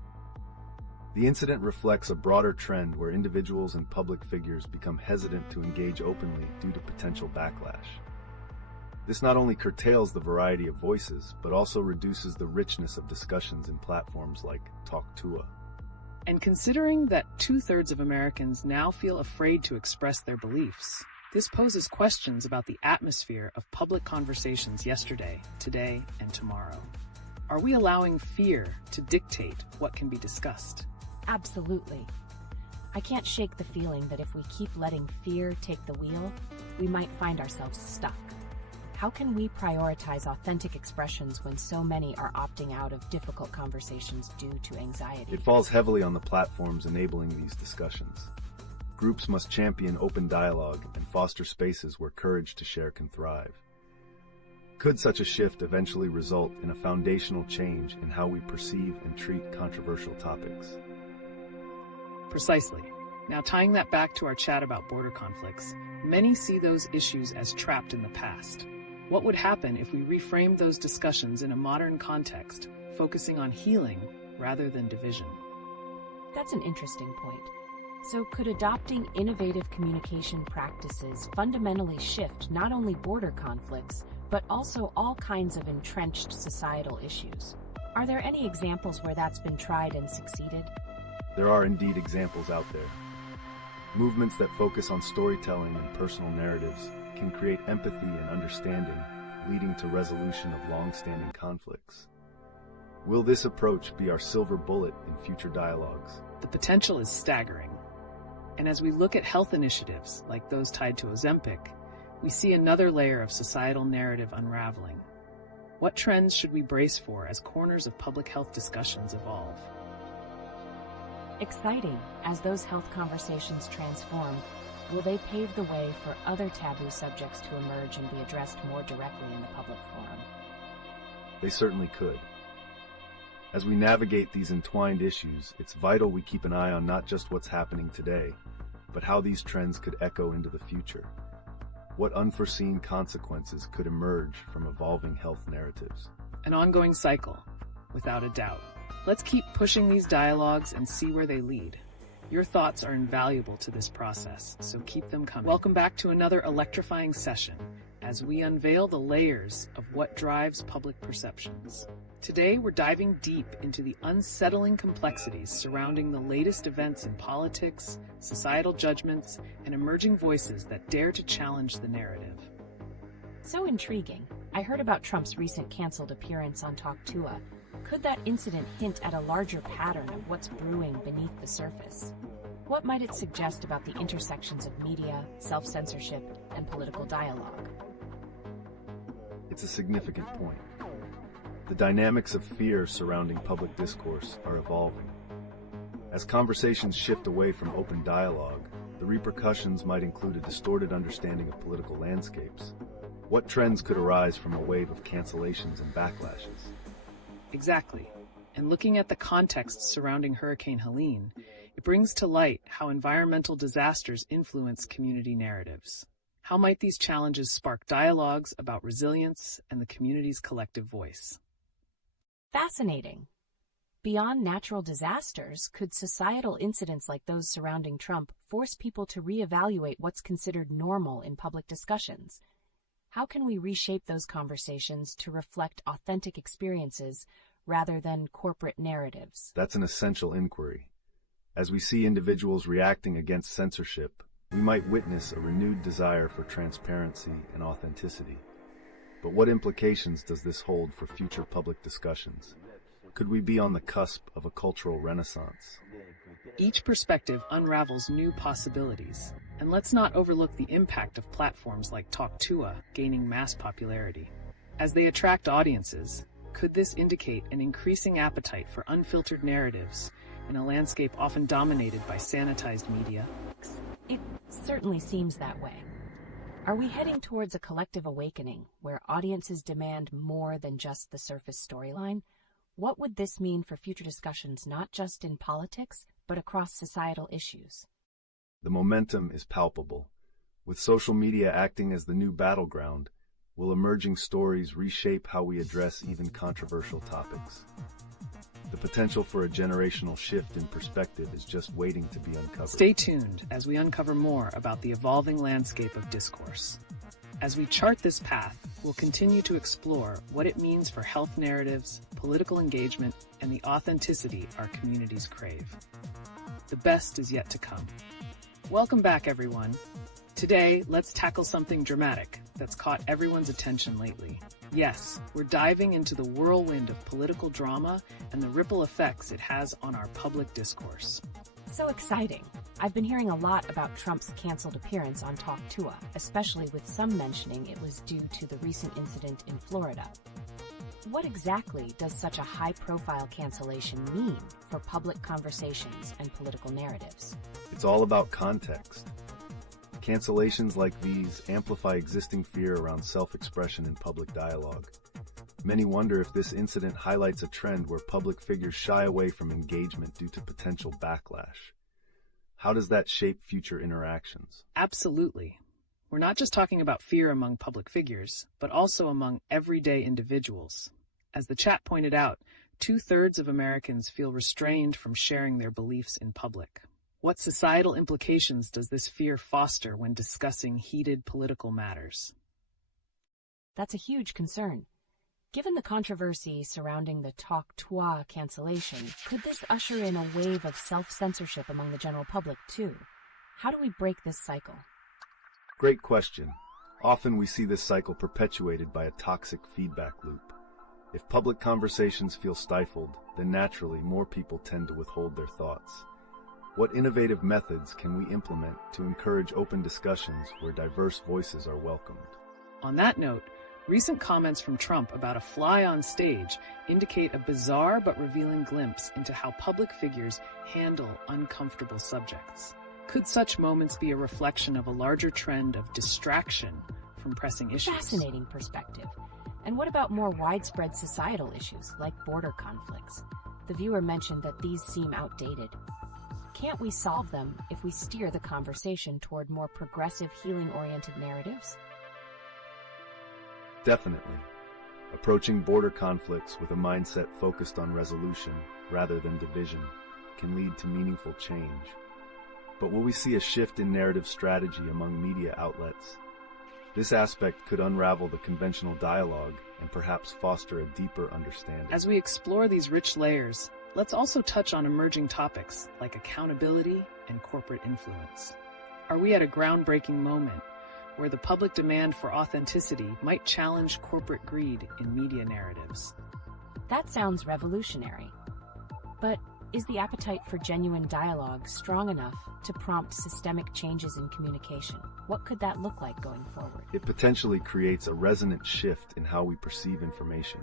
The incident reflects a broader trend where individuals and public figures become hesitant to engage openly due to potential backlash. This not only curtails the variety of voices, but also reduces the richness of discussions in platforms like Talk2A. And considering that 2/3 of Americans now feel afraid to express their beliefs, this poses questions about the atmosphere of public conversations yesterday, today, and tomorrow. Are we allowing fear to dictate what can be discussed? Absolutely. I can't shake the feeling that if we keep letting fear take the wheel, we might find ourselves stuck. How can we prioritize authentic expressions when so many are opting out of difficult conversations due to anxiety? It falls heavily on the platforms enabling these discussions. Groups must champion open dialogue and foster spaces where courage to share can thrive. Could such a shift eventually result in a foundational change in how we perceive and treat controversial topics? Precisely. Now, tying that back to our chat about border conflicts, many see those issues as trapped in the past. What would happen if we reframed those discussions in a modern context, focusing on healing rather than division? That's an interesting point. So could adopting innovative communication practices fundamentally shift not only border conflicts, but also all kinds of entrenched societal issues? Are there any examples where that's been tried and succeeded? There are indeed examples out there. Movements that focus on storytelling and personal narratives can create empathy and understanding, leading to resolution of long-standing conflicts. Will this approach be our silver bullet in future dialogues? The potential is staggering. And as we look at health initiatives, like those tied to Ozempic, we see another layer of societal narrative unraveling. What trends should we brace for as corners of public health discussions evolve? Exciting. As those health conversations transform, will they pave the way for other taboo subjects to emerge and be addressed more directly in the public forum? They certainly could. As we navigate these entwined issues, it's vital we keep an eye on not just what's happening today, but how these trends could echo into the future. What unforeseen consequences could emerge from evolving health narratives? An ongoing cycle, without a doubt. Let's keep pushing these dialogues and see where they lead. Your thoughts are invaluable to this process, so keep them coming. Welcome back to another electrifying session as we unveil the layers of what drives public perceptions. Today, we're diving deep into the unsettling complexities surrounding the latest events in politics, societal judgments, and emerging voices that dare to challenge the narrative. So intriguing. I heard about Trump's recent canceled appearance on Talk Tua. Could that incident hint at a larger pattern of what's brewing beneath the surface? What might it suggest about the intersections of media, self-censorship, and political dialogue? It's a significant point. The dynamics of fear surrounding public discourse are evolving. As conversations shift away from open dialogue, the repercussions might include a distorted understanding of political landscapes. What trends could arise from a wave of cancellations and backlashes? Exactly. And looking at the context surrounding Hurricane Helene, it brings to light how environmental disasters influence community narratives. How might these challenges spark dialogues about resilience and the community's collective voice? Fascinating. Beyond natural disasters, could societal incidents like those surrounding Trump force people to reevaluate what's considered normal in public discussions? How can we reshape those conversations to reflect authentic experiences rather than corporate narratives? That's an essential inquiry. As we see individuals reacting against censorship, we might witness a renewed desire for transparency and authenticity. But what implications does this hold for future public discussions? Could we be on the cusp of a cultural renaissance? Each perspective unravels new possibilities. And let's not overlook the impact of platforms like Talk Tua gaining mass popularity. As they attract audiences, could this indicate an increasing appetite for unfiltered narratives in a landscape often dominated by sanitized media? It certainly seems that way. Are we heading towards a collective awakening where audiences demand more than just the surface storyline? What would this mean for future discussions, not just in politics, but across societal issues? The momentum is palpable. With social media acting as the new battleground, will emerging stories reshape how we address even controversial topics? The potential for a generational shift in perspective is just waiting to be uncovered. Stay tuned as we uncover more about the evolving landscape of discourse. As we chart this path, we'll continue to explore what it means for health narratives, political engagement, and the authenticity our communities crave. The best is yet to come. Welcome back, everyone. Today, let's tackle something dramatic that's caught everyone's attention lately. Yes, we're diving into the whirlwind of political drama and the ripple effects it has on our public discourse. So exciting. I've been hearing a lot about Trump's canceled appearance on Talk Tua, especially with some mentioning it was due to the recent incident in Florida. What exactly does such a high-profile cancellation mean for public conversations and political narratives? It's all about context. Cancellations like these amplify existing fear around self-expression and public dialogue. Many wonder if this incident highlights a trend where public figures shy away from engagement due to potential backlash. How does that shape future interactions? Absolutely. We're not just talking about fear among public figures, but also among everyday individuals. As the chat pointed out, 2/3 of Americans feel restrained from sharing their beliefs in public. What societal implications does this fear foster when discussing heated political matters? That's a huge concern. Given the controversy surrounding the Talk Tua cancellation, could this usher in a wave of self-censorship among the general public too? How do we break this cycle? Great question. Often we see this cycle perpetuated by a toxic feedback loop. If public conversations feel stifled, then naturally more people tend to withhold their thoughts. What innovative methods can we implement to encourage open discussions where diverse voices are welcomed? On that note, recent comments from Trump about a fly on stage indicate a bizarre but revealing glimpse into how public figures handle uncomfortable subjects. Could such moments be a reflection of a larger trend of distraction from pressing issues? Fascinating perspective. And what about more widespread societal issues like border conflicts? The viewer mentioned that these seem outdated. Can't we solve them if we steer the conversation toward more progressive, healing-oriented narratives? Definitely. Approaching border conflicts with a mindset focused on resolution rather than division can lead to meaningful change. But will we see a shift in narrative strategy among media outlets? This aspect could unravel the conventional dialogue and perhaps foster a deeper understanding. As we explore these rich layers, let's also touch on emerging topics like accountability and corporate influence. Are we at a groundbreaking moment where the public demand for authenticity might challenge corporate greed in media narratives? That sounds revolutionary. But is the appetite for genuine dialogue strong enough to prompt systemic changes in communication? What could that look like going forward? It potentially creates a resonant shift in how we perceive information,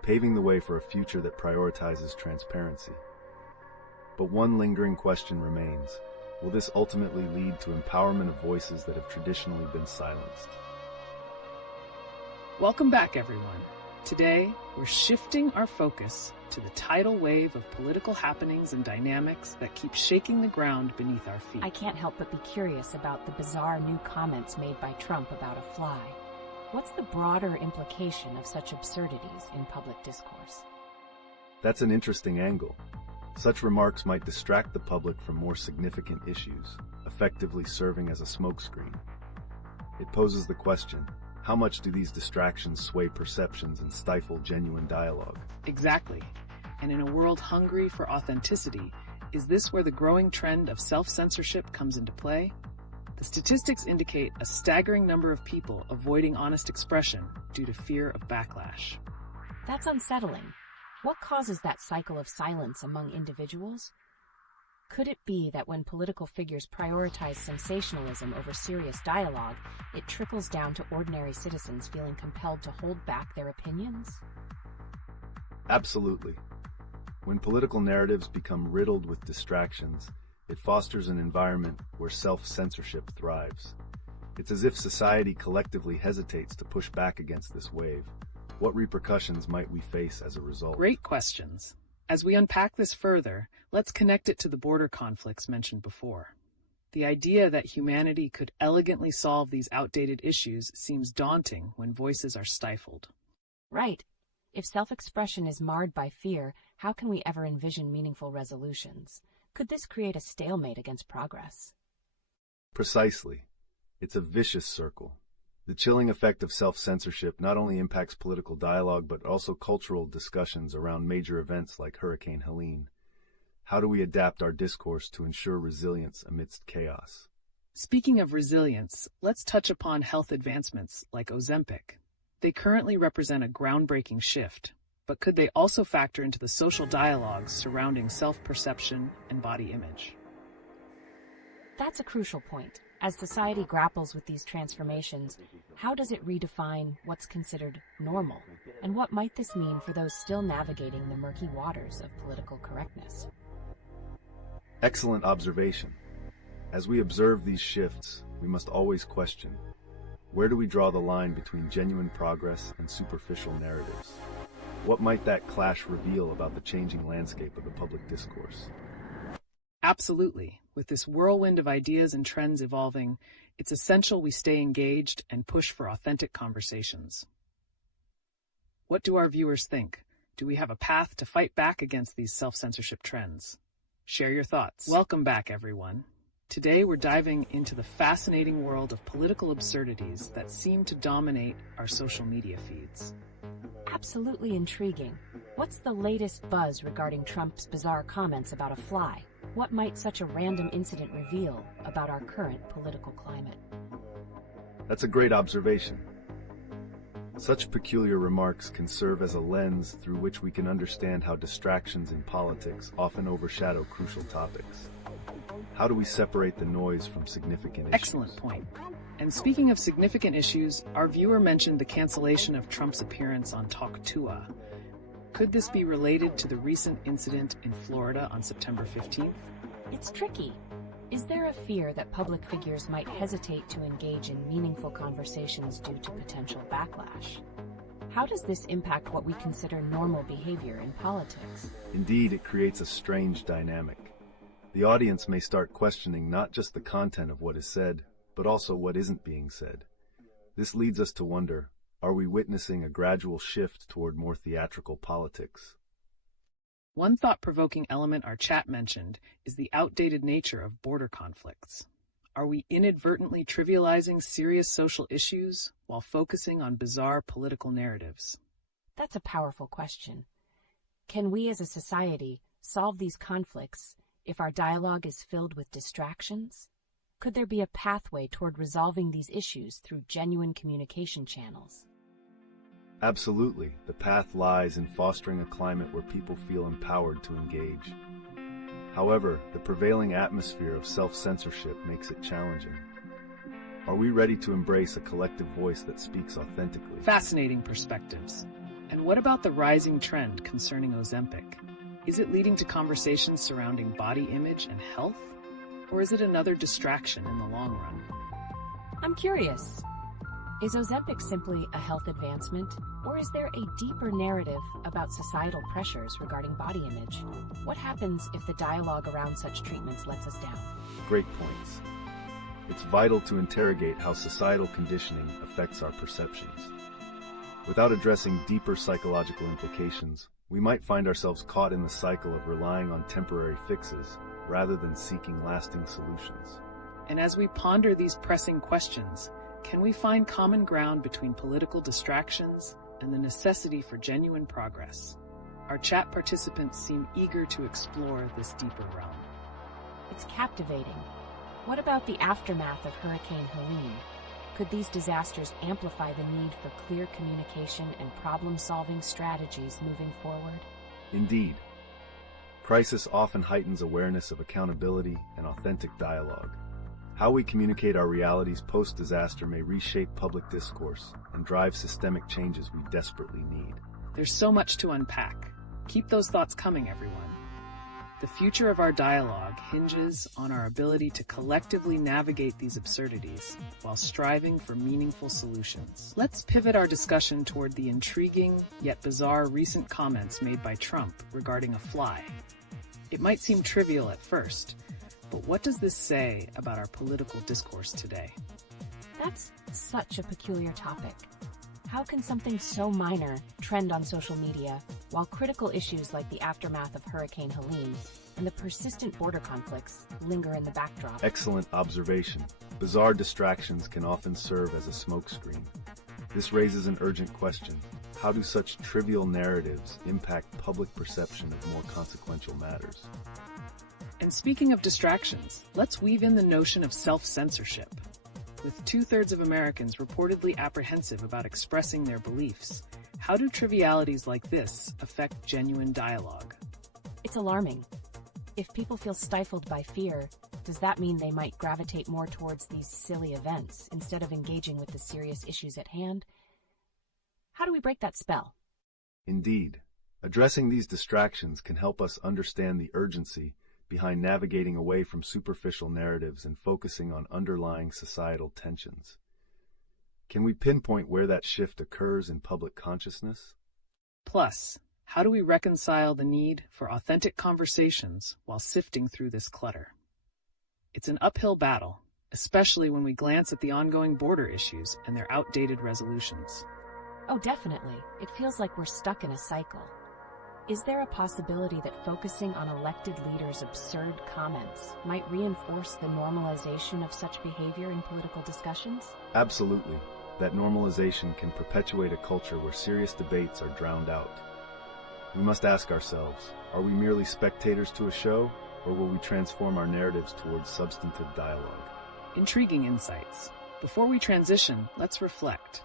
paving the way for a future that prioritizes transparency. But one lingering question remains. Will this ultimately lead to empowerment of voices that have traditionally been silenced? Welcome back, everyone. Today, we're shifting our focus to the tidal wave of political happenings and dynamics that keep shaking the ground beneath our feet. I can't help but be curious about the bizarre new comments made by Trump about a fly. What's the broader implication of such absurdities in public discourse? That's an interesting angle. Such remarks might distract the public from more significant issues, effectively serving as a smokescreen. It poses the question, how much do these distractions sway perceptions and stifle genuine dialogue? Exactly. And in a world hungry for authenticity, is this where the growing trend of self-censorship comes into play? The statistics indicate a staggering number of people avoiding honest expression due to fear of backlash. That's unsettling. What causes that cycle of silence among individuals? Could it be that when political figures prioritize sensationalism over serious dialogue, it trickles down to ordinary citizens feeling compelled to hold back their opinions? Absolutely. When political narratives become riddled with distractions, it fosters an environment where self-censorship thrives. It's as if society collectively hesitates to push back against this wave. What repercussions might we face as a result? Great questions. As we unpack this further, let's connect it to the border conflicts mentioned before. The idea that humanity could elegantly solve these outdated issues seems daunting when voices are stifled. Right. If self-expression is marred by fear, how can we ever envision meaningful resolutions? Could this create a stalemate against progress? Precisely. It's a vicious circle. The chilling effect of self-censorship not only impacts political dialogue but also cultural discussions around major events like Hurricane Helene. How do we adapt our discourse to ensure resilience amidst chaos? Speaking of resilience, let's touch upon health advancements like Ozempic. They currently represent a groundbreaking shift, but could they also factor into the social dialogues surrounding self-perception and body image? That's a crucial point. As society grapples with these transformations, how does it redefine what's considered normal? And what might this mean for those still navigating the murky waters of political correctness? Excellent observation. As we observe these shifts, we must always question, where do we draw the line between genuine progress and superficial narratives? What might that clash reveal about the changing landscape of the public discourse? Absolutely. With this whirlwind of ideas and trends evolving, it's essential we stay engaged and push for authentic conversations. What do our viewers think? Do we have a path to fight back against these self-censorship trends? Share your thoughts. Welcome back, everyone. Today we're diving into the fascinating world of political absurdities that seem to dominate our social media feeds. Absolutely intriguing. What's the latest buzz regarding Trump's bizarre comments about a fly? What might such a random incident reveal about our current political climate? That's a great observation. Such peculiar remarks can serve as a lens through which we can understand how distractions in politics often overshadow crucial topics. How do we separate the noise from significant issues? Excellent point. And speaking of significant issues, our viewer mentioned the cancellation of Trump's appearance on Talk Tua. Could this be related to the recent incident in Florida on September 15th? It's tricky. Is there a fear that public figures might hesitate to engage in meaningful conversations due to potential backlash? How does this impact what we consider normal behavior in politics? Indeed, it creates a strange dynamic. The audience may start questioning not just the content of what is said, but also what isn't being said. This leads us to wonder, are we witnessing a gradual shift toward more theatrical politics? One thought-provoking element our chat mentioned is the outdated nature of border conflicts. Are we inadvertently trivializing serious social issues while focusing on bizarre political narratives? That's a powerful question. Can we as a society solve these conflicts if our dialogue is filled with distractions? Could there be a pathway toward resolving these issues through genuine communication channels? Absolutely. The path lies in fostering a climate where people feel empowered to engage. However, the prevailing atmosphere of self-censorship makes it challenging. Are we ready to embrace a collective voice that speaks authentically? Fascinating perspectives. And what about the rising trend concerning Ozempic? Is it leading to conversations surrounding body image and health? Or is it another distraction in the long run? I'm curious. Is Ozempic simply a health advancement, or is there a deeper narrative about societal pressures regarding body image? What happens if the dialogue around such treatments lets us down? Great points. It's vital to interrogate how societal conditioning affects our perceptions. Without addressing deeper psychological implications, we might find ourselves caught in the cycle of relying on temporary fixes rather than seeking lasting solutions. And as we ponder these pressing questions, can we find common ground between political distractions and the necessity for genuine progress? Our chat participants seem eager to explore this deeper realm. It's captivating. What about the aftermath of Hurricane Helene? Could these disasters amplify the need for clear communication and problem-solving strategies moving forward? Indeed. Crisis often heightens awareness of accountability and authentic dialogue. How we communicate our realities post-disaster may reshape public discourse and drive systemic changes we desperately need. There's so much to unpack. Keep those thoughts coming, everyone. The future of our dialogue hinges on our ability to collectively navigate these absurdities while striving for meaningful solutions. Let's pivot our discussion toward the intriguing yet bizarre recent comments made by Trump regarding a fly. It might seem trivial at first, but what does this say about our political discourse today? That's such a peculiar topic. How can something so minor trend on social media while critical issues like the aftermath of Hurricane Helene and the persistent border conflicts linger in the backdrop? Excellent observation. Bizarre distractions can often serve as a smokescreen. This raises an urgent question. How do such trivial narratives impact public perception of more consequential matters? And speaking of distractions, let's weave in the notion of self-censorship. With 2/3 of Americans reportedly apprehensive about expressing their beliefs, how do trivialities like this affect genuine dialogue? It's alarming. If people feel stifled by fear, does that mean they might gravitate more towards these silly events instead of engaging with the serious issues at hand? How do we break that spell? Indeed, addressing these distractions can help us understand the urgency behind navigating away from superficial narratives and focusing on underlying societal tensions. Can we pinpoint where that shift occurs in public consciousness? Plus, how do we reconcile the need for authentic conversations while sifting through this clutter? It's an uphill battle, especially when we glance at the ongoing border issues and their outdated resolutions. Oh, definitely. It feels like we're stuck in a cycle. Is there a possibility that focusing on elected leaders' absurd comments might reinforce the normalization of such behavior in political discussions? Absolutely. That normalization can perpetuate a culture where serious debates are drowned out. We must ask ourselves, are we merely spectators to a show, or will we transform our narratives towards substantive dialogue? Intriguing insights. Before we transition, let's reflect.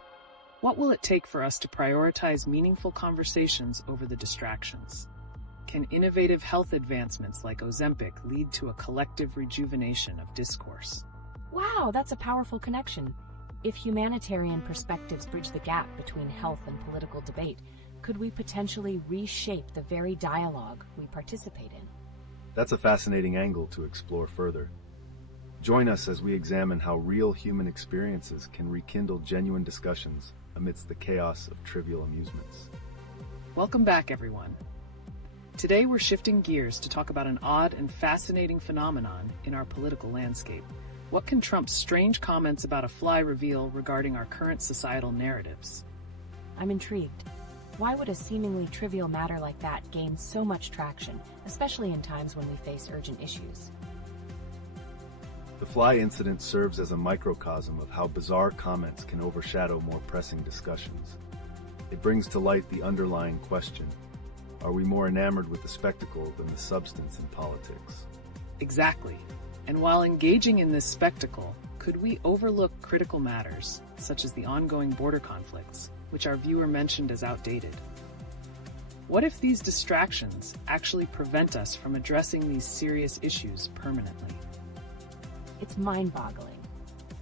What will it take for us to prioritize meaningful conversations over the distractions? Can innovative health advancements like Ozempic lead to a collective rejuvenation of discourse? Wow, that's a powerful connection. If humanitarian perspectives bridge the gap between health and political debate, could we potentially reshape the very dialogue we participate in? That's a fascinating angle to explore further. Join us as we examine how real human experiences can rekindle genuine discussions amidst the chaos of trivial amusements. Welcome back, everyone. Today we're shifting gears to talk about an odd and fascinating phenomenon in our political landscape. What can Trump's strange comments about a fly reveal regarding our current societal narratives? I'm intrigued. Why would a seemingly trivial matter like that gain so much traction, especially in times when we face urgent issues? The fly incident serves as a microcosm of how bizarre comments can overshadow more pressing discussions. It brings to light the underlying question: are we more enamored with the spectacle than the substance in politics? Exactly. And while engaging in this spectacle, could we overlook critical matters, such as the ongoing border conflicts, which our viewer mentioned as outdated? What if these distractions actually prevent us from addressing these serious issues permanently? It's mind-boggling.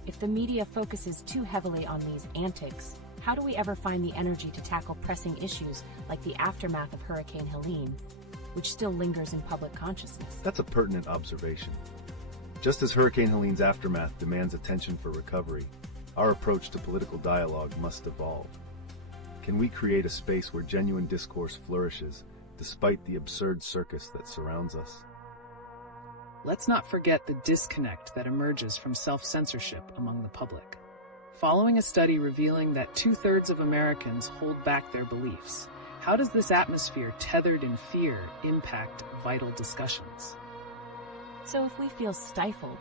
If the media focuses too heavily on these antics, how do we ever find the energy to tackle pressing issues like the aftermath of Hurricane Helene, which still lingers in public consciousness? That's a pertinent observation. Just as Hurricane Helene's aftermath demands attention for recovery, our approach to political dialogue must evolve. Can we create a space where genuine discourse flourishes, despite the absurd circus that surrounds us? Let's not forget the disconnect that emerges from self-censorship among the public. Following a study revealing that 2/3 of Americans hold back their beliefs, how does this atmosphere tethered in fear impact vital discussions? So if we feel stifled,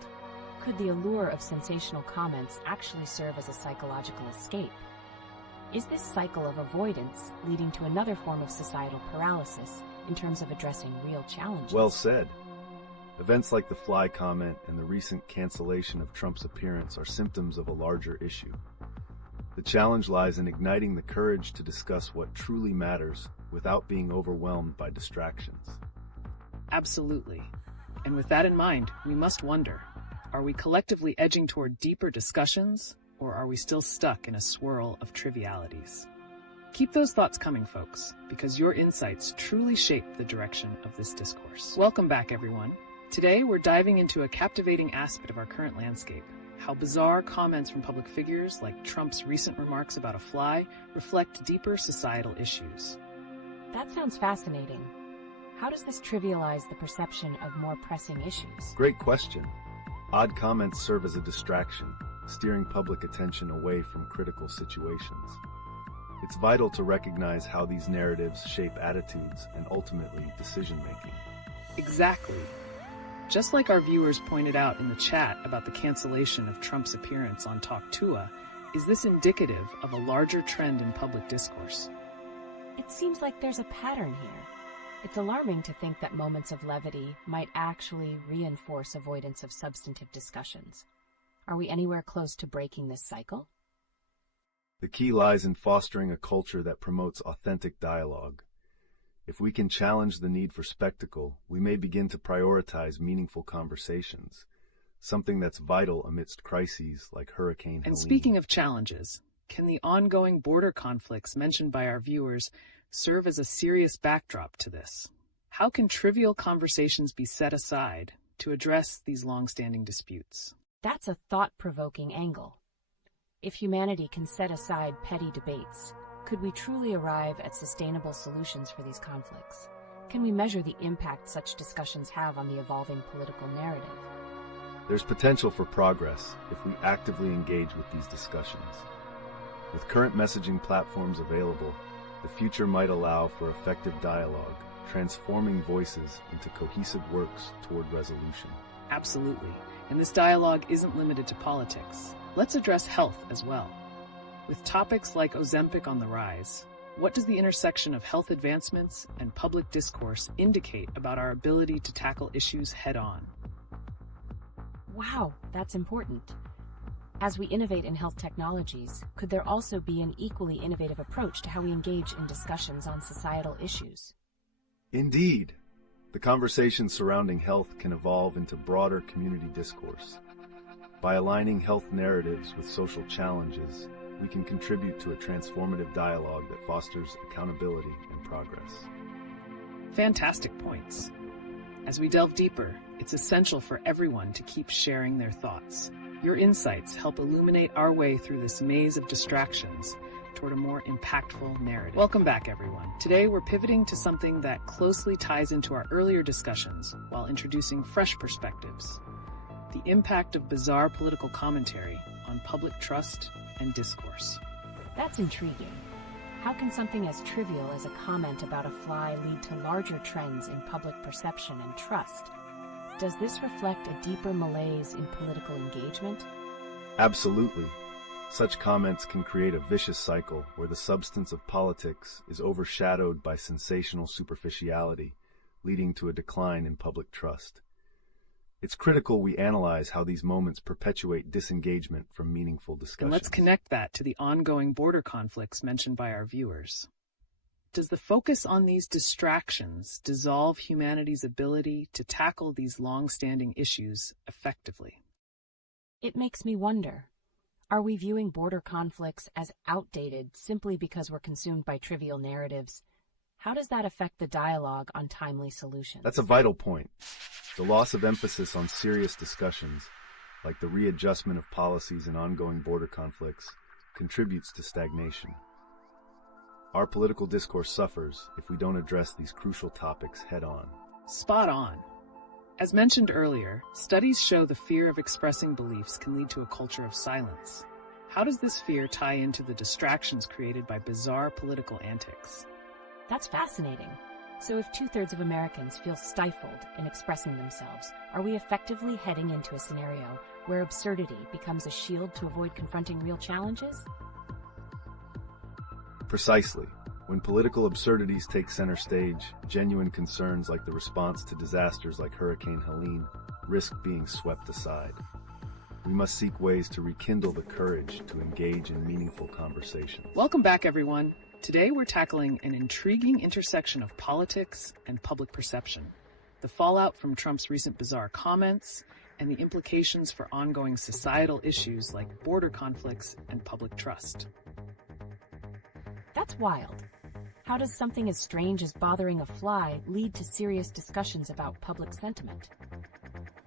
could the allure of sensational comments actually serve as a psychological escape? Is this cycle of avoidance leading to another form of societal paralysis in terms of addressing real challenges? Well said. Events like the fly comment and the recent cancellation of Trump's appearance are symptoms of a larger issue. The challenge lies in igniting the courage to discuss what truly matters without being overwhelmed by distractions. Absolutely. And with that in mind, we must wonder, are we collectively edging toward deeper discussions, or are we still stuck in a swirl of trivialities? Keep those thoughts coming, folks, because your insights truly shape the direction of this discourse. Welcome back, everyone. Today, we're diving into a captivating aspect of our current landscape: how bizarre comments from public figures like Trump's recent remarks about a fly reflect deeper societal issues. That sounds fascinating. How does this trivialize the perception of more pressing issues? Great question. Odd comments serve as a distraction, steering public attention away from critical situations. It's vital to recognize how these narratives shape attitudes and ultimately decision-making. Exactly. Just like our viewers pointed out in the chat about the cancellation of Trump's appearance on Talk Tua, is this indicative of a larger trend in public discourse? It seems like there's a pattern here. It's alarming to think that moments of levity might actually reinforce avoidance of substantive discussions. Are we anywhere close to breaking this cycle? The key lies in fostering a culture that promotes authentic dialogue. If we can challenge the need for spectacle, we may begin to prioritize meaningful conversations, something that's vital amidst crises like Hurricane Helene. And speaking of challenges, can the ongoing border conflicts mentioned by our viewers serve as a serious backdrop to this? How can trivial conversations be set aside to address these long-standing disputes? That's a thought-provoking angle. If humanity can set aside petty debates, could we truly arrive at sustainable solutions for these conflicts? Can we measure the impact such discussions have on the evolving political narrative? There's potential for progress if we actively engage with these discussions. With current messaging platforms available, the future might allow for effective dialogue, transforming voices into cohesive works toward resolution. Absolutely. And this dialogue isn't limited to politics. Let's address health as well. With topics like Ozempic on the rise, what does the intersection of health advancements and public discourse indicate about our ability to tackle issues head-on? Wow, that's important. As we innovate in health technologies, could there also be an equally innovative approach to how we engage in discussions on societal issues? Indeed, the conversation surrounding health can evolve into broader community discourse. By aligning health narratives with social challenges, we can contribute to a transformative dialogue that fosters accountability and progress. Fantastic points. As we delve deeper, it's essential for everyone to keep sharing their thoughts. Your insights help illuminate our way through this maze of distractions toward a more impactful narrative. Welcome back, everyone. Today, we're pivoting to something that closely ties into our earlier discussions while introducing fresh perspectives: the impact of bizarre political commentary on public trust and discourse. That's intriguing. How can something as trivial as a comment about a fly lead to larger trends in public perception and trust? Does this reflect a deeper malaise in political engagement? Absolutely. Such comments can create a vicious cycle where the substance of politics is overshadowed by sensational superficiality, leading to a decline in public trust. It's critical we analyze how these moments perpetuate disengagement from meaningful discussions. And let's connect that to the ongoing border conflicts mentioned by our viewers. Does the focus on these distractions dissolve humanity's ability to tackle these long-standing issues effectively? It makes me wonder, are we viewing border conflicts as outdated simply because we're consumed by trivial narratives? How does that affect the dialogue on timely solutions? That's a vital point. The loss of emphasis on serious discussions, like the readjustment of policies in ongoing border conflicts, contributes to stagnation. Our political discourse suffers if we don't address these crucial topics head-on. Spot on. As mentioned earlier, studies show the fear of expressing beliefs can lead to a culture of silence. How does this fear tie into the distractions created by bizarre political antics? That's fascinating. So if 2/3 of Americans feel stifled in expressing themselves, are we effectively heading into a scenario where absurdity becomes a shield to avoid confronting real challenges? Precisely. When political absurdities take center stage, genuine concerns like the response to disasters like Hurricane Helene risk being swept aside. We must seek ways to rekindle the courage to engage in meaningful conversations. Welcome back, everyone. Today we're tackling an intriguing intersection of politics and public perception, the fallout from Trump's recent bizarre comments, and the implications for ongoing societal issues like border conflicts and public trust. That's wild. How does something as strange as bothering a fly lead to serious discussions about public sentiment?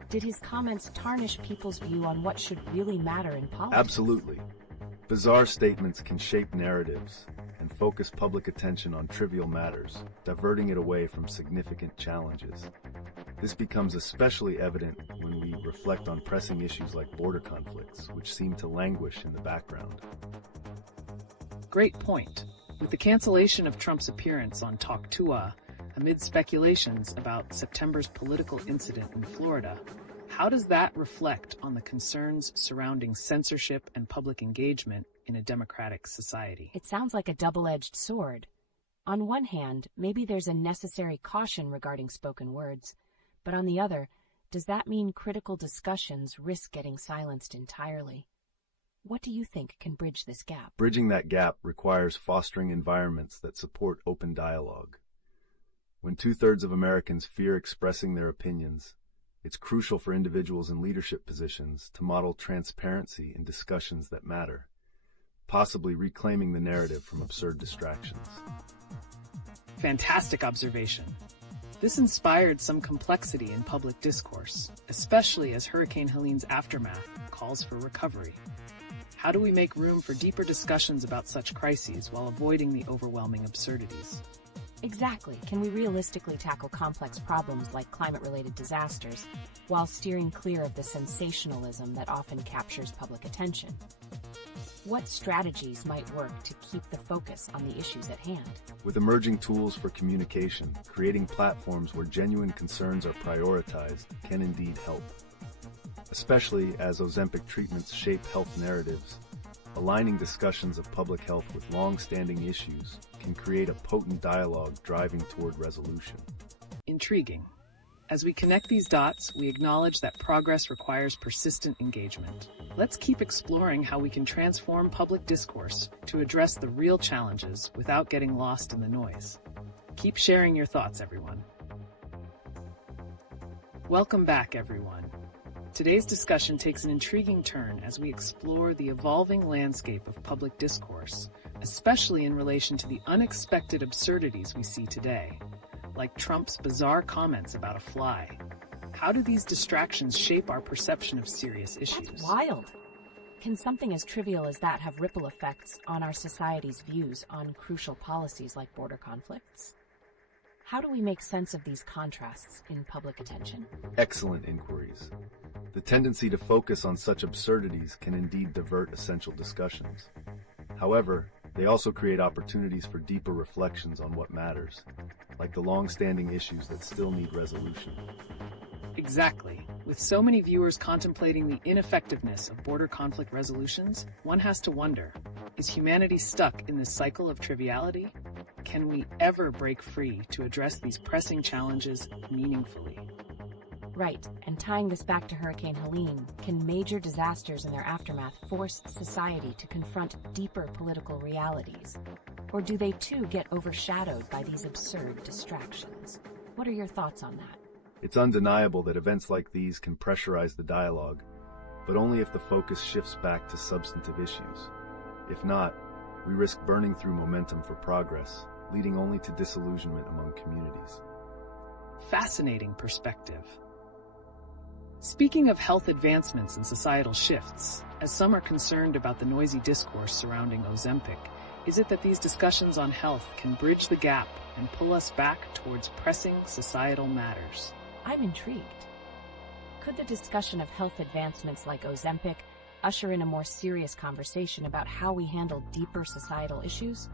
Did his comments tarnish people's view on what should really matter in politics? Absolutely. Bizarre statements can shape narratives and focus public attention on trivial matters, diverting it away from significant challenges. This becomes especially evident when we reflect on pressing issues like border conflicts, which seem to languish in the background. Great point. With the cancellation of Trump's appearance on Talk 2A, amid speculations about September's political incident in Florida, how does that reflect on the concerns surrounding censorship and public engagement in a democratic society? It sounds like a double-edged sword. On one hand, maybe there's a necessary caution regarding spoken words, but on the other, does that mean critical discussions risk getting silenced entirely? What do you think can bridge this gap? Bridging that gap requires fostering environments that support open dialogue. When 2/3 of Americans fear expressing their opinions, it's crucial for individuals in leadership positions to model transparency in discussions that matter, possibly reclaiming the narrative from absurd distractions. Fantastic observation. This inspired some complexity in public discourse, especially as Hurricane Helene's aftermath calls for recovery. How do we make room for deeper discussions about such crises while avoiding the overwhelming absurdities? Exactly. Can we realistically tackle complex problems like climate-related disasters while steering clear of the sensationalism that often captures public attention? What strategies might work to keep the focus on the issues at hand? With emerging tools for communication, creating platforms where genuine concerns are prioritized can indeed help. Especially as Ozempic treatments shape health narratives, aligning discussions of public health with long-standing issues can create a potent dialogue driving toward resolution. Intriguing. As we connect these dots, we acknowledge that progress requires persistent engagement. Let's keep exploring how we can transform public discourse to address the real challenges without getting lost in the noise. Keep sharing your thoughts, everyone. Welcome back, everyone. Today's discussion takes an intriguing turn as we explore the evolving landscape of public discourse, especially in relation to the unexpected absurdities we see today, like Trump's bizarre comments about a fly. How do these distractions shape our perception of serious issues? That's wild. Can something as trivial as that have ripple effects on our society's views on crucial policies like border conflicts? How do we make sense of these contrasts in public attention? Excellent inquiries. The tendency to focus on such absurdities can indeed divert essential discussions. However, they also create opportunities for deeper reflections on what matters, like the long-standing issues that still need resolution. Exactly. With so many viewers contemplating the ineffectiveness of border conflict resolutions, one has to wonder, is humanity stuck in this cycle of triviality? Can we ever break free to address these pressing challenges meaningfully? Right, and tying this back to Hurricane Helene, can major disasters and their aftermath force society to confront deeper political realities? Or do they too get overshadowed by these absurd distractions? What are your thoughts on that? It's undeniable that events like these can pressurize the dialogue, but only if the focus shifts back to substantive issues. If not, we risk burning through momentum for progress, leading only to disillusionment among communities. Fascinating perspective. Speaking of health advancements and societal shifts, as some are concerned about the noisy discourse surrounding Ozempic, is it that these discussions on health can bridge the gap and pull us back towards pressing societal matters? I'm intrigued. Could the discussion of health advancements like Ozempic usher in a more serious conversation about how we handle deeper societal issues?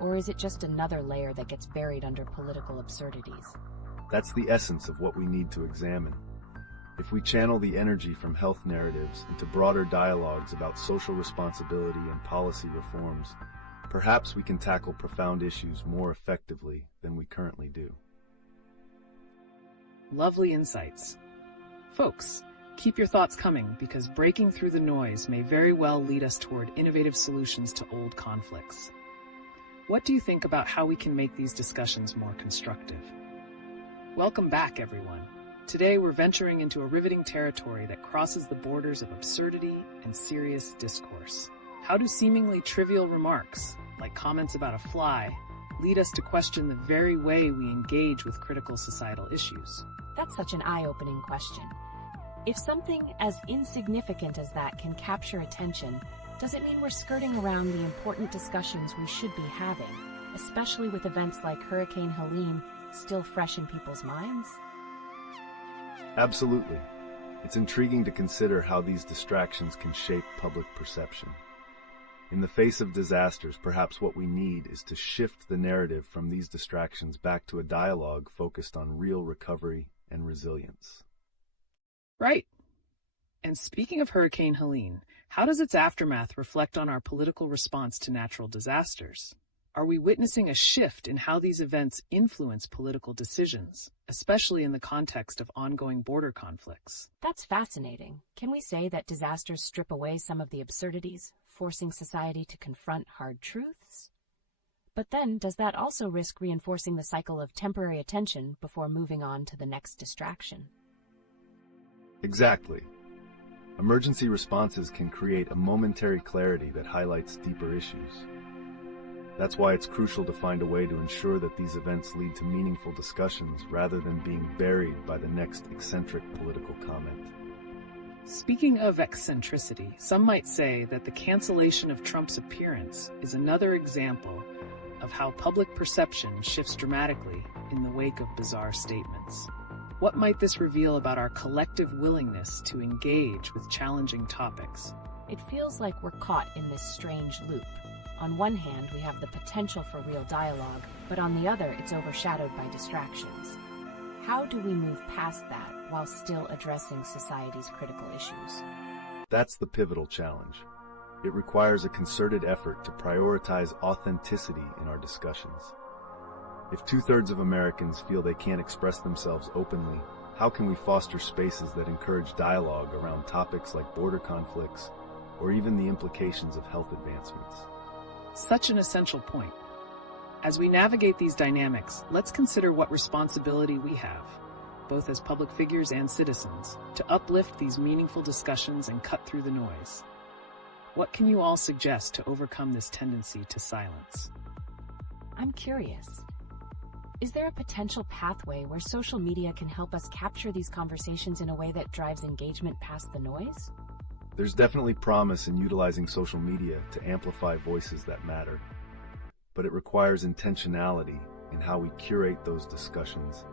Or is it just another layer that gets buried under political absurdities? That's the essence of what we need to examine. If we channel the energy from health narratives into broader dialogues about social responsibility and policy reforms, perhaps we can tackle profound issues more effectively than we currently do. Lovely insights. Folks, keep your thoughts coming because breaking through the noise may very well lead us toward innovative solutions to old conflicts. What do you think about how we can make these discussions more constructive? Welcome back, everyone. Today we're venturing into a riveting territory that crosses the borders of absurdity and serious discourse. How do seemingly trivial remarks, like comments about a fly, lead us to question the very way we engage with critical societal issues? That's such an eye-opening question. If something as insignificant as that can capture attention, does it mean we're skirting around the important discussions we should be having, especially with events like Hurricane Helene still fresh in people's minds? Absolutely. It's intriguing to consider how these distractions can shape public perception. In the face of disasters, perhaps what we need is to shift the narrative from these distractions back to a dialogue focused on real recovery and resilience. Right. And speaking of Hurricane Helene, how does its aftermath reflect on our political response to natural disasters? Are we witnessing a shift in how these events influence political decisions, especially in the context of ongoing border conflicts? That's fascinating. Can we say that disasters strip away some of the absurdities, forcing society to confront hard truths? But then, does that also risk reinforcing the cycle of temporary attention before moving on to the next distraction? Exactly. Emergency responses can create a momentary clarity that highlights deeper issues. That's why it's crucial to find a way to ensure that these events lead to meaningful discussions rather than being buried by the next eccentric political comment. Speaking of eccentricity, some might say that the cancellation of Trump's appearance is another example of how public perception shifts dramatically in the wake of bizarre statements. What might this reveal about our collective willingness to engage with challenging topics? It feels like we're caught in this strange loop. On one hand, we have the potential for real dialogue, but on the other, it's overshadowed by distractions. How do we move past that while still addressing society's critical issues? That's the pivotal challenge. It requires a concerted effort to prioritize authenticity in our discussions. If 2/3 of Americans feel they can't express themselves openly, how can we foster spaces that encourage dialogue around topics like border conflicts or even the implications of health advancements? Such an essential point. As we navigate these dynamics, let's consider what responsibility we have, both as public figures and citizens, to uplift these meaningful discussions and cut through the noise. What can you all suggest to overcome this tendency to silence? I'm curious. Is there a potential pathway where social media can help us capture these conversations in a way that drives engagement past the noise? There's definitely promise in utilizing social media to amplify voices that matter, but it requires intentionality in how we curate those discussions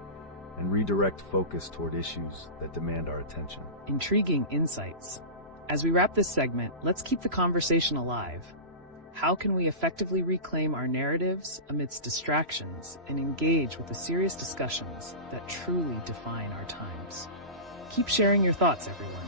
and redirect focus toward issues that demand our attention. Intriguing insights. As we wrap this segment, let's keep the conversation alive. How can we effectively reclaim our narratives amidst distractions and engage with the serious discussions that truly define our times? Keep sharing your thoughts, everyone.